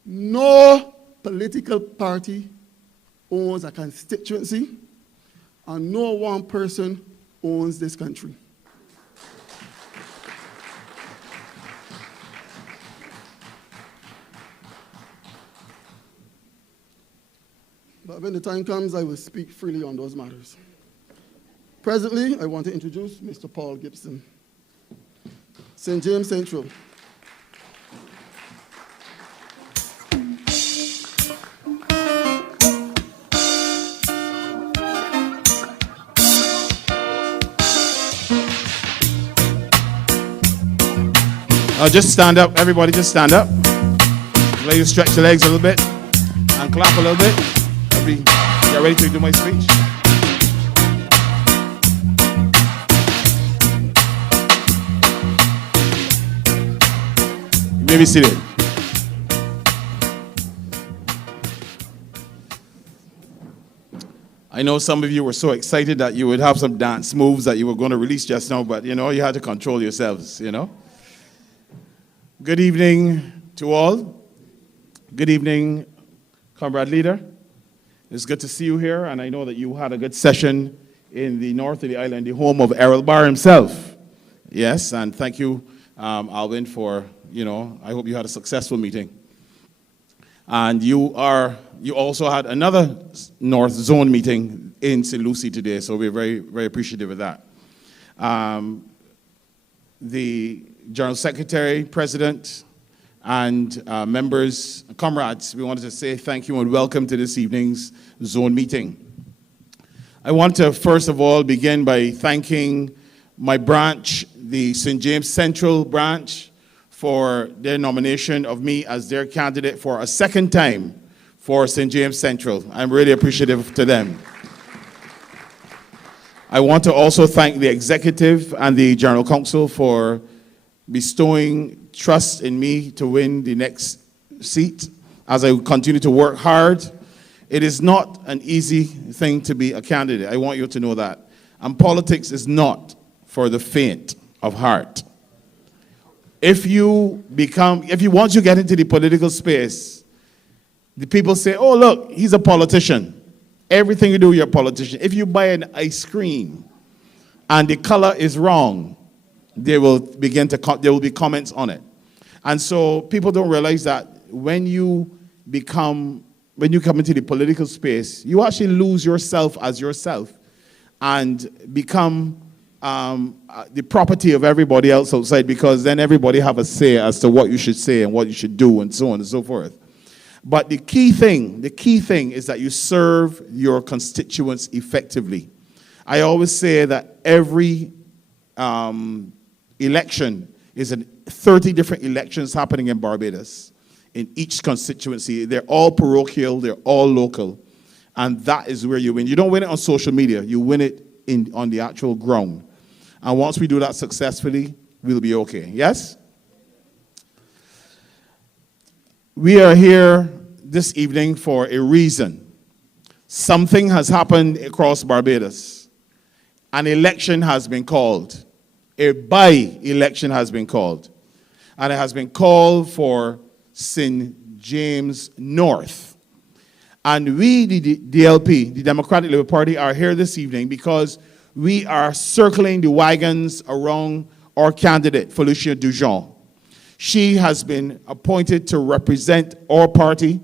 No political party owns a constituency, and no one person owns this country. But when the time comes, I will speak freely on those matters. Presently, I want to introduce Mr. Paul Gibson, St. James Central. Just stand up, everybody, just stand up. Let you stretch your legs a little bit and clap a little bit. Get ready to do my speech. You may be seated. I know some of you were so excited that you would have some dance moves that you were going to release just now, but you had to control yourselves, Good evening to all. Good evening, comrade leader. It's good to see you here, and I know that you had a good session in the north of the island, the home of Errol Barr himself. Yes, and thank you, Alvin, for, I hope you had a successful meeting. And you also had another North Zone meeting in St. Lucie today, so we're very, very appreciative of that. The General Secretary, President, and members, comrades, we wanted to say thank you and welcome to this evening's zone meeting. I want to first of all begin by thanking my branch, the St. James Central branch, for their nomination of me as their candidate for a second time for St. James Central. I'm really appreciative to them. I want to also thank the executive and the General Council for bestowing trust in me to win the next seat as I continue to work hard. It is not an easy thing to be a candidate. I want you to know that. And politics is not for the faint of heart. Once you get into the political space, the people say, oh, look, he's a politician. Everything you do, you're a politician. If you buy an ice cream and the color is wrong, there will be comments on it. And so people don't realize that when you when you come into the political space, you actually lose yourself as yourself and become the property of everybody else outside, because then everybody have a say as to what you should say and what you should do and so on and so forth. But the key thing is that you serve your constituents effectively. I always say that every election is 30 different elections happening in Barbados in each constituency. They're all parochial, they're all local, and that is where you win. You don't win it on social media, you win it on the actual ground. And once we do that successfully, we'll be okay. Yes? We are here this evening for a reason. Something has happened across Barbados. An election has been called. A by-election has been called. And it has been called for St. James North. And we, the DLP, the Democratic Labour Party, are here this evening because we are circling the wagons around our candidate, Felicia Dujon. She has been appointed to represent our party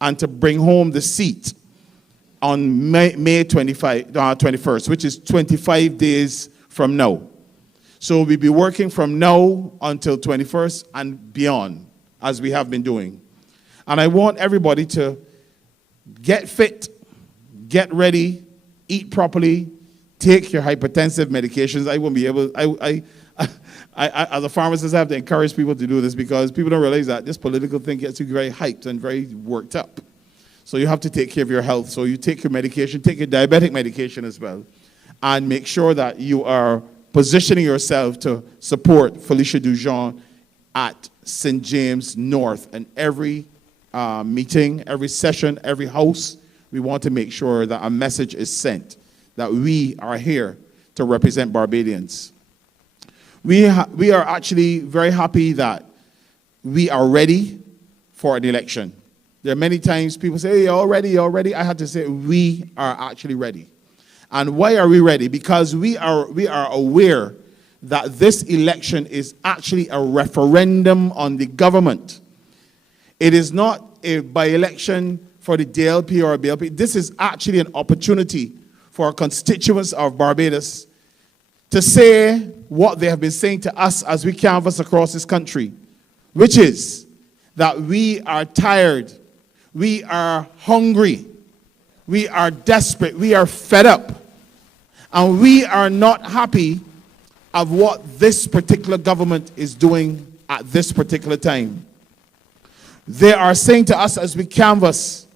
and to bring home the seat on May 21st, which is 25 days from now. So we'll be working from now until 21st and beyond, as we have been doing. And I want everybody to get fit, get ready, eat properly, take your hypertensive medications. I won't be able, I as a pharmacist, I have to encourage people to do this because people don't realize that this political thing gets you very hyped and very worked up. So you have to take care of your health. So you take your medication, take your diabetic medication as well, and make sure that you are positioning yourself to support Felicia Dujon at St. James North. And every meeting, every session, every house, we want to make sure that a message is sent that we are here to represent Barbadians. We are actually very happy that we are ready for an election. There are many times people say, hey, y'all ready? I had to say, we are actually ready. And why are we ready? Because we are aware that this election is actually a referendum on the government. It is not a by-election for the DLP or BLP. This is actually an opportunity for constituents of Barbados to say what they have been saying to us as we canvass across this country, which is that we are tired, we are hungry, we are desperate, we are fed up, and we are not happy of what this particular government is doing at this particular time. They are saying to us as we canvass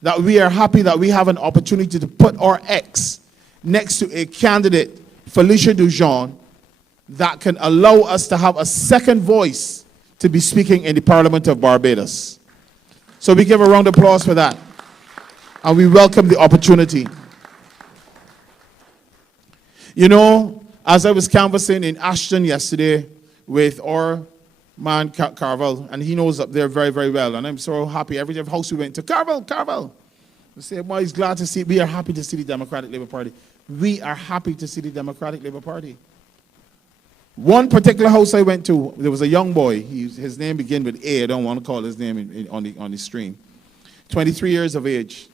that we are happy that we have an opportunity to put our X next to a candidate, Felicia Dujon, that can allow us to have a second voice to be speaking in the Parliament of Barbados. So we give a round of applause for that. And we welcome the opportunity. You know, as I was canvassing in Ashton yesterday with our man Carvel, and he knows up there very, very well, and I'm so happy. Every house we went to, Carvel. We say, boy, he's glad to see, we are happy to see the Democratic Labour Party. We are happy to see the Democratic Labour Party. One particular house I went to, there was a young boy. His name began with A. I don't want to call his name on the stream. 23 years of age.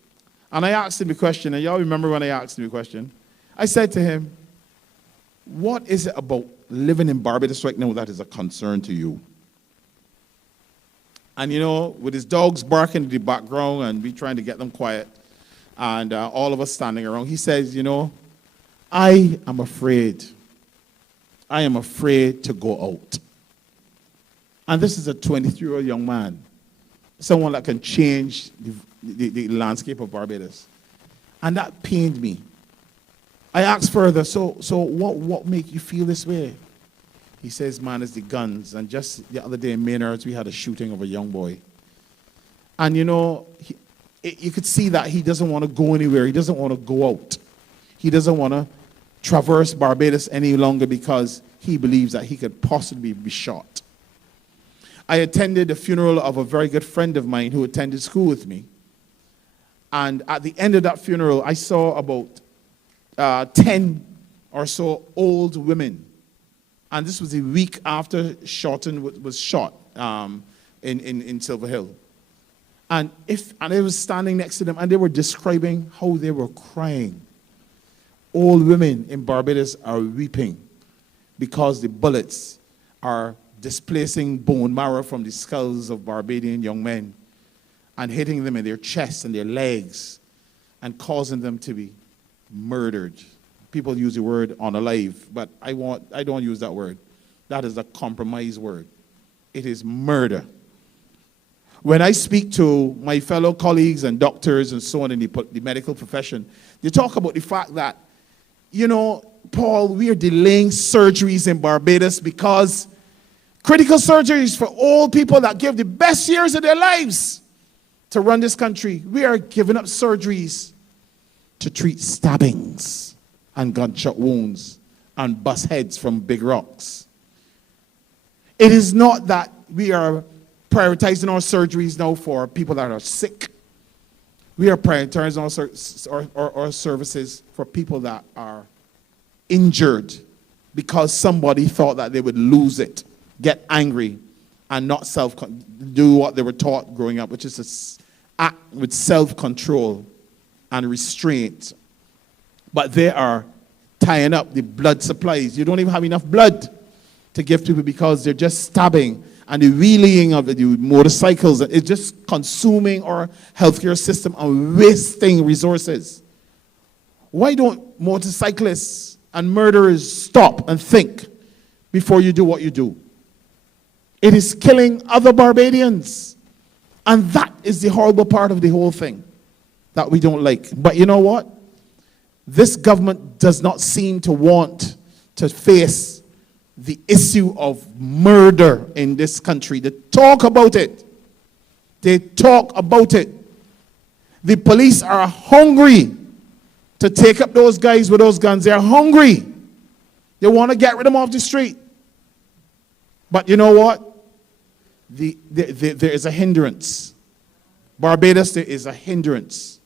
And I asked him a question, and y'all remember when I asked him a question? I said to him, what is it about living in Barbados right now that is a concern to you? And you know, with his dogs barking in the background and we trying to get them quiet, and all of us standing around, he says, you know, I am afraid. I am afraid to go out. And this is a 23-year-old young man, someone that can change the landscape of Barbados. And that pained me. I asked further, so what make you feel this way? He says, man, it's the guns. And just the other day in Maynards, we had a shooting of a young boy. And you know, you could see that he doesn't want to go anywhere. He doesn't want to go out. He doesn't want to traverse Barbados any longer because he believes that he could possibly be shot. I attended the funeral of a very good friend of mine who attended school with me. And at the end of that funeral, I saw about 10 or so old women. And this was a week after Shorten was shot in Silver Hill. And I was standing next to them, and they were describing how they were crying. Old women in Barbados are weeping because the bullets are displacing bone marrow from the skulls of Barbadian young men and hitting them in their chests and their legs and causing them to be murdered. People use the word unalive, but I don't use that word. That is a compromise word. It is murder. When I speak to my fellow colleagues and doctors and so on in the medical profession, they talk about the fact that, Paul, we are delaying surgeries in Barbados because critical surgeries for old people that give the best years of their lives to run this country, we are giving up surgeries to treat stabbings and gunshot wounds and bust heads from big rocks. It is not that we are prioritizing our surgeries now for people that are sick. We are prioritizing our services for people that are injured because somebody thought that they would lose it, get angry, and not do what they were taught growing up, which is to act with self-control and restraint. But they are tying up the blood supplies. You don't even have enough blood to give people because they're just stabbing, and the wheeling of the motorcycles is just consuming our healthcare system and wasting resources. Why don't motorcyclists and murderers stop and think before you do what you do? It is killing other Barbadians. And that is the horrible part of the whole thing that we don't like. But you know what? This government does not seem to want to face the issue of murder in this country. They talk about it. They talk about it. The police are hungry to take up those guys with those guns. They're hungry. They want to get rid of them off the street. But you know what? There is a hindrance. Barbados, there is a hindrance.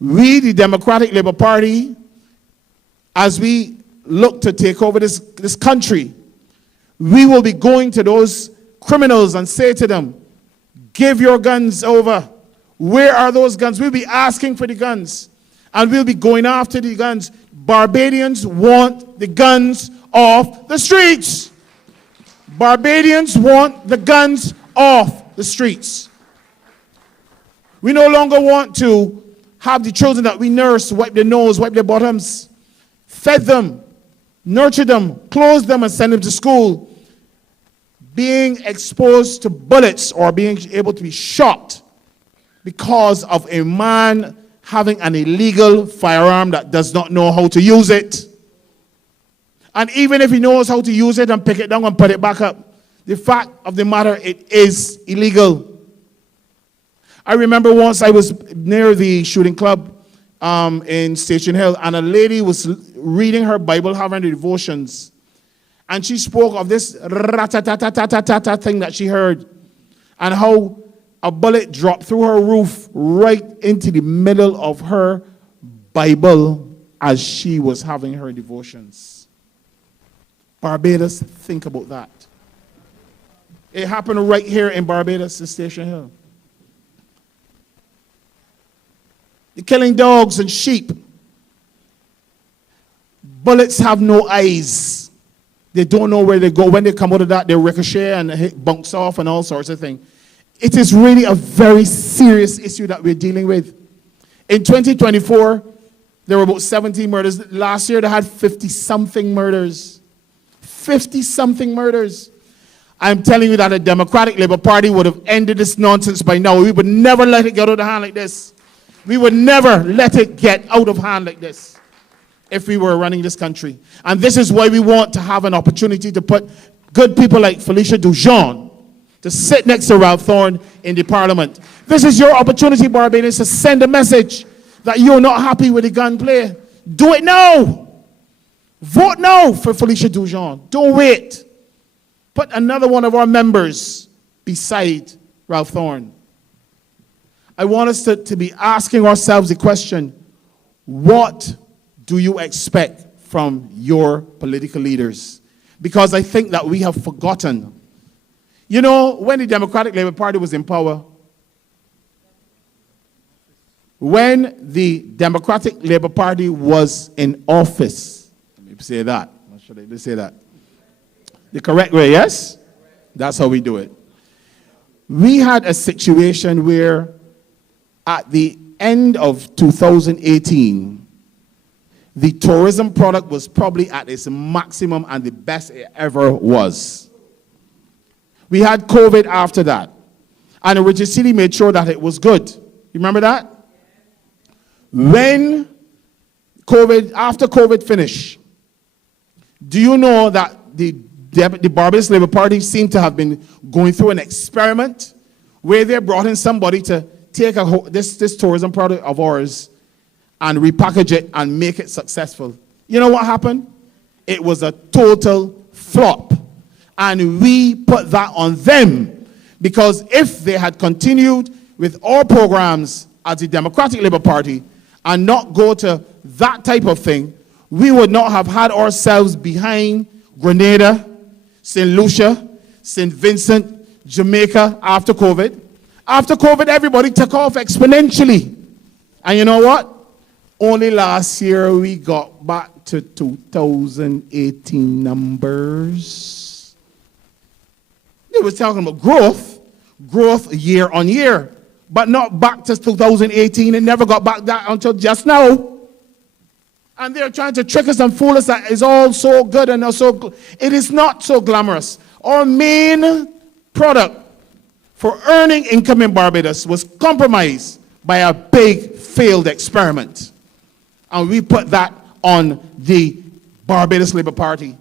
We, the Democratic Labour Party, as we look to take over this country, we will be going to those criminals and say to them, give your guns over. Where are those guns? We'll be asking for the guns. And we'll be going after the guns. Barbadians want the guns off the streets. Barbadians want the guns off the streets. We no longer want to have the children that we nurse wipe their nose, wipe their bottoms, fed them, nurture them, clothe them, and send them to school, being exposed to bullets or being able to be shot because of a man having an illegal firearm that does not know how to use it. And even if he knows how to use it and pick it down and put it back up, the fact of the matter, it is illegal. I remember once I was near the shooting club in Station Hill, and a lady was reading her Bible, having the devotions, and she spoke of this rat-a-tat-tat-tat-tat thing that she heard, and how a bullet dropped through her roof right into the middle of her Bible as she was having her devotions. Barbados, think about that. It happened right here in Barbados, in Station Hill. They're killing dogs and sheep. Bullets have no eyes. They don't know where they go. When they come out of that, they ricochet and bounce off and all sorts of things. It is really a very serious issue that we're dealing with. In 2024, there were about 70 murders. Last year, they had 50-something murders. 50-something murders. I'm telling you that the Democratic Labour Party would have ended this nonsense by now. We would never let it get out of hand like this. We would never let it get out of hand like this if we were running this country. And this is why we want to have an opportunity to put good people like Felicia Dujon to sit next to Ralph Thorne in the parliament. This is your opportunity, Barbadians, to send a message that you're not happy with the gunplay. Do it now. Vote now for Felicia Dujon. Don't wait. Put another one of our members beside Ralph Thorne. I want us to be asking ourselves the question, what do you expect from your political leaders? Because I think that we have forgotten. You know, when the Democratic Labour Party was in power, when the Democratic Labour Party was in office, let me say that. Should I say that? The correct way, yes? That's how we do it. We had a situation where at the end of 2018, the tourism product was probably at its maximum and the best it ever was. We had COVID after that. And Original City made sure that it was good. You remember that? When after COVID finished, do you know that the Barbados Labour Party seemed to have been going through an experiment where they brought in somebody to take this tourism product of ours and repackage it and make it successful. You know what happened? It was a total flop. And we put that on them, because if they had continued with our programs as the Democratic Labour Party and not go to that type of thing, we would not have had ourselves behind Grenada, St. Lucia, St. Vincent, Jamaica after COVID. After COVID, everybody took off exponentially. And you know what? Only last year we got back to 2018 numbers. They were talking about growth year on year, but not back to 2018. It never got back that until just now. And they're trying to trick us and fool us that it's all so good and it is not so glamorous. Our main product for earning income in Barbados was compromised by a big failed experiment. And we put that on the Barbados Labour Party.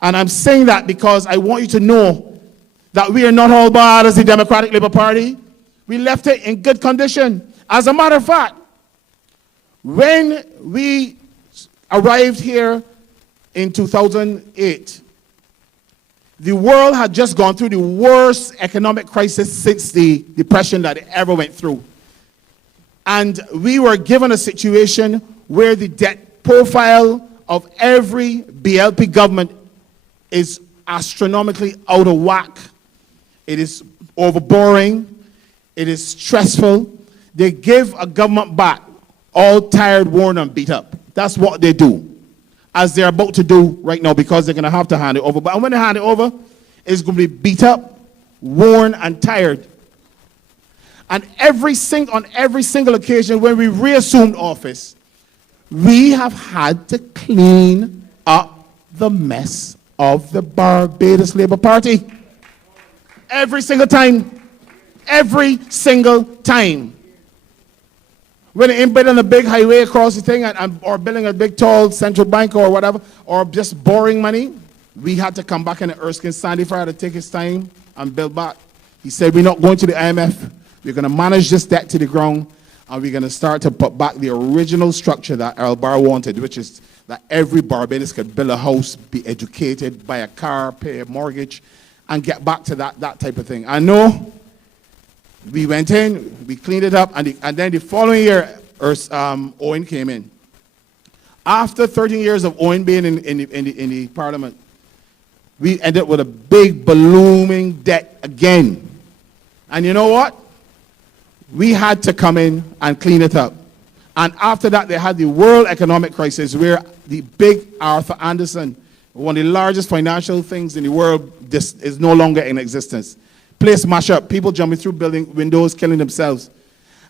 And I'm saying that because I want you to know that we are not all bad as the Democratic Labour Party. We left it in good condition. As a matter of fact, when we arrived here in 2008, the world had just gone through the worst economic crisis since the Depression that it ever went through. And we were given a situation where the debt profile of every BLP government is astronomically out of whack. It is overbearing. It is stressful. They give a government back all tired, worn, and beat up. That's what they do, as they're about to do right now, because they're going to have to hand it over. But when they hand it over, it's going to be beat up, worn, and tired. And on every single occasion when we reassumed office, we have had to clean up the mess of the Barbados Labour Party. Every single time. Every single time. When they're building a big highway across the thing, or building a big tall central bank or whatever, or just borrowing money, we had to come back in the Erskine Sandy Fire to take his time and build back. He said, we're not going to the IMF. We're going to manage this debt to the ground, and we're going to start to put back the original structure that Al Bar wanted, which is that every Barbados could build a house, be educated, buy a car, pay a mortgage, and get back to that type of thing. I know. We went in, we cleaned it up, and then the following year, Owen came in. After 13 years of Owen being in the parliament, we ended up with a big ballooning debt again. And you know what? We had to come in and clean it up. And after that, they had the world economic crisis, where the big Arthur Andersen, one of the largest financial things in the world, this is no longer in existence. Place mash up, people jumping through building windows, killing themselves.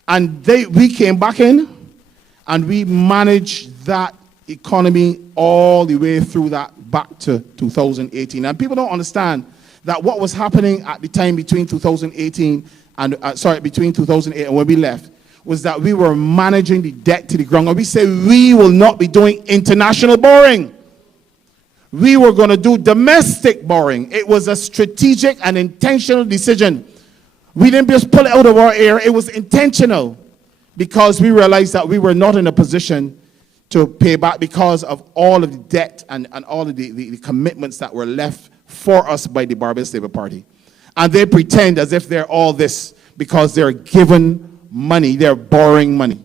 And we came back in, and we managed that economy all the way through that back to 2018. And people don't understand that what was happening at the time between 2018 and, between 2008 and when we left, was that we were managing the debt to the ground. And we said we will not be doing international borrowing. We were going to do domestic borrowing. It was a strategic and intentional decision. We didn't just pull it out of our ear. It was intentional, because we realized that we were not in a position to pay back because of all of the debt and all of the commitments that were left for us by the Barbados Labour Party. And they pretend as if they're all this because they're given money, they're borrowing money.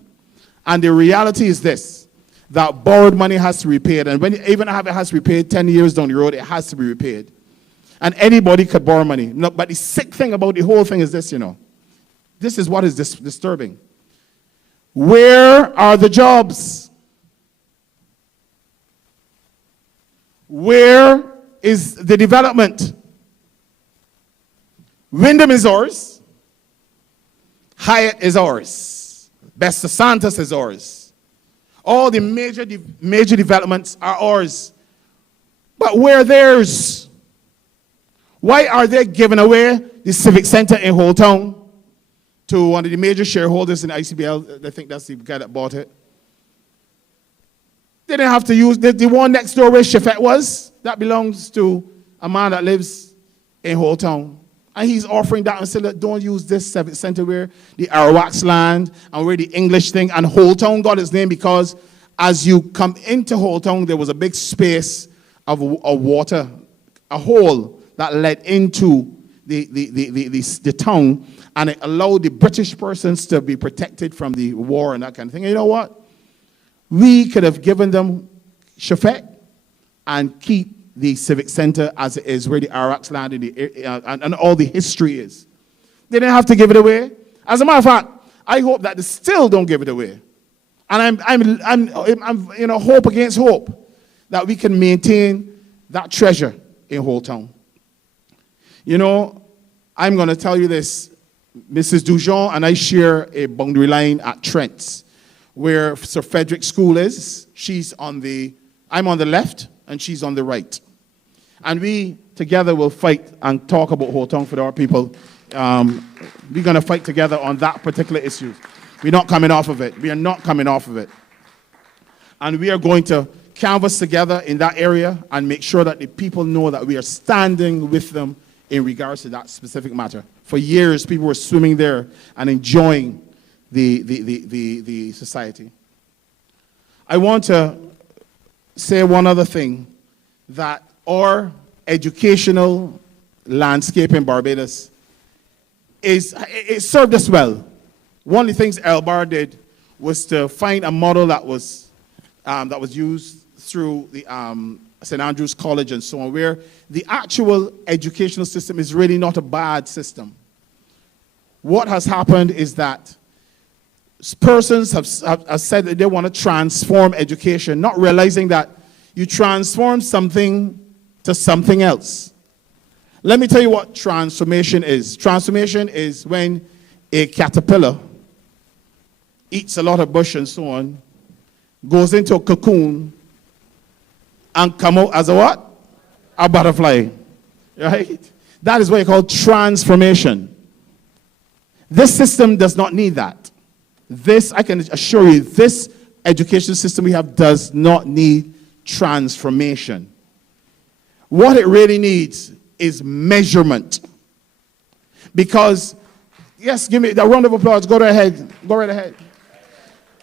And the reality is this, that borrowed money has to be repaid. And even if it has to be repaid 10 years down the road, it has to be repaid. And anybody could borrow money. No, but the sick thing about the whole thing is this, This is what is disturbing. Where are the jobs? Where is the development? Wyndham is ours. Hyatt is ours. Besta Santos is ours. All the major developments are ours. But where theirs? Why are they giving away the Civic Center in Whole Town to one of the major shareholders in ICBL? I think that's the guy that bought it. They didn't have to use the one next door where Shafet was. That belongs to a man that lives in Whole Town. And he's offering that and said, don't use this Civic Center where the Arawak's land and where the English thing. And Whole Town got its name because as you come into Whole Town, there was a big space of water, a hole that led into the town, and it allowed the British persons to be protected from the war and that kind of thing. And you know what? We could have given them Shafet and keep the Civic Center as it is, where the Arawak's land and all the history is. They didn't have to give it away. As a matter of fact, I hope that they still don't give it away. And I'm hope against hope that we can maintain that treasure in Whole Town. You know, I'm going to tell you this. Mrs. Dujon and I share a boundary line at Trent's, where Sir Frederick's school is. I'm on the left, and she's on the right. And we together will fight and talk about Whole Town for our people. We're going to fight together on that particular issue. We're not coming off of it. We are not coming off of it. And we are going to canvass together in that area and make sure that the people know that we are standing with them in regards to that specific matter. For years, people were swimming there and enjoying the society. I want to say one other thing, that our educational landscape in Barbados it served us well. One of the things Elbar did was to find a model that was used through the St. Andrew's College and so on, where the actual educational system is really not a bad system. What has happened is that persons have said that they want to transform education, not realizing that you transform something to something else. Let me tell you what transformation is. Transformation is when a caterpillar eats a lot of bush and so on, goes into a cocoon, and come out as a what? A butterfly, right? That is what you call transformation. This system does not need that. This, I can assure you, this education system we have does not need transformation. What it really needs is measurement. Because, yes, give me a round of applause. Go right ahead. Go right ahead.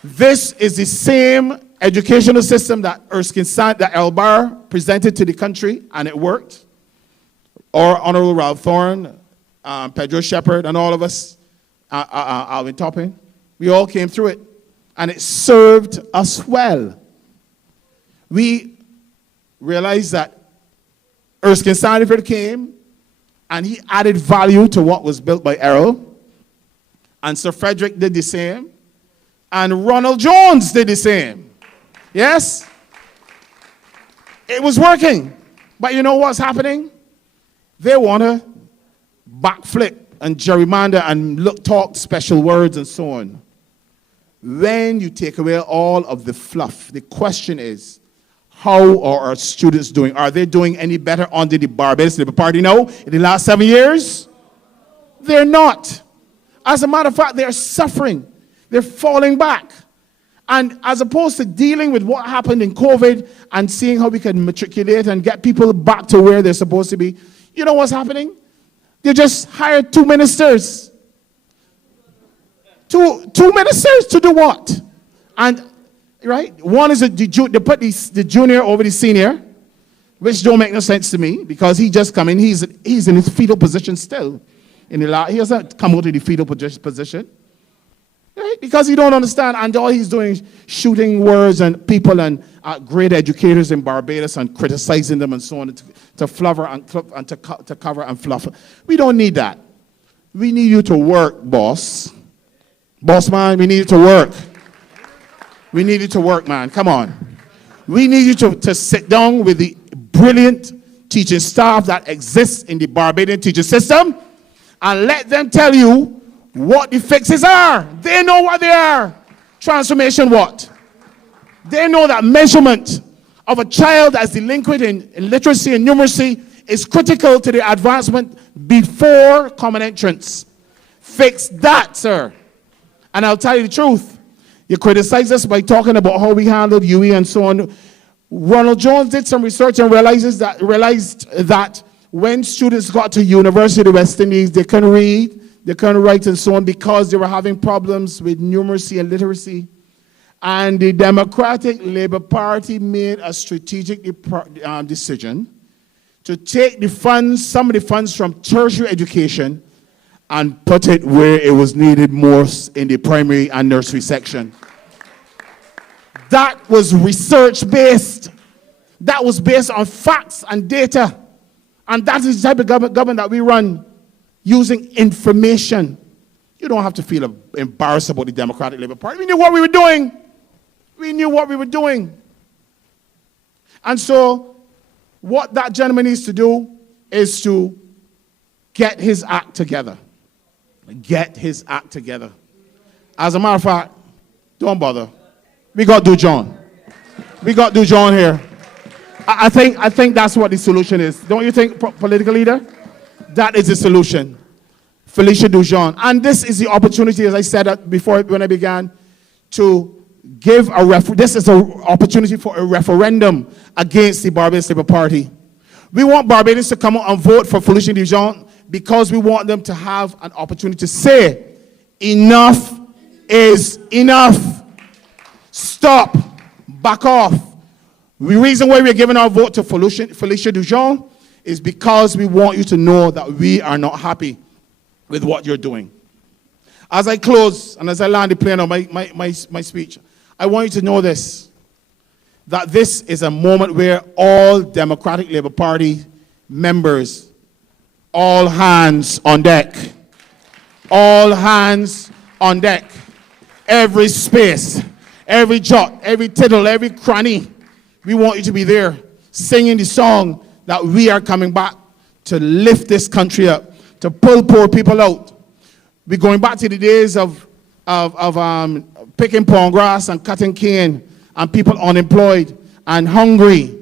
This is the same educational system that that Elbar presented to the country, and it worked. Or Honorable Ralph Thorne, Pedro Shepherd, and all of us, Alvin Topping, we all came through it, and it served us well. We realized that Erskine Sandiford came, and he added value to what was built by Errol, and Sir Frederick did the same, and Ronald Jones did the same. Yes? It was working. But you know what's happening? They want to backflip and gerrymander and talk special words and so on. When you take away all of the fluff, the question is, how are our students doing? Are they doing any better under the Barbados Labour Party now in the last 7 years? They're not. As a matter of fact, they're suffering. They're falling back. And as opposed to dealing with what happened in COVID and seeing how we can matriculate and get people back to where they're supposed to be, you know what's happening? They just hired 2 ministers. Two ministers to do what? And, right? One is they put the junior over the senior, which don't make no sense to me, because he just come in, he's in his fetal position still. He hasn't come out of the fetal position. Right? Because he don't understand, and all he's doing is shooting words and people and great educators in Barbados and criticizing them and so on to fluffer and to cover and fluff. We don't need that. We need you to work, boss. Boss man, we need you to work. We need you to work, man. Come on. We need you to sit down with the brilliant teaching staff that exists in the Barbadian teaching system and let them tell you what the fixes are. They know what they are. Transformation what? They know that measurement of a child that's delinquent in literacy and numeracy is critical to the advancement before common entrance. Fix that, sir. And I'll tell you the truth. You criticize us by talking about how we handled UE and so on. Ronald Jones did some research and realized that when students got to University of the West Indies, they couldn't read, they couldn't write and so on because they were having problems with numeracy and literacy. And the Democratic Labour Party made a strategic decision to take the funds, some of the funds from tertiary education and put it where it was needed most in the primary and nursery section. That was research-based. That was based on facts and data. And that is the type of government that we run, using information. You don't have to feel embarrassed about the Democratic Labour Party. We knew what we were doing. We knew what we were doing. And so, what that gentleman needs to do is to get his act together. Get his act together. As a matter of fact, don't bother. We got Dujon. We got Dujon here. I think that's what the solution is. Don't you think, political leader? That is the solution. Felicia Dujon. And this is the opportunity, as I said before when I began, to give this is an opportunity for a referendum against the Barbadian Labour Party. We want Barbadians to come out and vote for Felicia Dujon because we want them to have an opportunity to say, enough is enough. Stop. Back off. The reason why we're giving our vote to Felicia Dujon is because we want you to know that we are not happy with what you're doing. As I close and as I land the plane on my speech, I want you to know this, that this is a moment where all Democratic Labour Party members, all hands on deck. All hands on deck. Every space, every jot, every tittle, every cranny, we want you to be there singing the song that we are coming back to lift this country up, to pull poor people out. We're going back to the days of picking palm grass and cutting cane and people unemployed and hungry.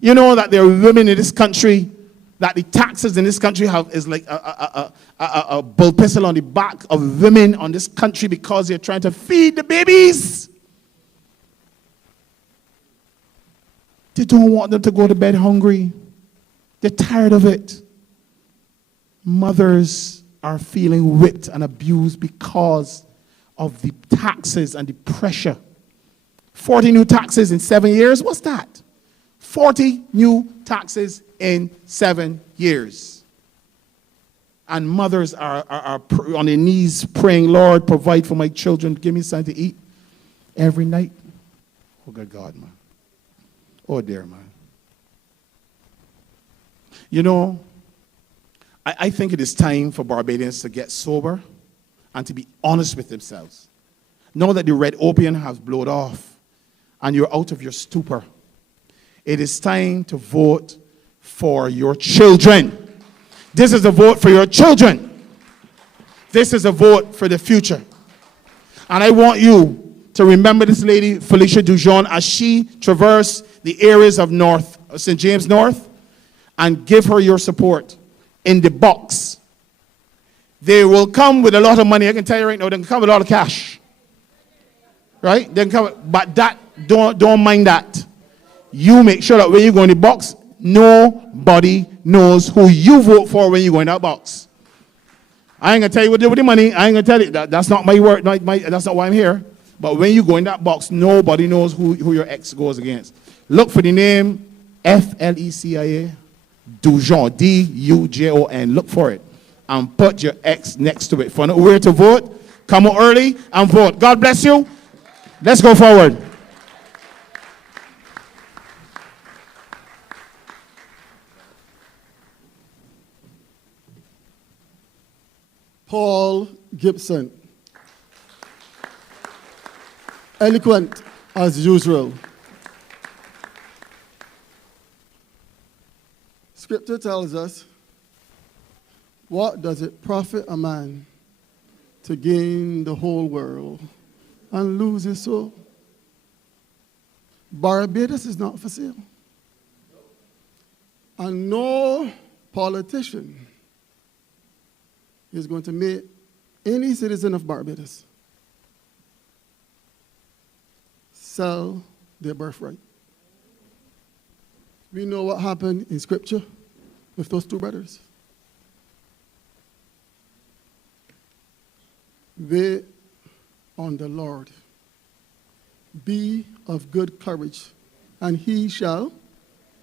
You know that there are women in this country, that the taxes in this country is like a bull pistol on the back of women on this country because they're trying to feed the babies. They don't want them to go to bed hungry. They're tired of it. Mothers are feeling whipped and abused because of the taxes and the pressure. 40 new taxes in 7 years, what's that? 40 new taxes in 7 years. And mothers are on their knees praying, Lord, provide for my children, give me something to eat every night. Oh, good God, man. Oh, dear, man. You know, I think it is time for Barbadians to get sober and to be honest with themselves. Know that the red opium has blown off and you're out of your stupor. It is time to vote for your children. This is a vote for your children. This is a vote for the future. And I want you to remember this lady, Felicia Dujon, as she traversed the areas of St. James North, and give her your support in the box. They will come with a lot of money. I can tell you right now, they can come with a lot of cash. Right? They can come, but don't mind that. You make sure that when you go in the box, nobody knows who you vote for when you go in that box. I ain't gonna tell you what to do with the money. I ain't gonna tell you that's not my word. That's not why I'm here. But when you go in that box, nobody knows who your ex goes against. Look for the name Felicia Dujon, D-U-J-O-N. Look for it. And put your ex next to it. Find out where to vote. Come out early and vote. God bless you. Let's go forward. Paul Gibson. Eloquent, as usual. Scripture tells us, what does it profit a man to gain the whole world and lose his soul? Barbados is not for sale. And no politician is going to make any citizen of Barbados sell their birthright. We know what happened in Scripture with those two brothers. Wait on the Lord. Be of good courage, and he shall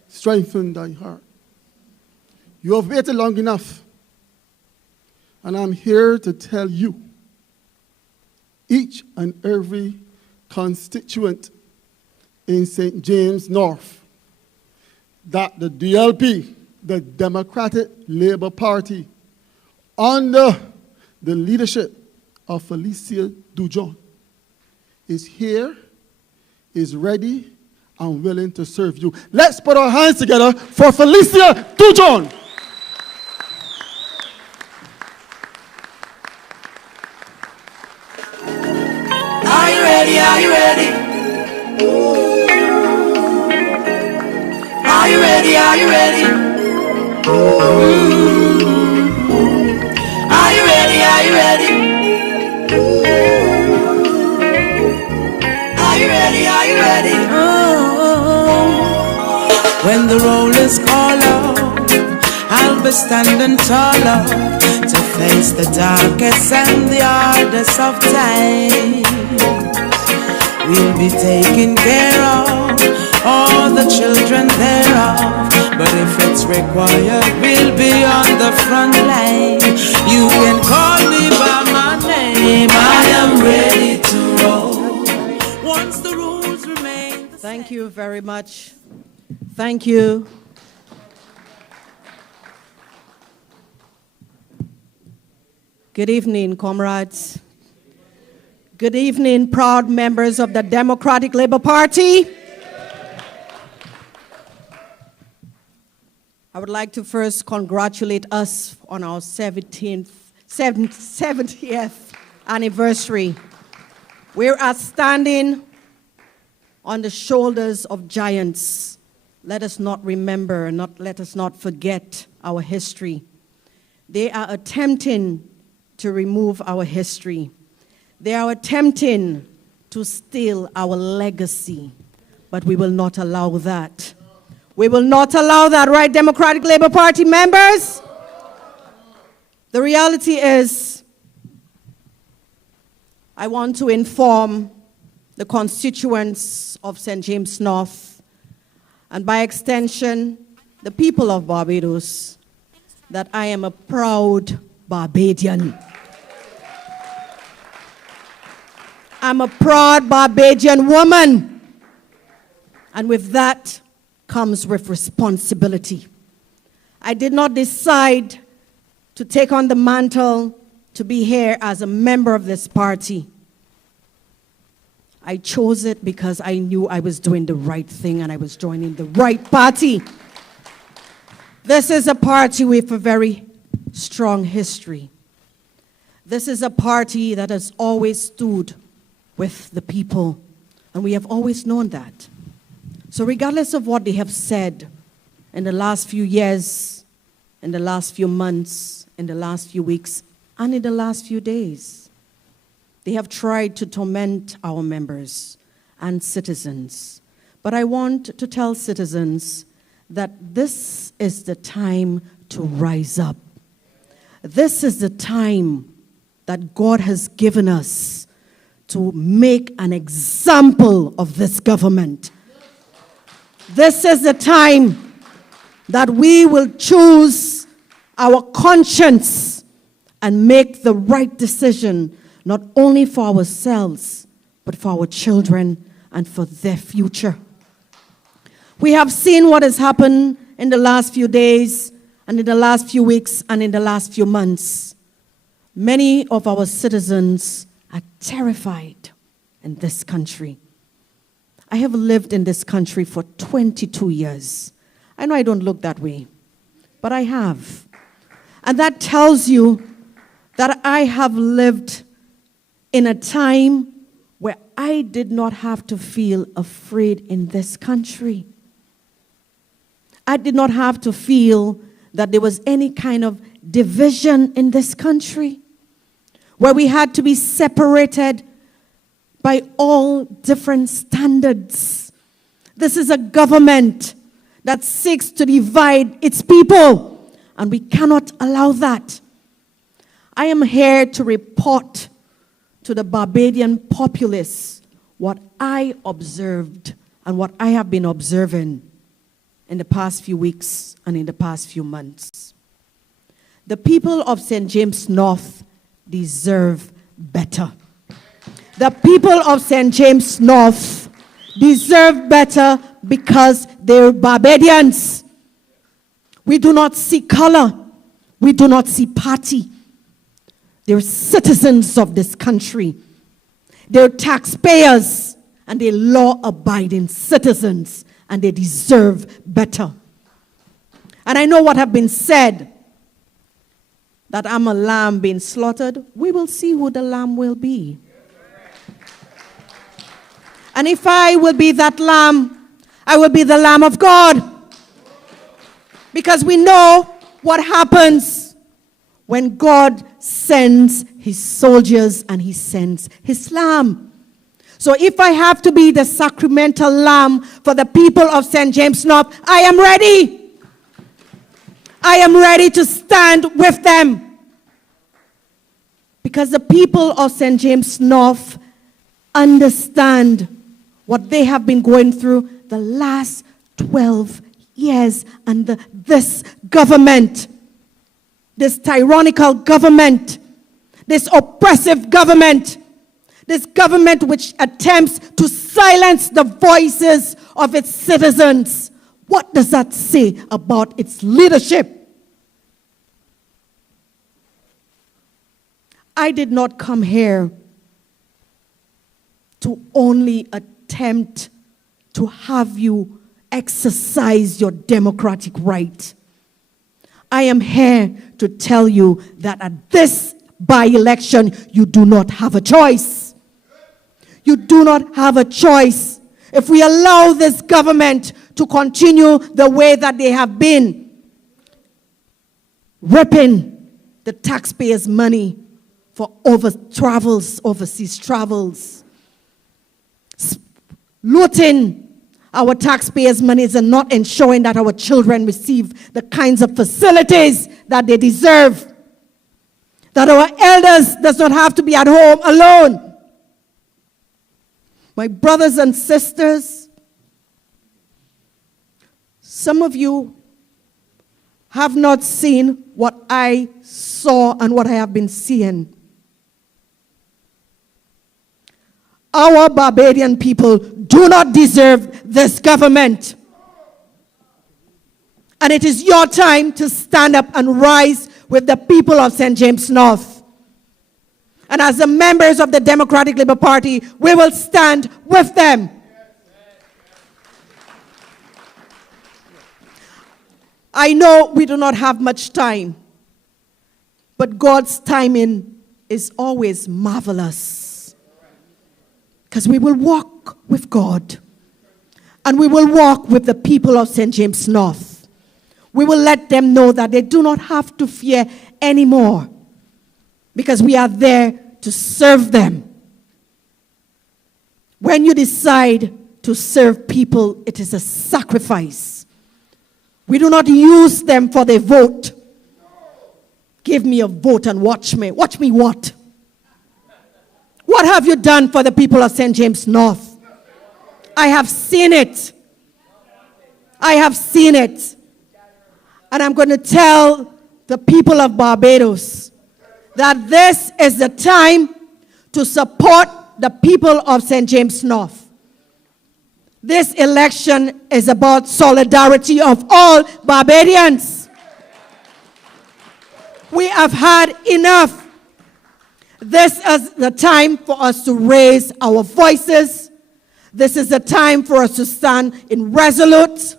strengthen thy heart. You have waited long enough, and I'm here to tell you, each and every constituent in St. James North, that the DLP, the Democratic Labour Party, under the leadership of Felicia Dujon, is here, is ready, and willing to serve you. Let's put our hands together for Felicia Dujon. Are you ready? Are you ready? Are you ready? Are you ready? Are you ready? Are you ready? Are you ready? Are you ready? When the roll is called out, I'll be standing taller to face the darkest and the hardest of times. We'll be taking care of all the children thereof, but if it's required, we'll be on the front line. You can call me by my name, I am ready to roll. Once the rules remain the Thank you very much. Thank you. Good evening, comrades. Good evening, proud members of the Democratic Labour Party. I would like to first congratulate us on our 70th anniversary. We are standing on the shoulders of giants. Let us not remember, let us not forget our history. They are attempting to remove our history. They are attempting to steal our legacy, but we will not allow that. We will not allow that, right, Democratic Labour Party members? The reality is, I want to inform the constituents of St. James North, and by extension, the people of Barbados, that I am a proud Barbadian. I'm a proud Barbadian woman, and with that comes with responsibility. I did not decide to take on the mantle to be here as a member of this party. I chose it because I knew I was doing the right thing and I was joining the right party. This is a party with a very strong history. This is a party that has always stood with the people, and we have always known that. So regardless of what they have said in the last few years, in the last few months, in the last few weeks, and in the last few days, they have tried to torment our members and citizens. But I want to tell citizens that this is the time to rise up. This is the time that God has given us to make an example of this government. This is the time that we will choose our conscience and make the right decision, not only for ourselves, but for our children and for their future. We have seen what has happened in the last few days and in the last few weeks and in the last few months. Many of our citizens are terrified in this country. I have lived in this country for 22 years. I know I don't look that way, but I have. And that tells you that I have lived in a time where I did not have to feel afraid in this country. I did not have to feel that there was any kind of division in this country, where we had to be separated by all different standards. This is a government that seeks to divide its people, and we cannot allow that. I am here to report to the Barbadian populace what I observed and what I have been observing in the past few weeks and in the past few months. The people of St. James North deserve better. The people of St. James North deserve better because they're Barbadians. We do not see color. We do not see party. They're citizens of this country. They're taxpayers and they're law-abiding citizens, and they deserve better. And I know what have been said, that I'm a lamb being slaughtered. We will see who the lamb will be. And if I will be that lamb, I will be the Lamb of God. Because we know what happens when God sends his soldiers and he sends his lamb. So if I have to be the sacramental lamb for the people of St. James North, I am ready. I am ready to stand with them. Because the people of St. James North understand what they have been going through the last 12 years under this government, this tyrannical government, this oppressive government, this government which attempts to silence the voices of its citizens. What does that say about its leadership? I did not come here to only attempt to have you exercise your democratic right. I am here to tell you that at this by-election, you do not have a choice. You do not have a choice. If we allow this government to continue the way that they have been, ripping the taxpayers' money for overseas travels, looting our taxpayers' monies and not ensuring that our children receive the kinds of facilities that they deserve, that our elders does not have to be at home alone. My brothers and sisters, some of you have not seen what I saw and what I have been seeing. Our Barbadian people do not deserve this government. And it is your time to stand up and rise with the people of St. James North. And as the members of the Democratic Labour Party, we will stand with them. I know we do not have much time, but God's timing is always marvelous. Because we will walk with God, and we will walk with the people of St. James North. We will let them know that they do not have to fear anymore, because we are there to serve them. When you decide to serve people, it is a sacrifice. We do not use them for their vote. Give me a vote and watch me. Watch me what? What have you done for the people of St. James North? I have seen it. I have seen it. And I'm going to tell the people of Barbados that this is the time to support the people of St. James North. This election is about solidarity of all Barbadians. We have had enough. This is the time for us to raise our voices. This is the time for us to stand in resolute.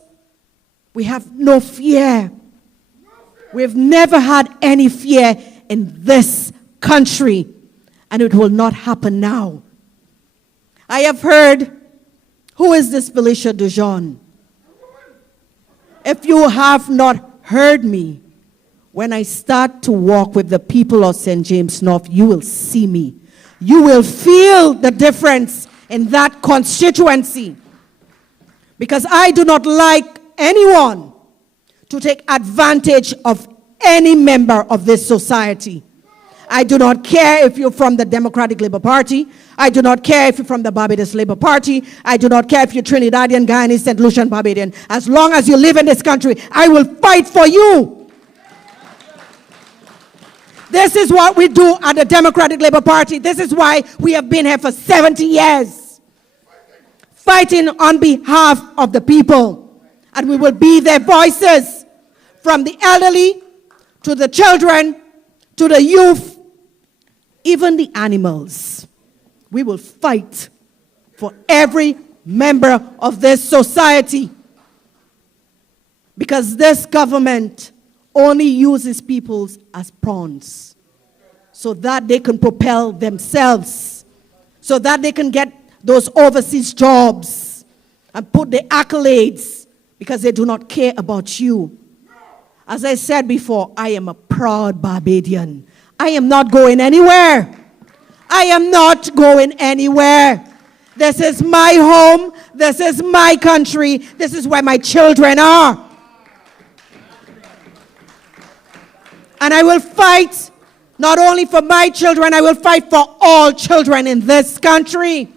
We have no fear. We've never had any fear in this country, and it will not happen now. I have heard, who is this Felicia Dujon? If you have not heard me, when I start to walk with the people of St. James North, you will see me. You will feel the difference in that constituency. Because I do not like anyone to take advantage of any member of this society. I do not care if you're from the Democratic Labour Party. I do not care if you're from the Barbados Labour Party. I do not care if you're Trinidadian, Guyanese, St. Lucian, Barbadian. As long as you live in this country, I will fight for you. This is what we do at the Democratic Labour Party. This is why we have been here for 70 years. Fighting on behalf of the people. And we will be their voices, from the elderly to the children to the youth, even the animals. We will fight for every member of this society. Because this government only uses people as pawns so that they can propel themselves, so that they can get those overseas jobs and put the accolades, because they do not care about you. As I said before, I am a proud Barbadian. I am not going anywhere. I am not going anywhere. This is my home. This is my country. This is where my children are. And I will fight not only for my children, I will fight for all children in this country.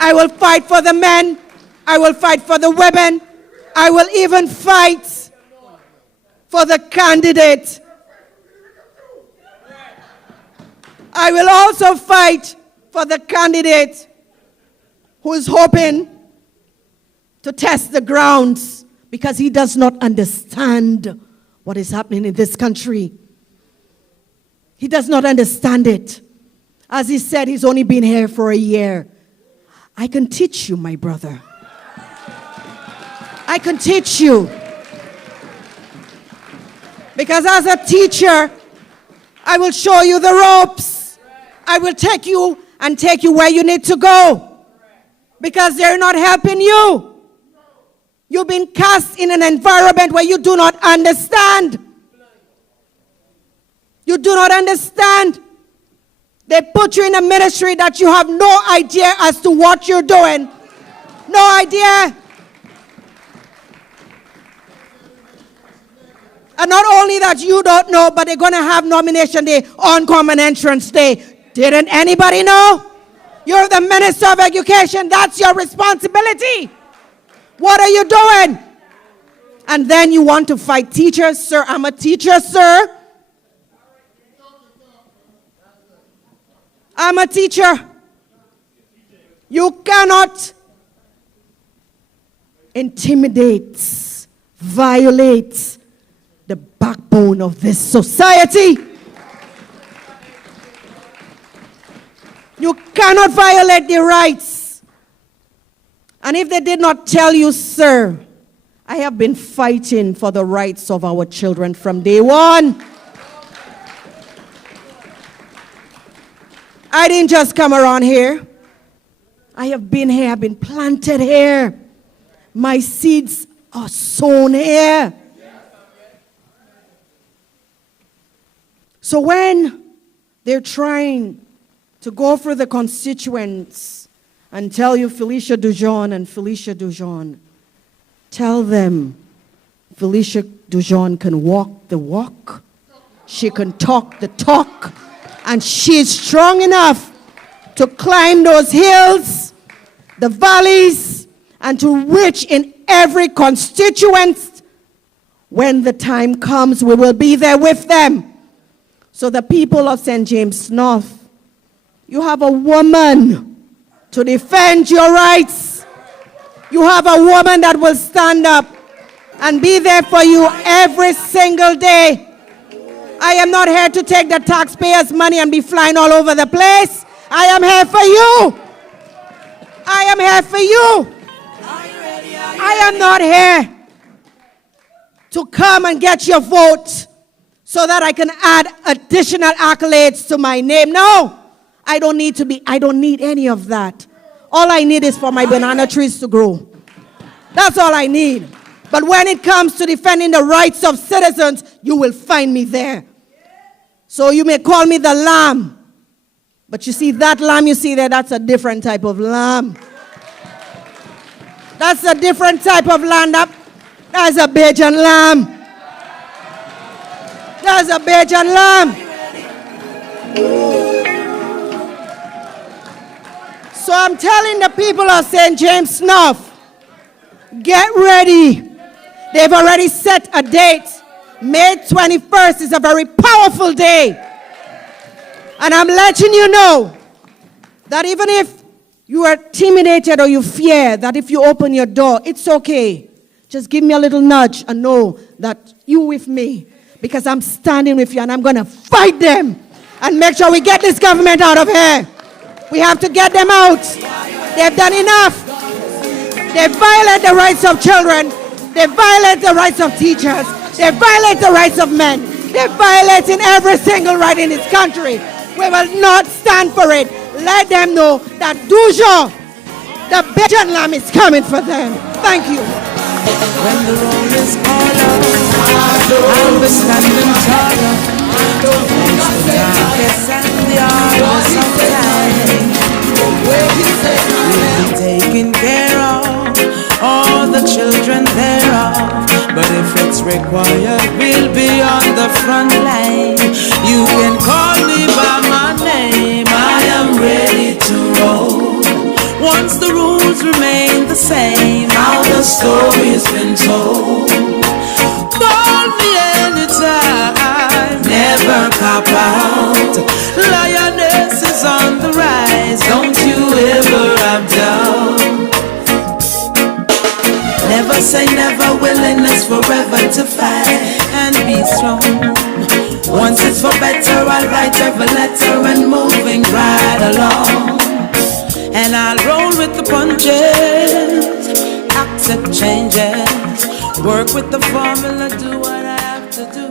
I will fight for the men. I will fight for the women. I will even fight for the candidate. I will also fight for the candidate who is hoping to test the grounds because he does not understand what is happening in this country. He does not understand it. As he said, he's only been here for a year. I can teach you, my brother. I can teach you. Because as a teacher, I will show you the ropes. I will take you and take you where you need to go. Because they're not helping you. You've been cast in an environment where you do not understand. You do not understand. They put you in a ministry that you have no idea as to what you're doing. No idea. And not only that you don't know, but they're going to have nomination day on common entrance day. Didn't anybody know? You're the Minister of Education. That's your responsibility. What are you doing? And then you want to fight teachers? Sir, I'm a teacher, sir. I'm a teacher. You cannot intimidate, violate the backbone of this society. You cannot violate their rights. And if they did not tell you, sir, I have been fighting for the rights of our children from day one. I didn't just come around here. I have been here, I've been planted here. My seeds are sown here. So when they're trying to go for the constituents and tell you Felicia Dujon and Felicia Dujon, tell them Felicia Dujon can walk the walk, she can talk the talk, and she's strong enough to climb those hills, the valleys, and to reach in every constituent. When the time comes, we will be there with them. So the people of St. James North, you have a woman to defend your rights. You have a woman that will stand up and be there for you every single day. I am not here to take the taxpayers' money and be flying all over the place. I am here for you. I am here for you. I am not here to come and get your vote so that I can add additional accolades to my name. No, I don't need any of that. All I need is for my banana trees to grow. That's all I need. But when it comes to defending the rights of citizens, you will find me there. So you may call me the lamb. But you see, that lamb you see there, that's a different type of lamb. That's a different type of lamb. That's a Bajan lamb. That's a Bajan lamb. So I'm telling the people of St. James North, get ready. They've already set a date. May 21st is a very powerful day. And I'm letting you know that even if you are intimidated or you fear that if you open your door, it's okay. Just give me a little nudge and know that you're with me, because I'm standing with you and I'm going to fight them and make sure we get this government out of here. We have to get them out. They've done enough. They violate the rights of children. They violate the rights of teachers. They violate the rights of men. They're violating every single right in this country. We will not stand for it. Let them know that Dujon, the Bajan lamb, is coming for them. Thank you. When the road is all over, I'll be standing taller. Don't face the darkest and the hardest of time. We'll be taking care of all the children thereof. But if it's required, we'll be on the front line. You can call me by my name. I am ready to roll. Once the rules remain the same, how the story's been told. Call me anytime, never cop out. Lioness is on the rise, don't you ever have doubt. Never say never, willingness forever to fight and be strong. Once it's for better, I'll write every letter and moving right along. And I'll roll with the punches, accept changes, work with the formula, do what I have to do.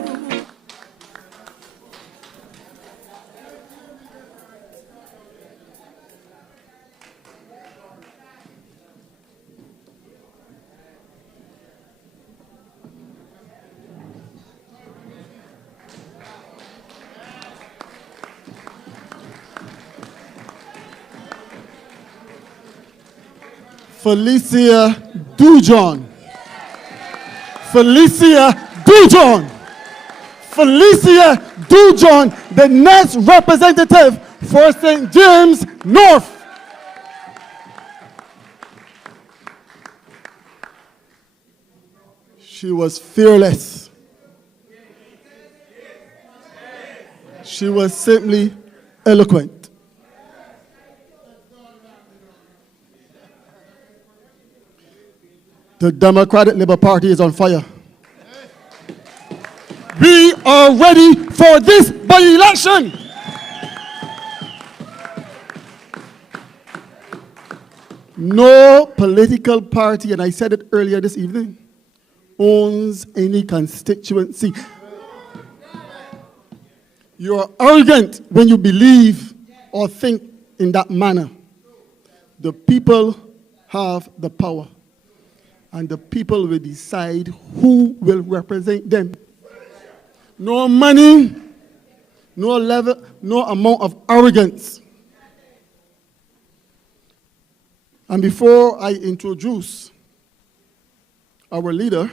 Felicia Dujon. Felicia Dujon. Felicia Dujon, the next representative for St. James North. She was fearless. She was simply eloquent. The Democratic Labour Party is on fire. We are ready for this by-election. No political party, and I said it earlier this evening, owns any constituency. You are arrogant when you believe or think in that manner. The people have the power, and the people will decide who will represent them. No money, no level, no amount of arrogance. And before I introduce our leader,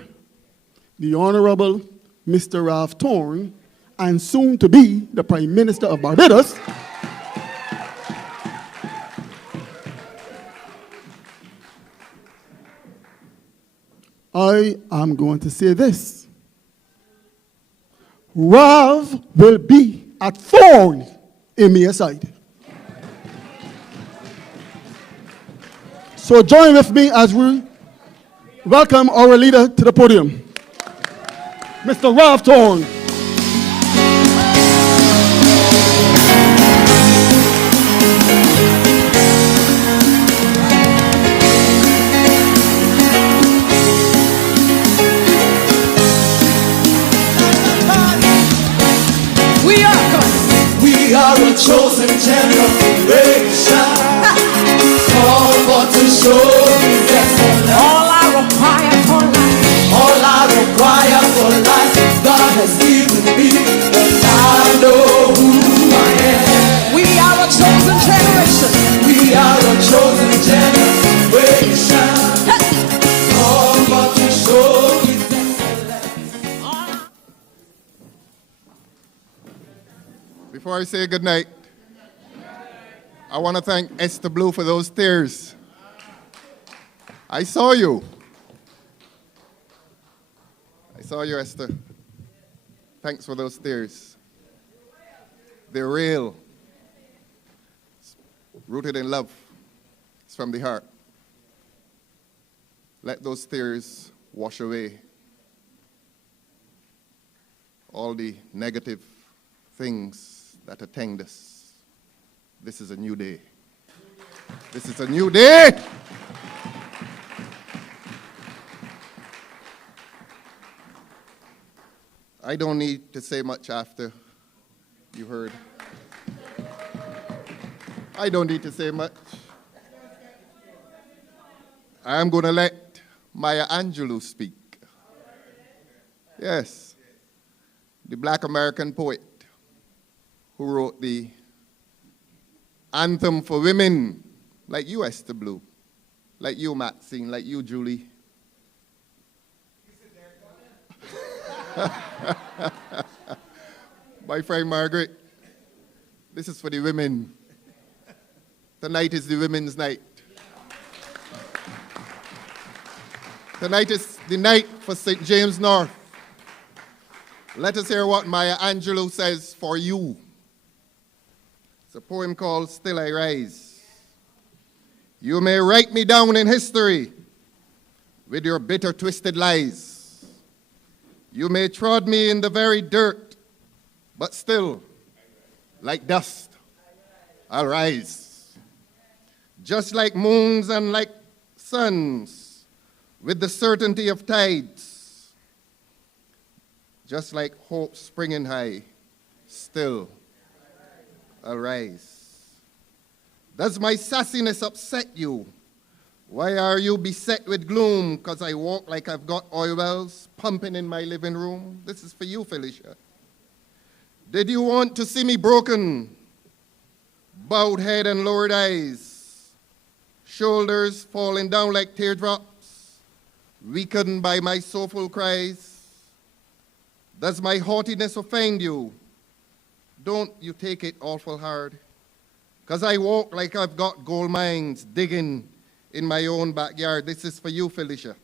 the Honorable Mr. Thorne, and soon to be the Prime Minister of Barbados, I am going to say this. Rav will be at Thorne in my side. So join with me as we welcome our leader to the podium, Mr. Rav Thorne. chosen generation. Call for to show His excellence. All I require for life. All I require for life, God has given me, and I know who I am. We are a chosen generation. We are a chosen generation. Call for to show His excellence. Before I say goodnight, I want to thank Esther Blue for those tears. I saw you. I saw you, Esther. Thanks for those tears. They're real. It's rooted in love. It's from the heart. Let those tears wash away all the negative things that attend us. This is a new day. This is a new day. I don't need to say much after you heard. I don't need to say much. I'm going to let Maya Angelou speak. Yes, the Black American poet who wrote the anthem for women, like you, Esther Blue, like you, Maxine, like you, Julie. My friend Margaret, this is for the women. Tonight is the women's night. Tonight is the night for St. James North. Let us hear what Maya Angelou says for you. It's a poem called Still I Rise. You may write me down in history with your bitter, twisted lies. You may trod me in the very dirt, but still, like dust, I'll rise. Just like moons and like suns, with the certainty of tides. Just like hope springing high, still, I'll rise. Does my sassiness upset you? Why are you beset with gloom? 'Cause I walk like I've got oil wells pumping in my living room? This is for you, Felicia. Did you want to see me broken? Bowed head and lowered eyes, shoulders falling down like teardrops, weakened by my soulful cries? Does my haughtiness offend you? Don't you take it awful hard? 'Cause I walk like I've got gold mines digging in my own backyard. This is for you, Felicia.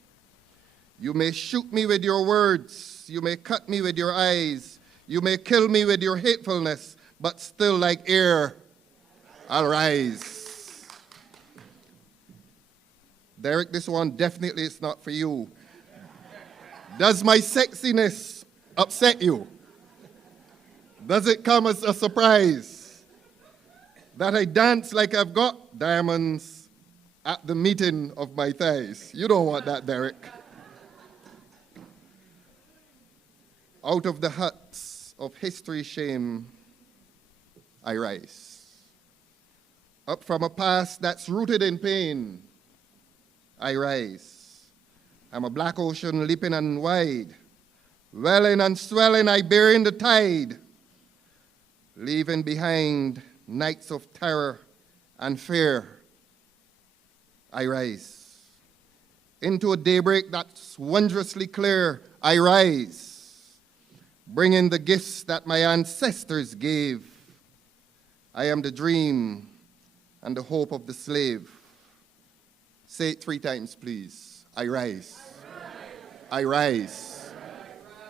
You may shoot me with your words. You may cut me with your eyes. You may kill me with your hatefulness, but still like air, I'll rise. Derek, this one definitely is not for you. Does my sexiness upset you? Does it come as a surprise that I dance like I've got diamonds at the meeting of my thighs? You don't want that, Derek. Out of the huts of history's shame, I rise. Up from a past that's rooted in pain, I rise. I'm a black ocean leaping and wide, welling and swelling, I bear in the tide, leaving behind nights of terror and fear. I rise. Into a daybreak that's wondrously clear, I rise, bringing the gifts that my ancestors gave. I am the dream and the hope of the slave. Say it 3 times, please. I rise. I rise.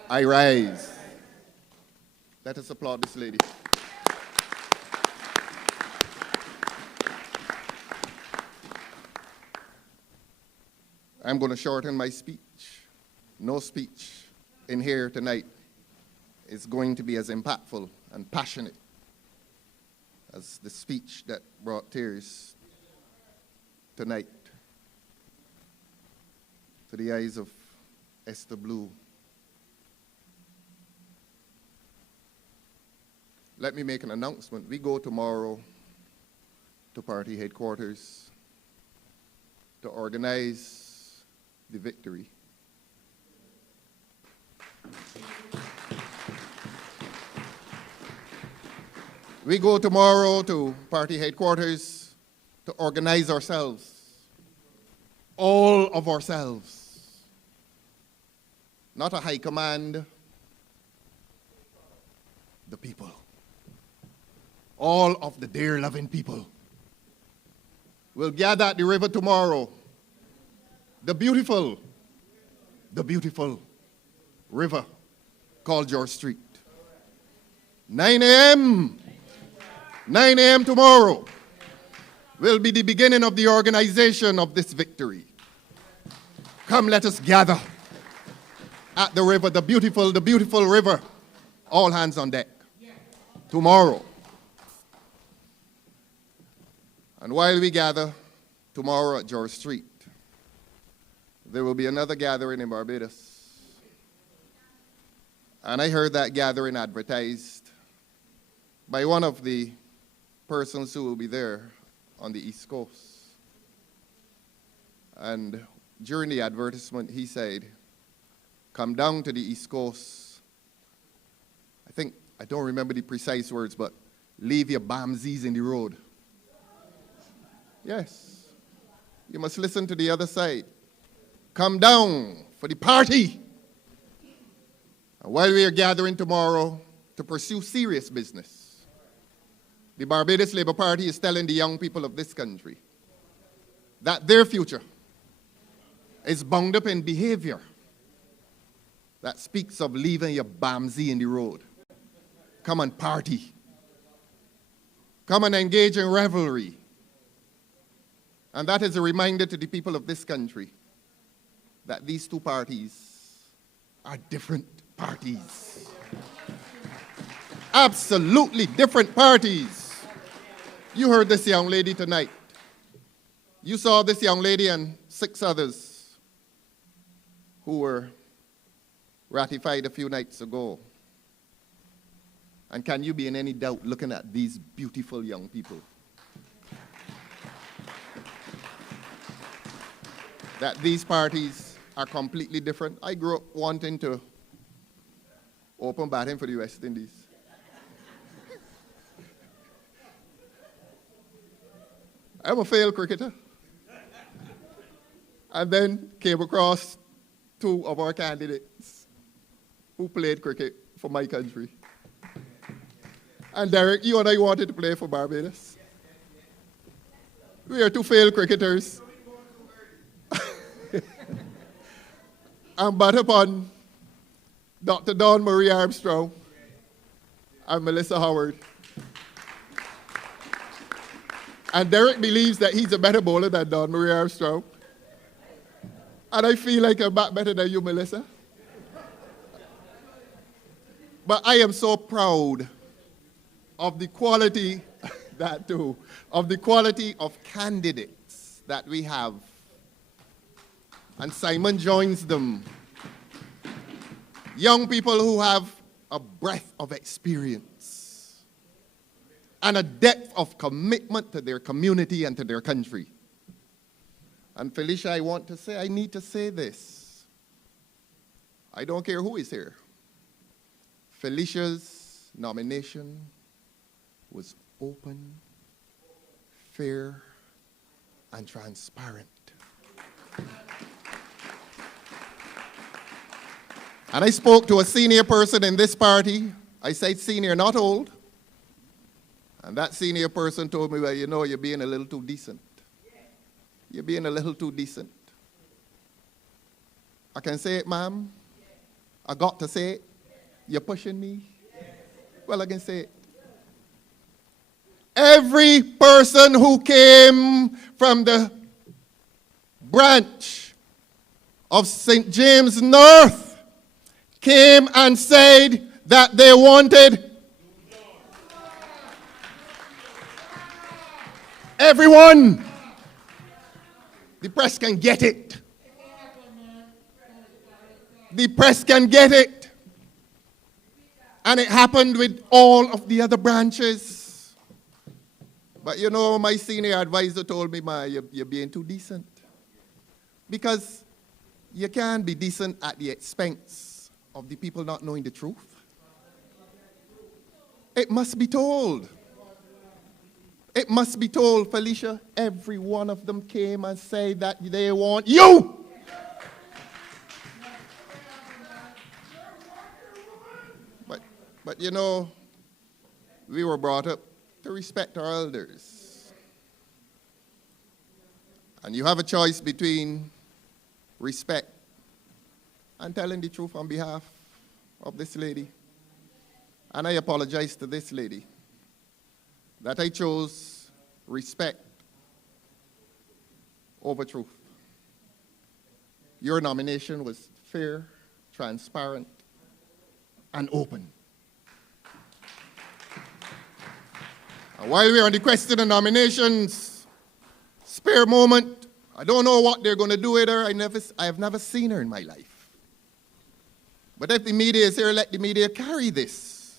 I rise. Let us applaud this lady. I'm going to shorten my speech. No speech in here tonight is going to be as impactful and passionate as the speech that brought tears tonight to the eyes of Esther Blue. let me make an announcement. We go tomorrow to party headquarters to organize the victory. We go tomorrow to party headquarters to organize ourselves, all of ourselves. Not a high command, the people. All of the dear loving people. We'll gather at the river tomorrow. The beautiful river called George Street. 9 a.m. 9 a.m. tomorrow will be the beginning of the organization of this victory. Come, let us gather at the river, the beautiful river. All hands on deck. Tomorrow. And while we gather tomorrow at George Street, there will be another gathering in Barbados. And I heard that gathering advertised by one of the persons who will be there on the East Coast. And during the advertisement, he said, come down to the East Coast. I don't remember the precise words, but leave your bamsies in the road. Yes. You must listen to the other side. Come down for the party. And while we are gathering tomorrow to pursue serious business, the Barbados Labour Party is telling the young people of this country that their future is bound up in behavior that speaks of leaving your bamsy in the road. Come and party. Come and engage in revelry. And that is a reminder to the people of this country that these two parties are different parties. Absolutely different parties. You heard this young lady tonight. You saw this young lady and 6 others who were ratified a few nights ago. And can you be in any doubt looking at these beautiful young people that these parties are completely different? I grew up wanting to open batting for the West Indies. I'm a failed cricketer. And then came across 2 of our candidates who played cricket for my country. And Derek, you and I wanted to play for Barbados. We are 2 failed cricketers. And but upon Dr. Dawn Marie Armstrong and Melissa Howard. And Derek believes that he's a better bowler than Dawn Marie Armstrong. And I feel like I'm back better than you, Melissa. But I am so proud of the quality, that too, of the quality of candidates that we have. And Simon joins them. Young people who have a breadth of experience and a depth of commitment to their community and to their country. And Felicia, I need to say this. I don't care who is here. Felicia's nomination was open, fair, and transparent. And I spoke to a senior person in this party. I said senior, not old. And that senior person told me, well, you know, you're being a little too decent. You're being a little too decent. I can say it, ma'am. I got to say it. You're pushing me. Well, I can say it. Every person who came from the branch of St. James North came and said that they wanted everyone. The press can get it. The press can get it. And And it happened with all of the other branches. But you know, my senior advisor told me, you're being too decent. Because you can't be decent at the expense of the people not knowing the truth. It must be told. It must be told, Felicia. Every one of them came and said that they want you. But you know, we were brought up to respect our elders. And you have a choice between respect and telling the truth on behalf of this lady. And I apologize to this lady that I chose respect over truth. Your nomination was fair, transparent, and open. And while we're on the question of nominations, spare moment, I don't know what they're going to do with her. I have never seen her in my life. But if the media is here, let the media carry this.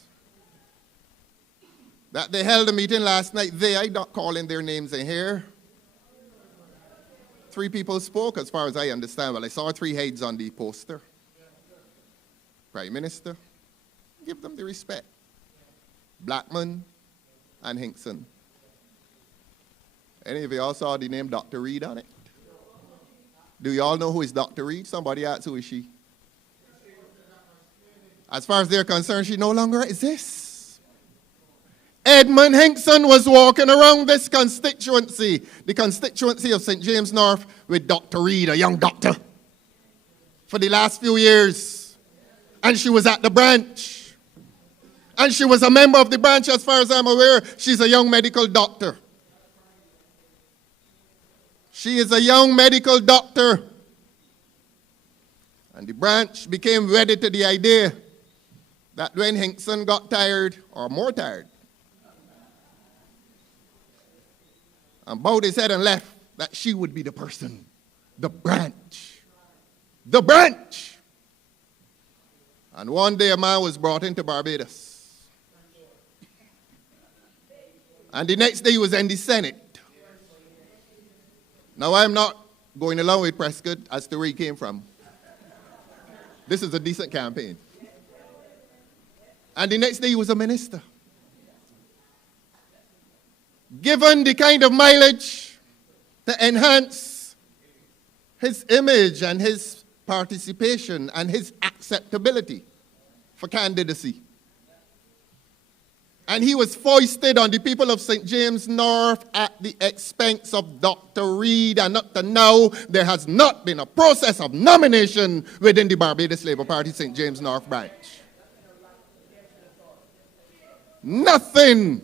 That they held a meeting last night. I'm not calling their names in here. 3 people spoke, as far as I understand. Well, I saw 3 heads on the poster. Prime Minister, give them the respect. Blackman and Hinkson. Any of you all saw the name Dr. Reed on it? Do you all know who is Dr. Reed? Somebody asked, who is she? As far as they're concerned, she no longer exists. Edmund Hinkson was walking around this constituency, the constituency of St. James North, with Dr. Reed, a young doctor, for the last few years. And she was at the branch. And she was a member of the branch, as far as I'm aware. She's a young medical doctor. She is a young medical doctor. And the branch became wedded to the idea that when Hinkson got tired, or more tired, and bowed his head and left, that she would be the person, the branch. The branch. And one day a man was brought into Barbados. And the next day he was in the Senate. Now I'm not going along with Prescott as to where he came from. This is a decent campaign. And the next day he was a minister. Given the kind of mileage to enhance his image and his participation and his acceptability for candidacy. And he was foisted on the people of St. James North at the expense of Dr. Reed. And up to now, there has not been a process of nomination within the Barbados Labour Party St. James North branch. Nothing.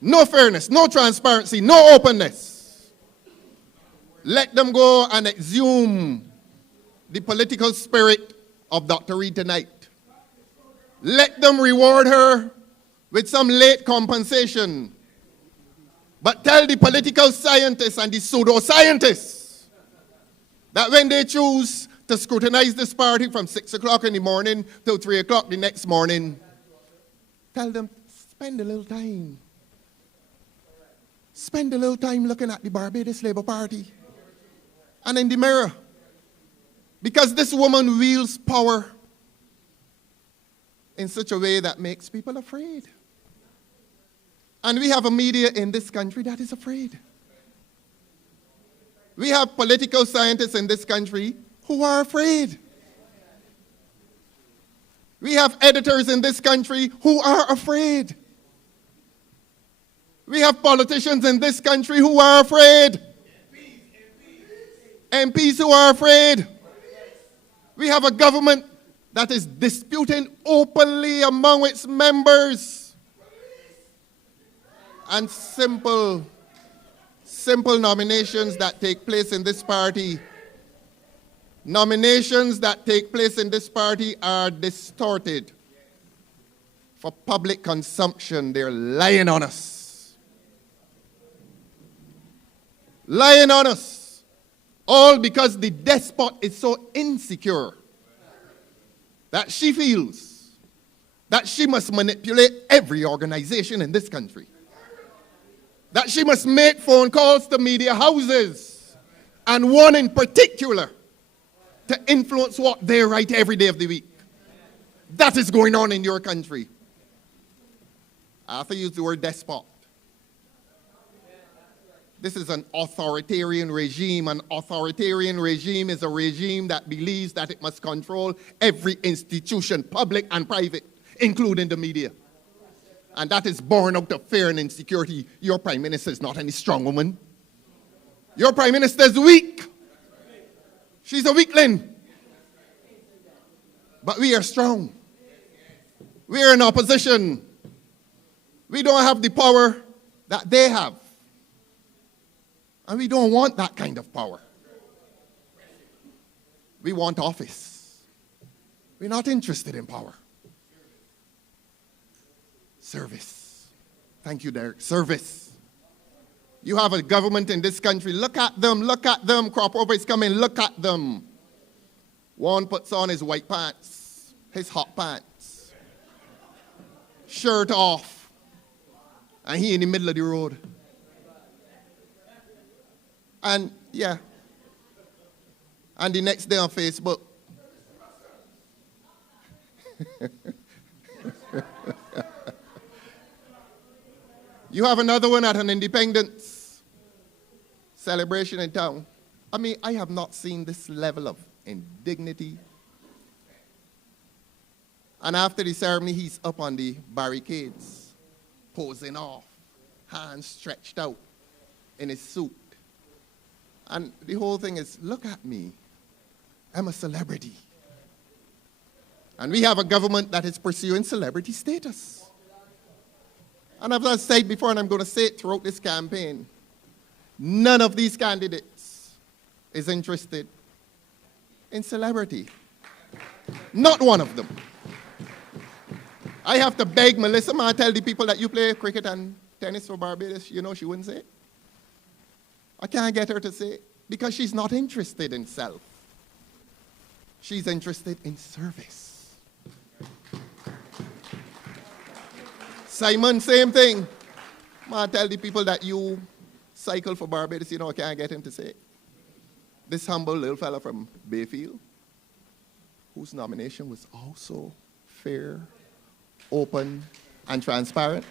No fairness, no transparency, no openness. Let them go and exhume the political spirit of Dr. Reed tonight. Let them reward her with some late compensation. But tell the political scientists and the pseudo-scientists that when they choose to scrutinize this party from 6 o'clock in the morning till 3 o'clock the next morning, tell them, spend a little time. Spend a little time looking at the Barbados Labour Party and in the mirror. Because this woman wields power in such a way that makes people afraid. And we have a media in this country that is afraid. We have political scientists in this country who are afraid. We have editors in this country who are afraid. We have politicians in this country who are afraid. MPs who are afraid. We have a government that is disputing openly among its members. And simple nominations that take place in this party, nominations that take place in this party are distorted for public consumption. They're lying on us. Lying on us. All because the despot is so insecure that she feels that she must manipulate every organization in this country, that she must make phone calls to media houses, and one in particular, to influence what they write every day of the week. That is going on in your country. I have to use the word despot. This is an authoritarian regime. An authoritarian regime is a regime that believes that it must control every institution, public and private, including the media. And that is born out of fear and insecurity. Your prime minister is not any strong woman. Your prime minister is weak. She's a weakling. But we are strong. We are in opposition. We don't have the power that they have. And we don't want that kind of power. We want office. We're not interested in power. Service. Thank you, Derek. Service. You have a government in this country. Look at them. Look at them. Crop over is coming. Look at them. One puts on his white pants, his hot pants, shirt off, and he in the middle of the road. And yeah. And the next day on Facebook. You have another one at an independence celebration in town. I mean, I have not seen this level of indignity. And after the ceremony, he's up on the barricades, posing off, hands stretched out in his suit. And the whole thing is, look at me. I'm a celebrity. And we have a government that is pursuing celebrity status. And I've said before, and I'm going to say it throughout this campaign, none of these candidates is interested in celebrity. Not one of them. I have to beg Melissa, I tell the people that you play cricket and tennis for Barbados, you know she wouldn't say it. I can't get her to say it because she's not interested in self. She's interested in service. Simon, same thing. I tell the people that you cycle for Barbados, you know, I can't get him to say it. This humble little fella from Bayfield, whose nomination was also fair, open, and transparent.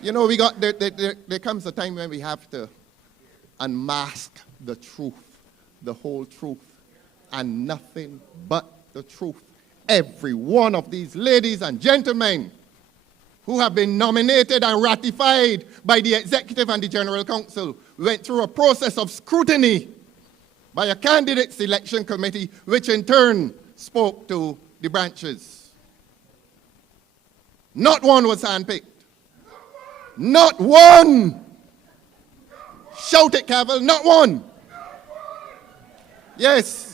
You know, there comes a time when we have to unmask the truth, the whole truth, and nothing but the truth. Every one of these ladies and gentlemen who have been nominated and ratified by the Executive and the General Council went through a process of scrutiny by a candidate selection committee, which in turn spoke to the branches. Not one was handpicked. Not one. Shout it, Cavill, not one. Yes.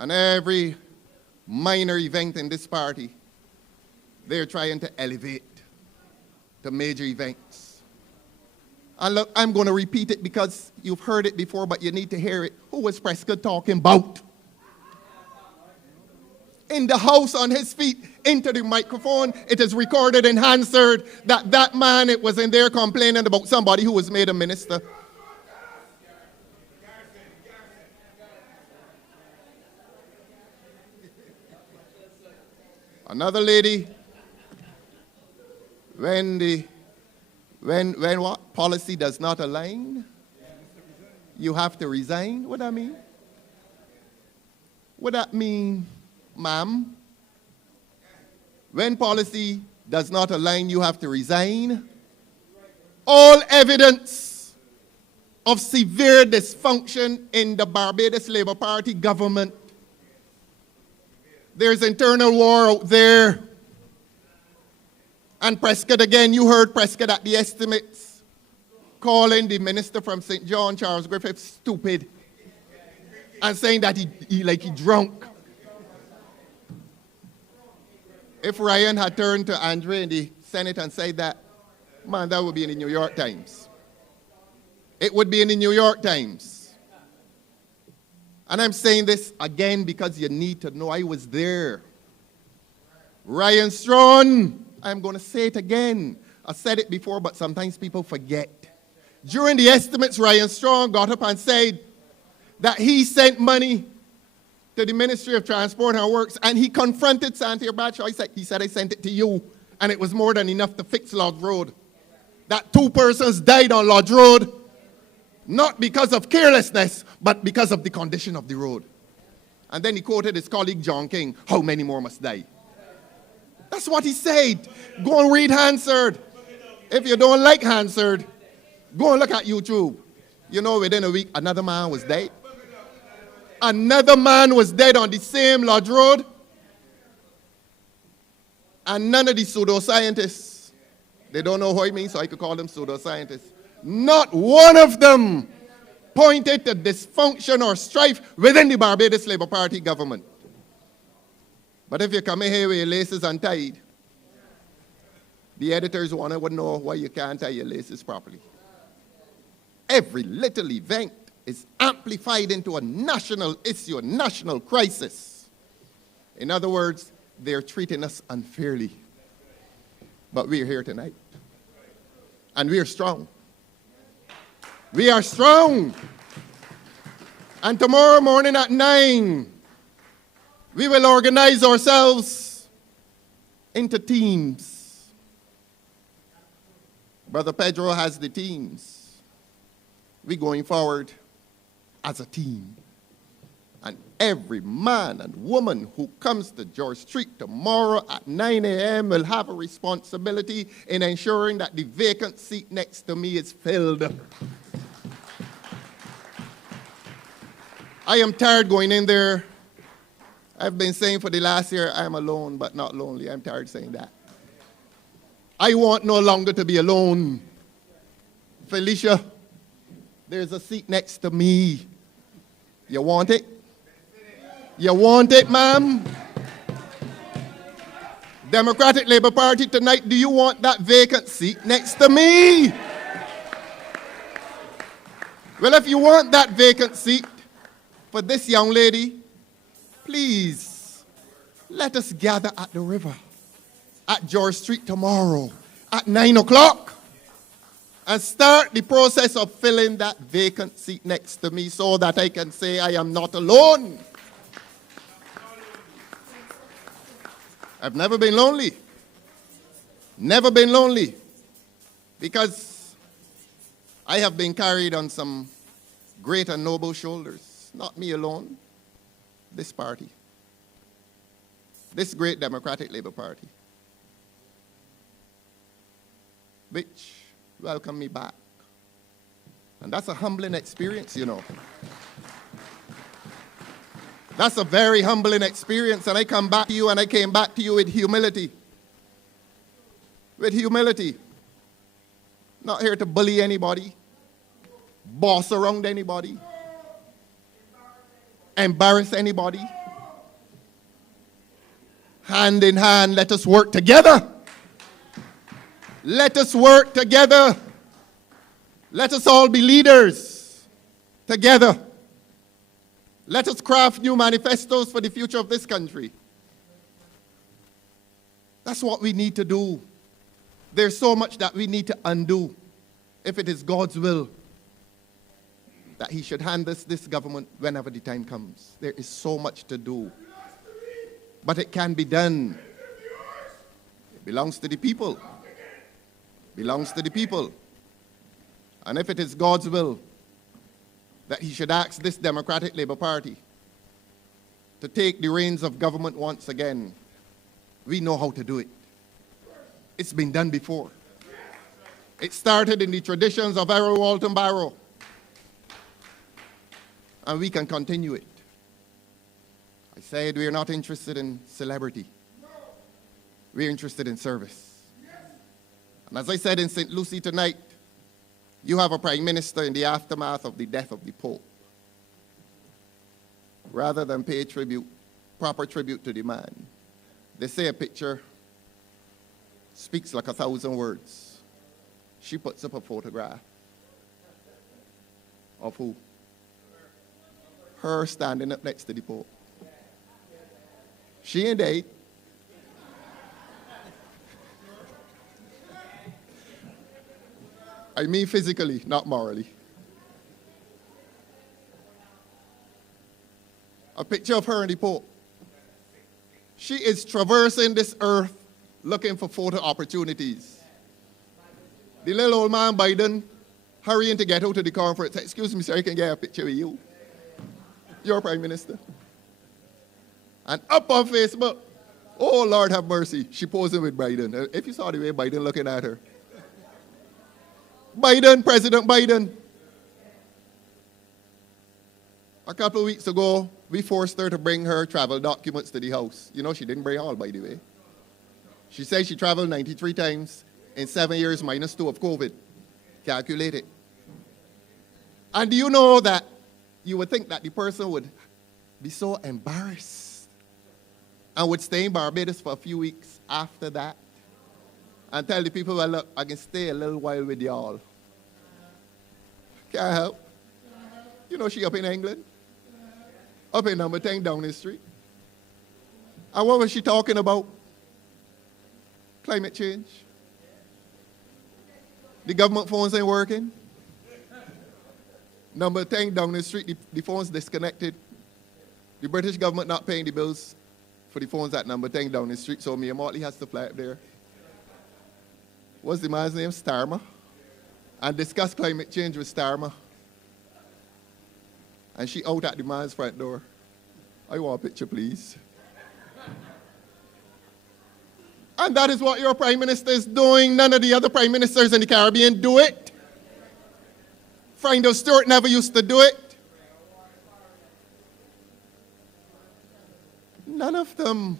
And every minor event in this party, they're trying to elevate to major events. And look, I'm going to repeat it because you've heard it before, but you need to hear it. Who was Prescott talking about? In the house on his feet, into the microphone, it is recorded in Hansard that that man, it was in there complaining about somebody who was made a minister. Another lady, when what? Policy does not align, you have to resign. What that mean? What that mean, ma'am? When policy does not align, you have to resign. All evidence of severe dysfunction in the Barbados Labour Party government. There's internal war out there. And Prescott, again, you heard Prescott at the estimates calling the minister from St. John, Charles Griffith, stupid. And saying that he drunk. If Ryan had turned to Andre in the Senate and said that, man, that would be in the New York Times. it would be in the New York Times. And I'm saying this again because you need to know I was there. Ryan Strachan, I'm going to say it again. I said it before, but sometimes people forget. During the estimates, Ryan Strachan got up and said that he sent money to the Ministry of Transport and Works, and he confronted Santiago Bradshaw. He said, I sent it to you, and it was more than enough to fix Lodge Road. That 2 persons died on Lodge Road, not because of carelessness, but because of the condition of the road. And then he quoted his colleague John King, how many more must die? That's what he said. Go and read Hansard. If you don't like Hansard, go and look at YouTube. You know, within a week, another man was dead. Another man was dead on the same Lodge Road. And none of the pseudoscientists, they don't know what it means, so I could call them pseudoscientists. Not one of them pointed to dysfunction or strife within the Barbados Labour Party government. But if you come in here with your laces untied, the editors want to know why you can't tie your laces properly. Every little event is amplified into a national issue, a national crisis. In other words, they're treating us unfairly. But we're here tonight. And we're strong. We are strong. And tomorrow morning at 9, we will organize ourselves into teams. Brother Pedro has the teams. We're going forward as a team. And every man and woman who comes to George Street tomorrow at 9 a.m. will have a responsibility in ensuring that the vacant seat next to me is filled. I am tired going in there. I've been saying for the last year, I'm alone but not lonely. I'm tired saying that. I want no longer to be alone. Felicia, there's a seat next to me. You want it? You want it, ma'am? Democratic Labour Party tonight, do you want that vacant seat next to me? Well, if you want that vacant seat for this young lady, please, let us gather at the river at George Street tomorrow at 9 o'clock and start the process of filling that vacant seat next to me so that I can say I am not alone. I've never been lonely. Never been lonely. Because I have been carried on some great and noble shoulders. Not me alone. This party. This great Democratic Labour Party. Which welcomed me back. And that's a humbling experience, you know. That's a very humbling experience, and I come back to you, and I came back to you with humility. With humility. Not here to bully anybody, boss around anybody, embarrass anybody. Hand in hand, let us work together. Let us work together. Let us all be leaders together. Let us craft new manifestos for the future of this country. That's what we need to do. There's so much that we need to undo if it is God's will that he should hand us this government whenever the time comes. There is so much to do. But it can be done. It belongs to the people. It belongs to the people. And if it is God's will that he should ask this Democratic Labour Party to take the reins of government once again, we know how to do it. It's been done before. It started in the traditions of Errol Walton Barrow. And we can continue it. I said we are not interested in celebrity. We're interested in service. And as I said in St. Lucie tonight, you have a prime minister in the aftermath of the death of the Pope. Rather than pay tribute, proper tribute to the man, they say a picture speaks like 1,000 words. She puts up a photograph. Of who? Her standing up next to the Pope. She ain't dead. I mean physically, not morally. A picture of her and the Pope. She is traversing this earth looking for photo opportunities. The little old man, Biden, hurrying to get out to the conference. Excuse me, sir, I can get a picture with you. You're Prime Minister. And up on Facebook, oh, Lord have mercy, she posing with Biden. If you saw the way Biden looking at her. Biden, President Biden. A couple of weeks ago, we forced her to bring her travel documents to the house. You know, she didn't bring all, by the way. She said she traveled 93 times in 7 years minus 2 of COVID. Calculate it. And do you know that you would think that the person would be so embarrassed and would stay in Barbados for a few weeks after that and tell the people, well, look, I can stay a little while with y'all. Can't help. You know she up in England, up in number 10 Downing Street. And what was she talking about? Climate change. The government phones ain't working. Number 10 Downing Street, the phone's disconnected. The British government not paying the bills for the phones at number 10 Downing Street, so Mia Motley has to fly up there. What's the man's name? Starmer. And discuss climate change with Starmer. And she out at the man's front door. I want a picture, please. And that is what your Prime Minister is doing. None of the other Prime Ministers in the Caribbean do it. Finder Stewart never used to do it. None of them.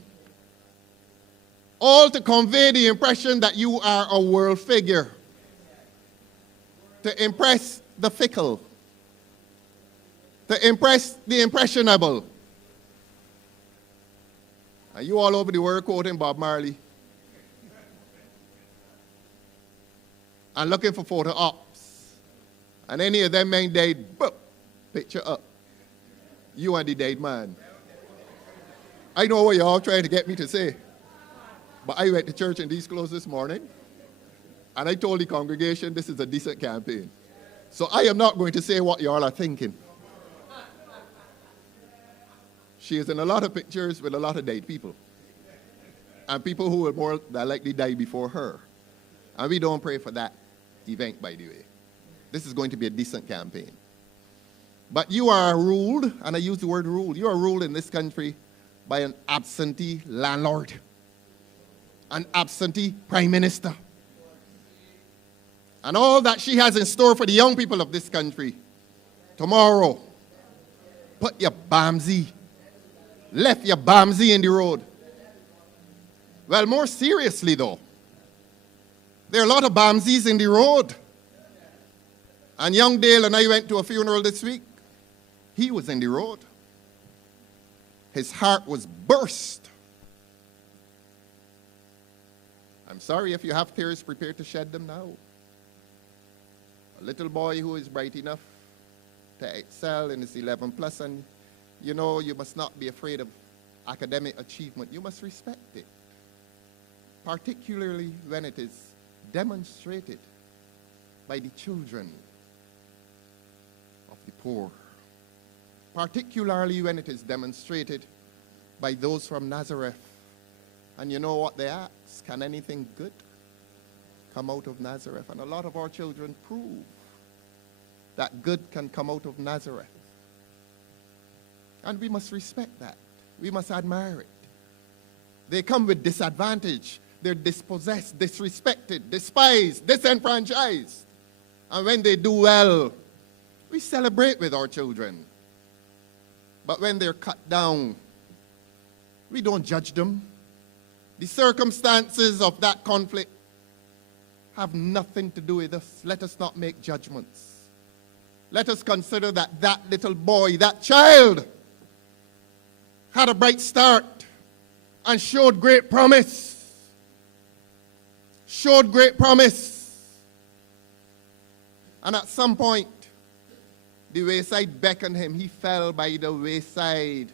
All to convey the impression that you are a world figure. To impress the fickle. To impress the impressionable. And you all over the world quoting Bob Marley. And looking for photo ops. And any of them men dead, boop, picture up. You and the dead man. I know what y'all trying to get me to say. But I went to church in these clothes this morning. And I told the congregation this is a decent campaign. So I am not going to say what y'all are thinking. She is in a lot of pictures with a lot of dead people. And people who will more than likely die before her. And we don't pray for that event, by the way. This is going to be a decent campaign. But you are ruled, and I use the word ruled, you are ruled in this country by an absentee landlord. An absentee Prime Minister. And all that she has in store for the young people of this country. Tomorrow, put your Bamsey, left your Bamsey in the road. Well, more seriously though, there are a lot of Bamseys in the road. And young Dale and I went to a funeral this week. He was in the road. His heart was burst. I'm sorry if you have tears, prepare to shed them now. A little boy who is bright enough to excel in his 11 plus, and you know, you must not be afraid of academic achievement. You must respect it, particularly when it is demonstrated by the children of the poor, particularly when it is demonstrated by those from Nazareth. And you know what they ask? Can anything good come out of Nazareth? And a lot of our children prove that good can come out of Nazareth. And we must respect that. We must admire it. They come with disadvantage. They're dispossessed, disrespected, despised, disenfranchised. And when they do well, we celebrate with our children. But when they're cut down, we don't judge them. The circumstances of that conflict have nothing to do with us. Let us not make judgments. Let us consider that that little boy, that child, had a bright start and showed great promise. Showed great promise. And at some point, The wayside beckoned him. He fell by the wayside.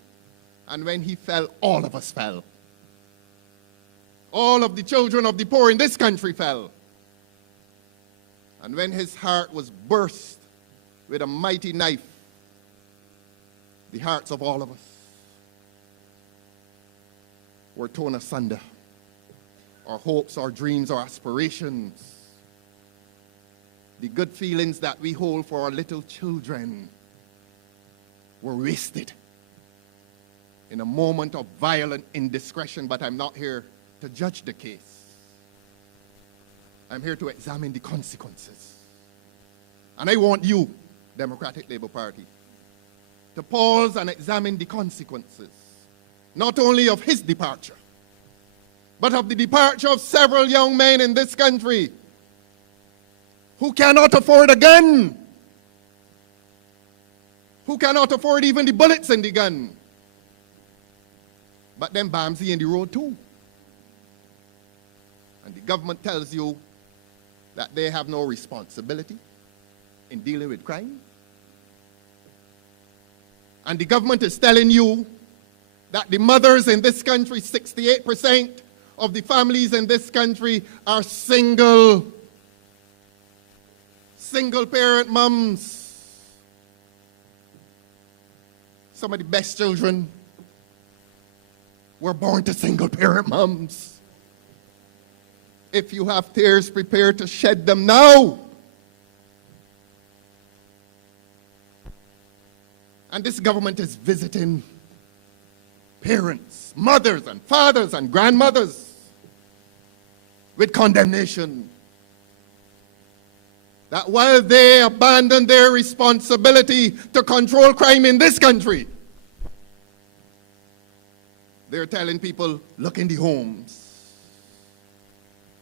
And when he fell, all of us fell. All of the children of the poor in this country fell. And when his heart was burst with a mighty knife, the hearts of all of us were torn asunder. Our hopes, our dreams, our aspirations, the good feelings that we hold for our little children were wasted in a moment of violent indiscretion. But I'm not here to judge the case. I'm here to examine the consequences. And I want you, Democratic Labour Party, to pause and examine the consequences, not only of his departure, but of the departure of several young men in this country who cannot afford a gun, who cannot afford even the bullets in the gun, but then Bamsey in the road too. And the government tells you that they have no responsibility in dealing with crime. And the government is telling you that the mothers in this country, 68% of the families in this country are single parent moms. Some of the best children were born to single parent moms. If you have tears, prepare to shed them now. And this government is visiting parents, mothers and fathers and grandmothers with condemnation. That while they abandon their responsibility to control crime in this country, they're telling people, look in the homes.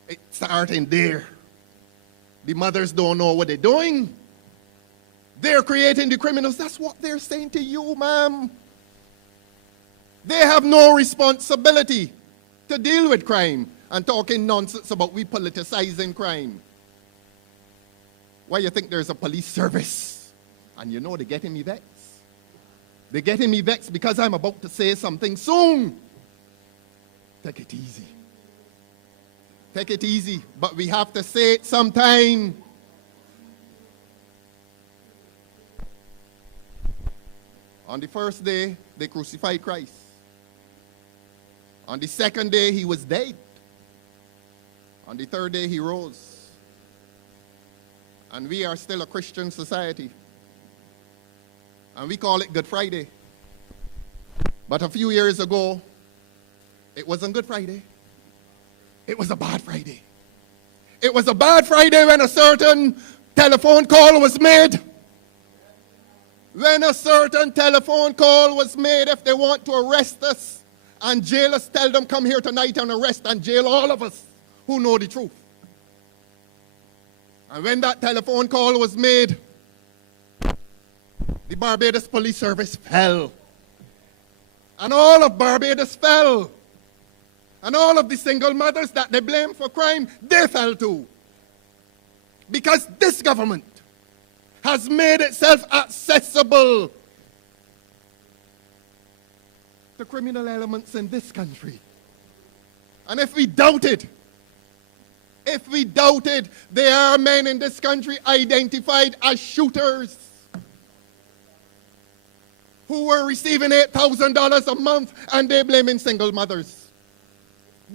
It's starting there. The mothers don't know what they're doing. They're creating the criminals. That's what they're saying to you, ma'am. They have no responsibility to deal with crime and talking nonsense about we politicizing crime. Why you think there's a police service? And you know they're getting me vexed. They're getting me vexed because I'm about to say something soon. Take it easy. Take it easy, but we have to say it sometime. On the first day, they crucified Christ. On the second day, he was dead. On the third day, he rose. And we are still a Christian society. And we call it Good Friday. But a few years ago, it wasn't Good Friday. It was a bad Friday. It was a bad Friday when a certain telephone call was made. When a certain telephone call was made, if they want to arrest us and jail us, tell them come here tonight and arrest and jail all of us who know the truth. And when that telephone call was made, the Barbados Police Service fell. And all of Barbados fell. And all of the single mothers that they blame for crime, they fell too. Because this government has made itself accessible to criminal elements in this country. And if we doubted, there are men in this country identified as shooters who were receiving $8,000 a month and they blaming single mothers.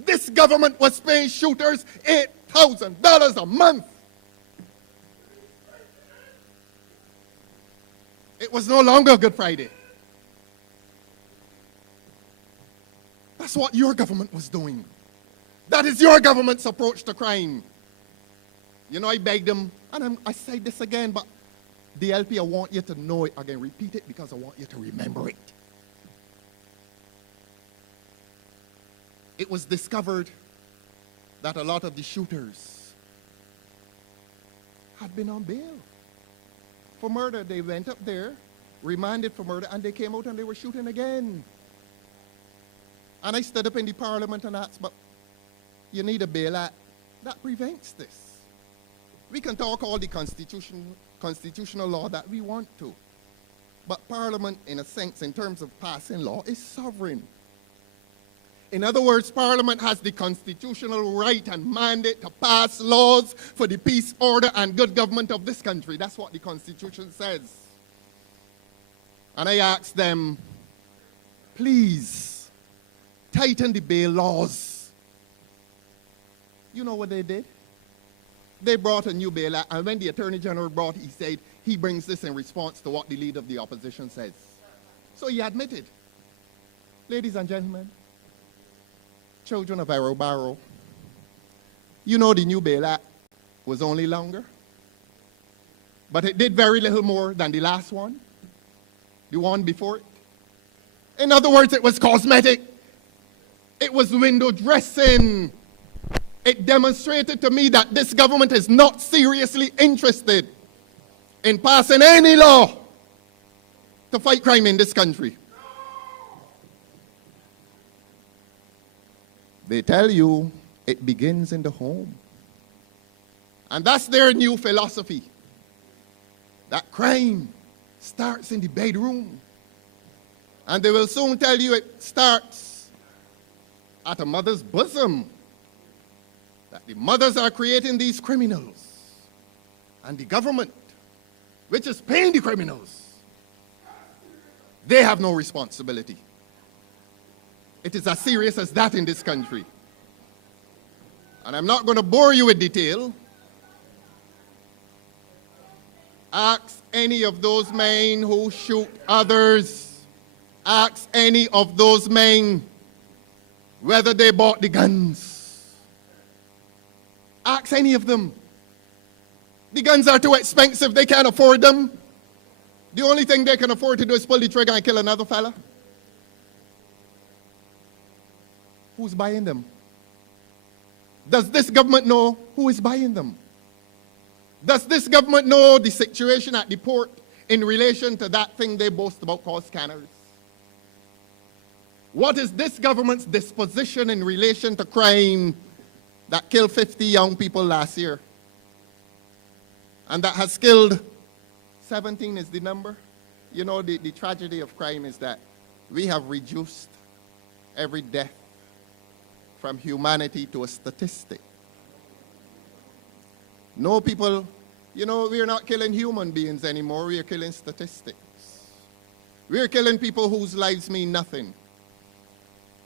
This government was paying shooters $8,000 a month. It was no longer Good Friday. That's what your government was doing. That is your government's approach to crime. You know, I begged them, and I say this again, but DLP, I want you to know it. I'm going to repeat it because I want you to remember it. It was discovered that a lot of the shooters had been on bail for murder. They went up there, remanded for murder, and they came out and they were shooting again. And I stood up in the parliament and asked, but you need a bail act that prevents this. We can talk all the constitutional law that we want to. But Parliament, in a sense, in terms of passing law, is sovereign. In other words, Parliament has the constitutional right and mandate to pass laws for the peace, order, and good government of this country. That's what the Constitution says. And I asked them, please, tighten the bail laws. You know what they did? They brought a new bail act, and when the Attorney General brought it, he said he brings this in response to what the leader of the opposition says. So he admitted. Ladies and gentlemen, children of Arrow Barrow, you know the new bail act was only longer, but it did very little more than the last one, the one before it. In other words, it was cosmetic. It was window dressing. It demonstrated to me that this government is not seriously interested in passing any law to fight crime in this country. They tell you it begins in the home. And that's their new philosophy, that crime starts in the bedroom. And they will soon tell you it starts at a mother's bosom, that the mothers are creating these criminals, and the government, which is paying the criminals, they have no responsibility. It is as serious as that in this country. And I'm not going to bore you with detail. Ask any of those men who shoot others. Ask any of those men whether they bought the guns. Ask any of them. The guns are too expensive. They can't afford them. The only thing they can afford to do is pull the trigger and kill another fella. Who's buying them? Does this government know who is buying them? Does this government know the situation at the port in relation to that thing they boast about called scanners? What is this government's disposition in relation to crime that killed 50 young people last year? And that has killed 17 is the number. You know, the tragedy of crime is that we have reduced every death from humanity to a statistic. No, people, you know, we're not killing human beings anymore, we are killing statistics. We're killing people whose lives mean nothing.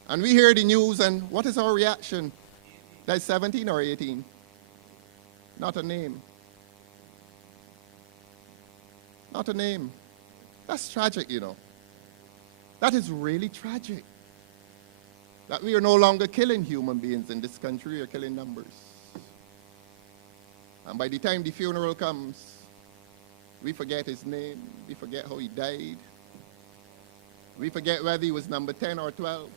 And we hear the news, and what is our reaction? That's 17 or 18? Not a name. Not a name. That's tragic, you know. That is really tragic. That we are no longer killing human beings in this country, we are killing numbers. And by the time the funeral comes, we forget his name, we forget how he died, we forget whether he was number 10 or 12.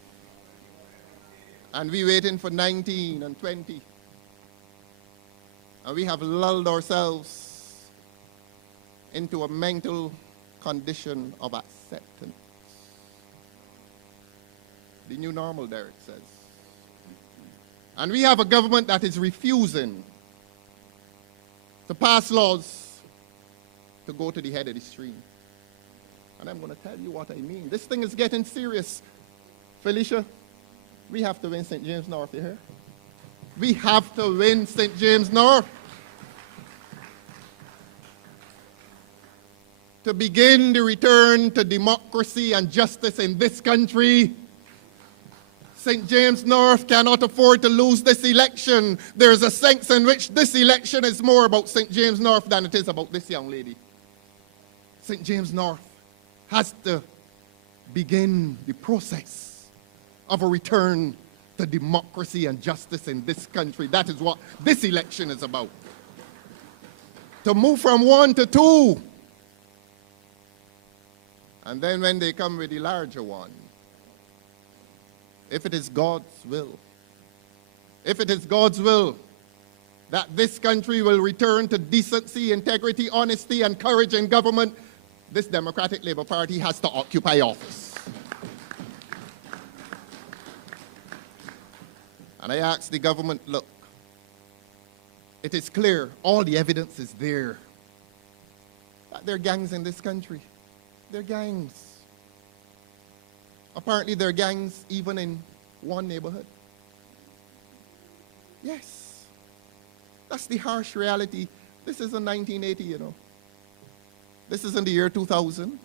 And we waiting for 19 and 20. And we have lulled ourselves into a mental condition of acceptance. The new normal, Derek says. And we have a government that is refusing to pass laws to go to the head of the stream. And I'm going to tell you what I mean. This thing is getting serious. Felicia, we have to win St. James North, you hear? We have to win St. James North. To begin the return to democracy and justice in this country, St. James North cannot afford to lose this election. There's a sense in which this election is more about St. James North than it is about this young lady. St. James North has to begin the process of a return to democracy and justice in this country. That is what this election is about. To move from 1 to 2. And then when they come with the larger one, if it is God's will, if it is God's will that this country will return to decency, integrity, honesty, and courage in government, this Democratic Labour Party has to occupy office. And I asked the government, look, it is clear, all the evidence is there, that there are gangs in this country. They're gangs. Apparently, there are gangs even in one neighborhood. Yes. That's the harsh reality. This isn't 1980, you know. This isn't the year 2000.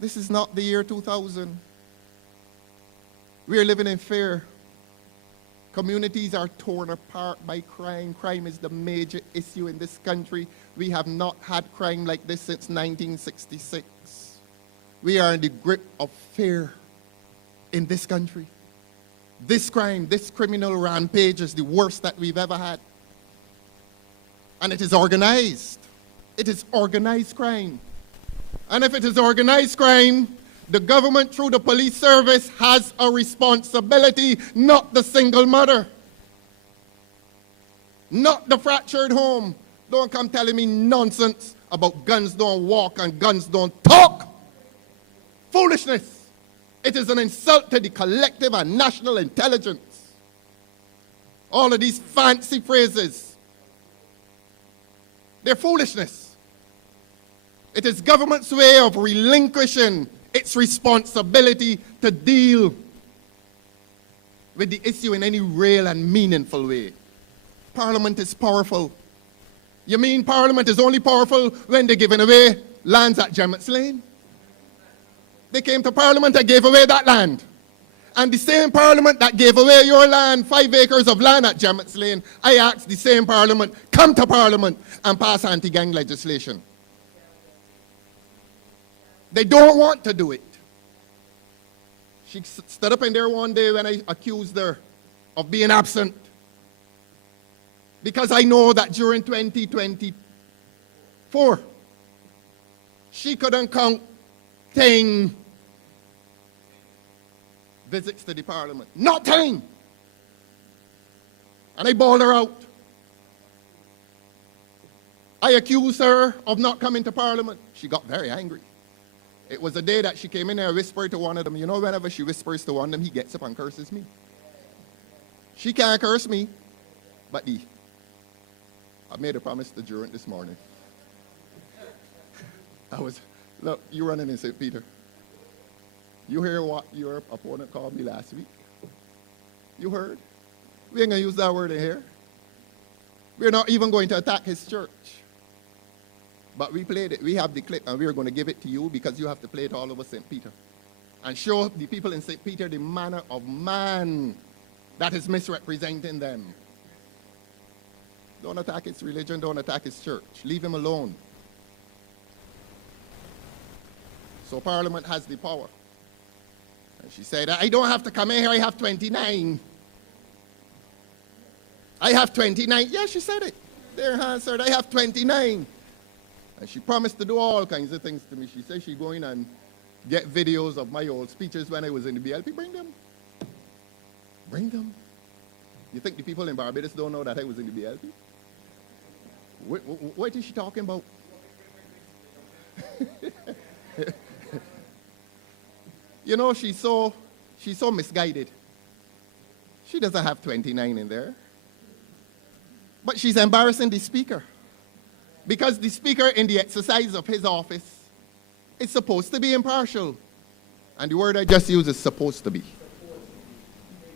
This is not the year 2000. We are living in fear. Communities are torn apart by crime. Crime is the major issue in this country. We have not had crime like this since 1966. We are in the grip of fear in this country. This crime, this criminal rampage is the worst that we've ever had. And it is organized. It is organized crime. And if it is organized crime, the government through the police service has a responsibility, not the single mother. Not the fractured home. Don't come telling me nonsense about guns don't walk and guns don't talk. Foolishness. It is an insult to the collective and national intelligence. All of these fancy phrases, they're foolishness. It is government's way of relinquishing its responsibility to deal with the issue in any real and meaningful way. Parliament is powerful. You mean Parliament is only powerful when they're giving away lands at Gemmett's Lane? They came to Parliament and gave away that land. And the same Parliament that gave away your land, 5 acres of land at Gemmett's Lane, I asked the same Parliament, come to Parliament and pass anti-gang legislation. They don't want to do it. She stood up in there one day when I accused her of being absent. Because I know that during 2024, she couldn't count 10 visits to the Parliament. Not 10! And I bawled her out. I accused her of not coming to Parliament. She got very angry. It was the day that she came in there and whispered to one of them. You know, whenever she whispers to one of them, he gets up and curses me. She can't curse me, but I made a promise to Durant this morning. Look, you running in St. Peter. You hear what your opponent called me last week? You heard? We ain't going to use that word in here. We're not even going to attack his church. But we played it. We have the clip, and we're going to give it to you because you have to play it all over St. Peter. And show the people in St. Peter the manner of man that is misrepresenting them. Don't attack his religion. Don't attack his church. Leave him alone. So Parliament has the power. And she said, I don't have to come in here. I have 29. I have 29. Yeah, she said it. There answered, I have 29. And she promised to do all kinds of things to me. She said she's going and get videos of my old speeches when I was in the BLP. Bring them. Bring them. You think the people in Barbados don't know that I was in the BLP? What is she talking about? You know, she's so misguided. She doesn't have 29 in there. But she's embarrassing the speaker. Because the speaker, in the exercise of his office, is supposed to be impartial. And the word I just used is supposed to be.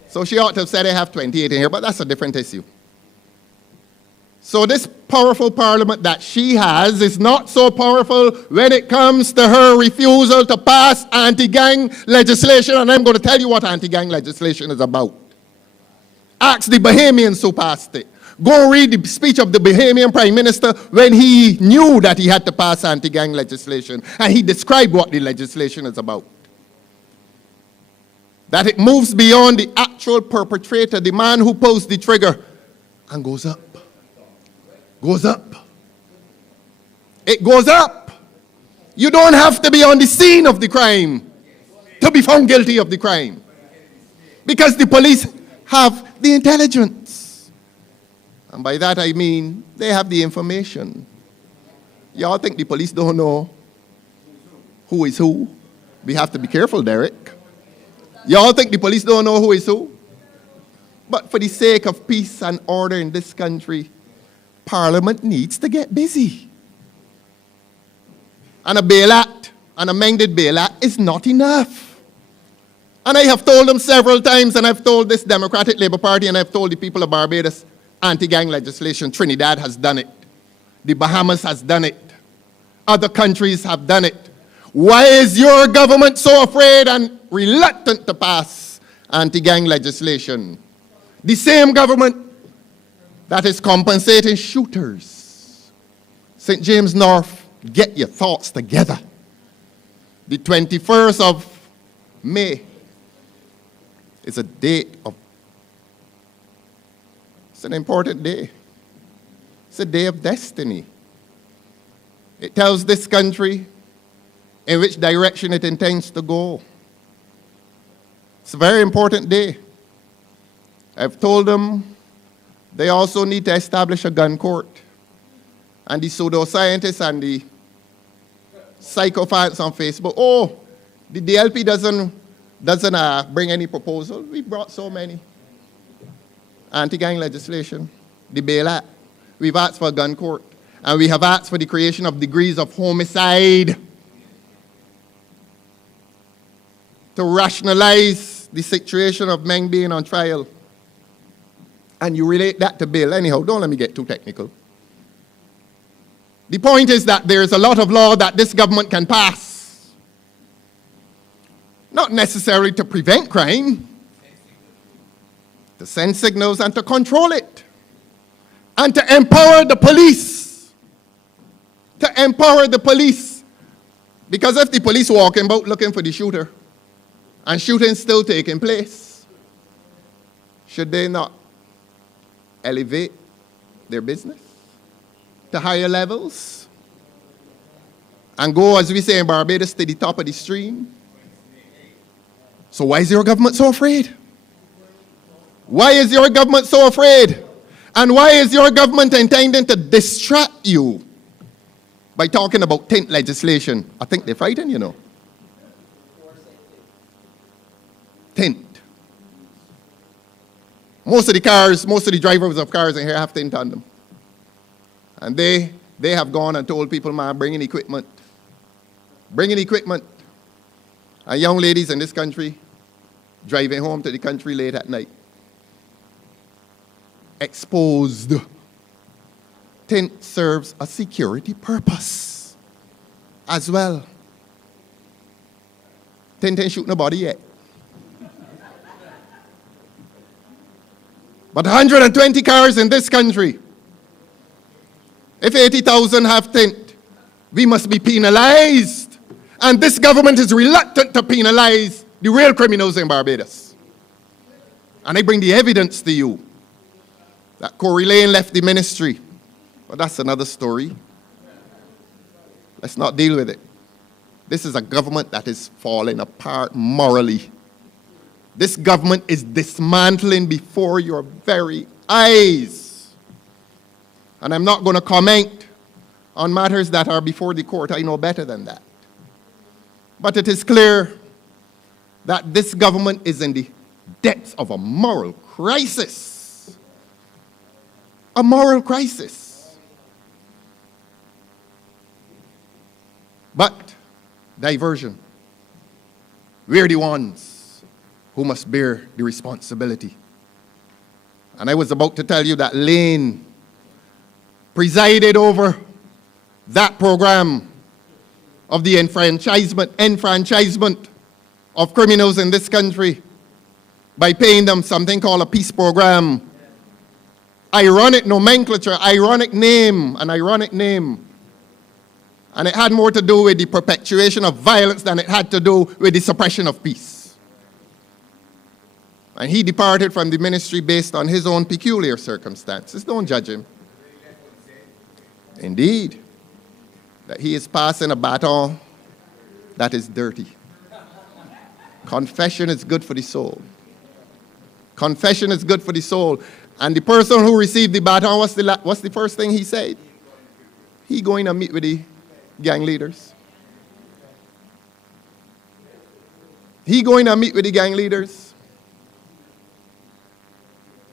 So she ought to have said I have 28 in here, but that's a different issue. So this powerful Parliament that she has is not so powerful when it comes to her refusal to pass anti-gang legislation. And I'm going to tell you what anti-gang legislation is about. Ask the Bahamians who passed it. Go read the speech of the Bahamian Prime Minister when he knew that he had to pass anti-gang legislation. And he described what the legislation is about. That it moves beyond the actual perpetrator, the man who pulls the trigger, and goes up. Goes up. It goes up. You don't have to be on the scene of the crime to be found guilty of the crime. Because the police have the intelligence. And by that I mean they have the information. Y'all think the police don't know who is who? We have to be careful, Derek. Y'all think the police don't know who is who? But for the sake of peace and order in this country, Parliament needs to get busy. and a bail act, an amended bail act is not enough. And I have told them several times, and I've told this Democratic Labour Party, and I've told the people of Barbados, anti-gang legislation, Trinidad has done it. The Bahamas has done it. Other countries have done it. Why is your government so afraid and reluctant to pass anti-gang legislation? The same government that is compensating shooters. St. James North, get your thoughts together. The 21st of May is a date of, it's an important day. It's a day of destiny. It tells this country in which direction it intends to go. It's a very important day. I've told them they also need to establish a gun court. And the pseudoscientists and the psychopaths on Facebook, oh, the DLP doesn't bring any proposal. We brought so many. Anti-gang legislation, the Bail Act. We've asked for a gun court. And we have asked for the creation of degrees of homicide to rationalize the situation of men being on trial. And you relate that to bail. Anyhow, don't let me get too technical. The point is that there's a lot of law that this government can pass. Not necessarily to prevent crime, to send signals and to control it. And to empower the police. To empower the police. Because if the police walking about looking for the shooter, and shooting still taking place, should they not elevate their business to higher levels and go, as we say in Barbados, to the top of the stream? So why is your government so afraid? Why is your government so afraid? And why is your government intending to distract you by talking about tint legislation? I think they're frightened, you know. Tint. Most of the drivers of cars in here have tint on them. And they have gone and told people, man, bring in equipment. Bring in equipment. And young ladies in this country driving home to the country late at night. Exposed. Tint serves a security purpose as well. Tint ain't shooting nobody yet. But 120 cars in this country, if 80,000 have tint, we must be penalized. And this government is reluctant to penalize the real criminals in Barbados. And I bring the evidence to you that Corey Lane left the ministry. But that's another story. Let's not deal with it. This is a government that is falling apart morally. This government is dismantling before your very eyes. And I'm not going to comment on matters that are before the court. I know better than that. But it is clear that this government is in the depths of a moral crisis. A moral crisis. But diversion. We're the ones who must bear the responsibility. And I was about to tell you that Lane presided over that program of the enfranchisement of criminals in this country by paying them something called a peace program. Ironic nomenclature, ironic name, an ironic name. And it had more to do with the perpetuation of violence than it had to do with the suppression of peace. And he departed from the ministry based on his own peculiar circumstances. Don't judge him. Indeed, that he is passing a baton that is dirty. Confession is good for the soul. Confession is good for the soul. And the person who received the baton, what's the first thing he said? He going to meet with the gang leaders. He going to meet with the gang leaders.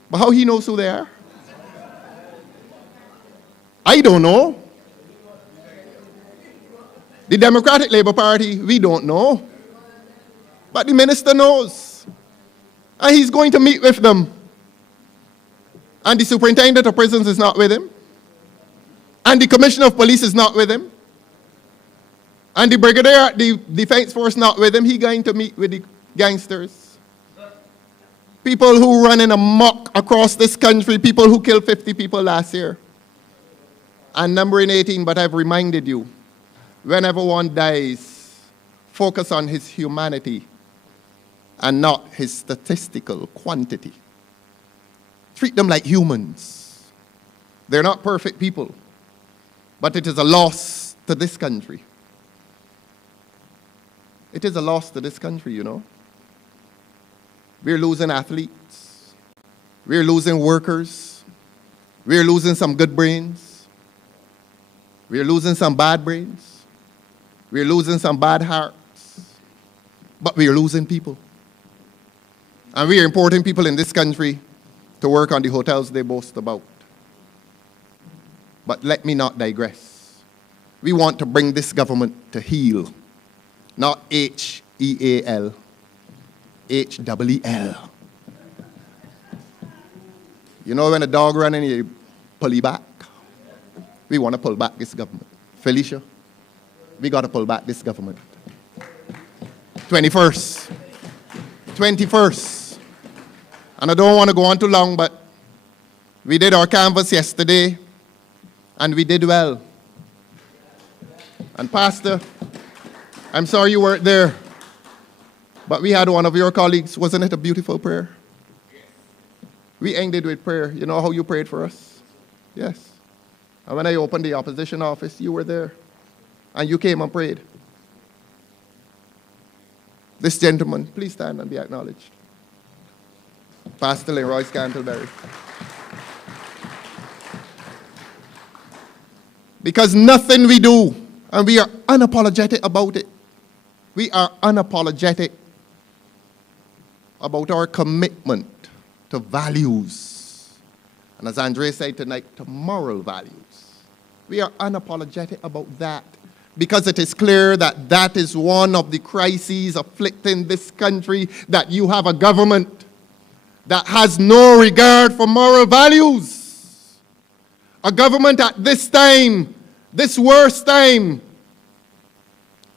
But how he knows who they are? I don't know. The Democratic Labour Party, we don't know. But the minister knows. And he's going to meet with them. And the superintendent of prisons is not with him. And the commissioner of police is not with him. And the brigadier at the defense force not with him. He's going to meet with the gangsters. People who run in amok across this country. People who killed 50 people last year. And numbering 18, but I've reminded you, whenever one dies, focus on his humanity and not his statistical quantity. Treat them like humans. They're not perfect people, but it is a loss to this country. It is a loss to this country, you know. We're losing athletes. We're losing workers. We're losing some good brains. We're losing some bad brains. We're losing some bad hearts. But we're losing people. And we are importing people in this country to work on the hotels they boast about. But let me not digress. We want to bring this government to heel, not H-E-A-L, H-E-E-L. You know when a dog runs and you pull it back? We want to pull back this government. Felicia, we got to pull back this government. 21st. And I don't want to go on too long, but we did our canvass yesterday, and we did well. And Pastor, I'm sorry you weren't there, but we had one of your colleagues. Wasn't it a beautiful prayer? We ended with prayer. You know how you prayed for us? Yes. And when I opened the opposition office, you were there, and you came and prayed. This gentleman, please stand and be acknowledged. Pastor Leroy Scantleberry. Because nothing we do, and we are unapologetic about it. We are unapologetic about our commitment to values. And as Andre said tonight, to moral values. We are unapologetic about that. Because it is clear that that is one of the crises afflicting this country, that you have a government that has no regard for moral values. A government at this time, this worst time,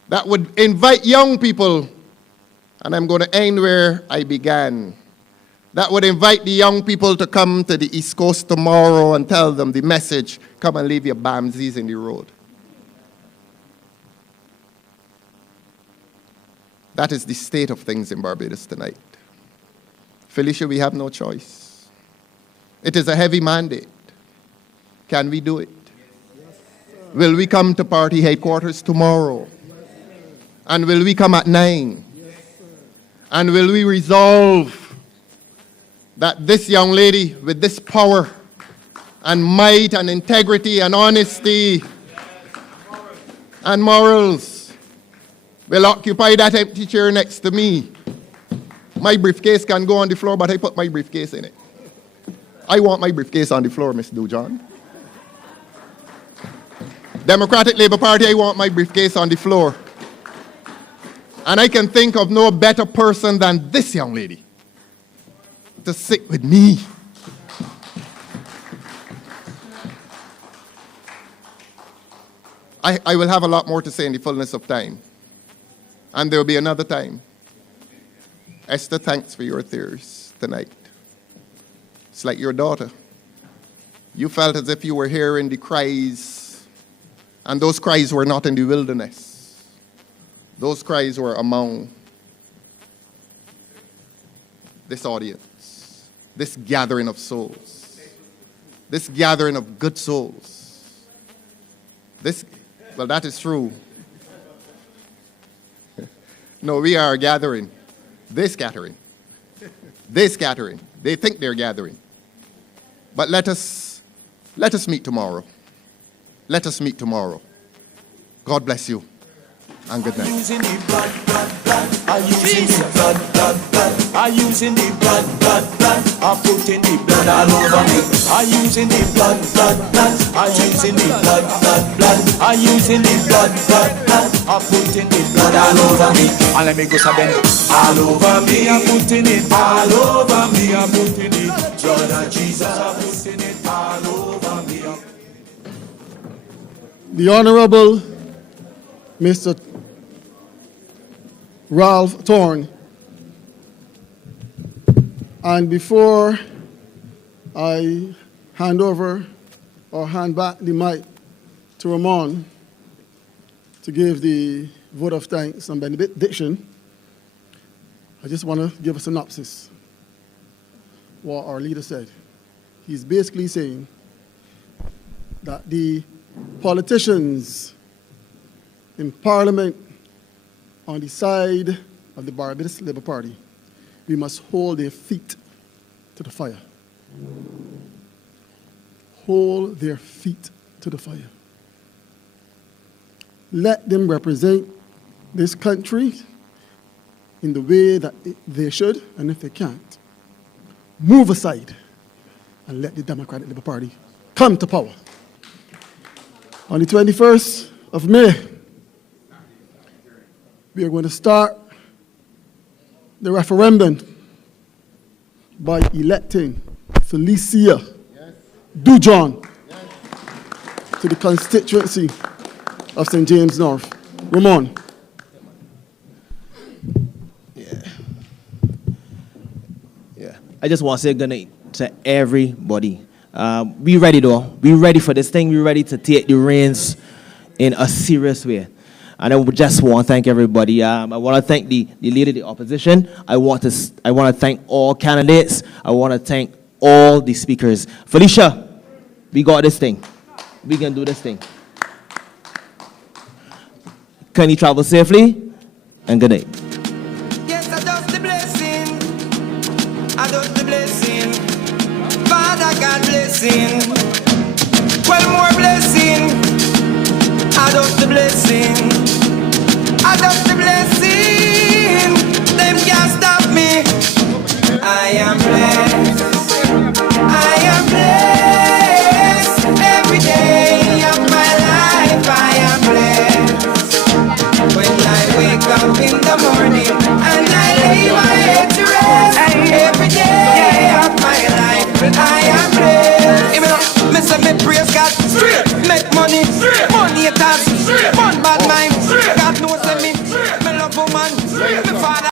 that would invite young people, and I'm going to end where I began, that would invite the young people to come to the East Coast tomorrow and tell them the message, come and leave your bamsies in the road. That is the state of things in Barbados tonight. Felicia, we have no choice. It is a heavy mandate. Can we do it? Will we come to party headquarters tomorrow? And will we come at 9? And will we resolve that this young lady with this power and might and integrity and honesty and morals will occupy that empty chair next to me? My briefcase can go on the floor, but I put my briefcase in it. I want my briefcase on the floor, Ms. Dujon. Democratic Labour Party, I want my briefcase on the floor. And I can think of no better person than this young lady to sit with me. I will have a lot more to say in the fullness of time. And there will be another time. Esther, thanks for your tears tonight. It's like your daughter. You felt as if you were hearing the cries, and those cries were not in the wilderness. Those cries were among this audience, this gathering of souls, this gathering of good souls. Well, that is true. No, we are gathering. They're scattering. They're scattering. They think they're gathering. But let us meet tomorrow. Let us meet tomorrow. God bless you. and good night. Using the blood, I using the blood, I using the blood, I putting the blood all over me. I using the blood, I using the blood, I using the blood, I putting the blood all over me. And let me go sabin all over me. I'm putting it all over me. I'm putting it blood of Jesus. I'm putting it all over me. The Honorable Mr. Ralph Thorne. And before I hand over or hand back the mic to Ramon to give the vote of thanks and benediction, I just want to give a synopsis of what our leader said. He's basically saying that the politicians in Parliament on the side of the Barbados Labour Party, we must hold their feet to the fire. Hold their feet to the fire. Let them represent this country in the way that they should, and if they can't, move aside and let the Democratic Labour Party come to power. On the 21st of May, we are going to start the referendum by electing Felicia Dujon to the constituency of St. James North. Ramon. Yeah. I just want to say good night to everybody. We ready though. We ready for this thing. We ready to take the reins in a serious way. And I just want to thank everybody. I want to thank the leader of the opposition. I want to thank all candidates. I want to thank all the speakers. Felicia, we got this thing. We can do this thing. Can you travel safely? And good night. Yes, I does the blessing. I does the blessing. Father God blessing. 12 more blessing. I does the blessing. I does the blessing. Them can't stop me. I am blessed. I am blessed. Every day of my life I am blessed. When I wake up in the morning and I lay my head to rest. Every day of my life I am blessed. Me say me praise God straight. Make money straight. Money it has straight. One bad mind. God knows me love woman. Me father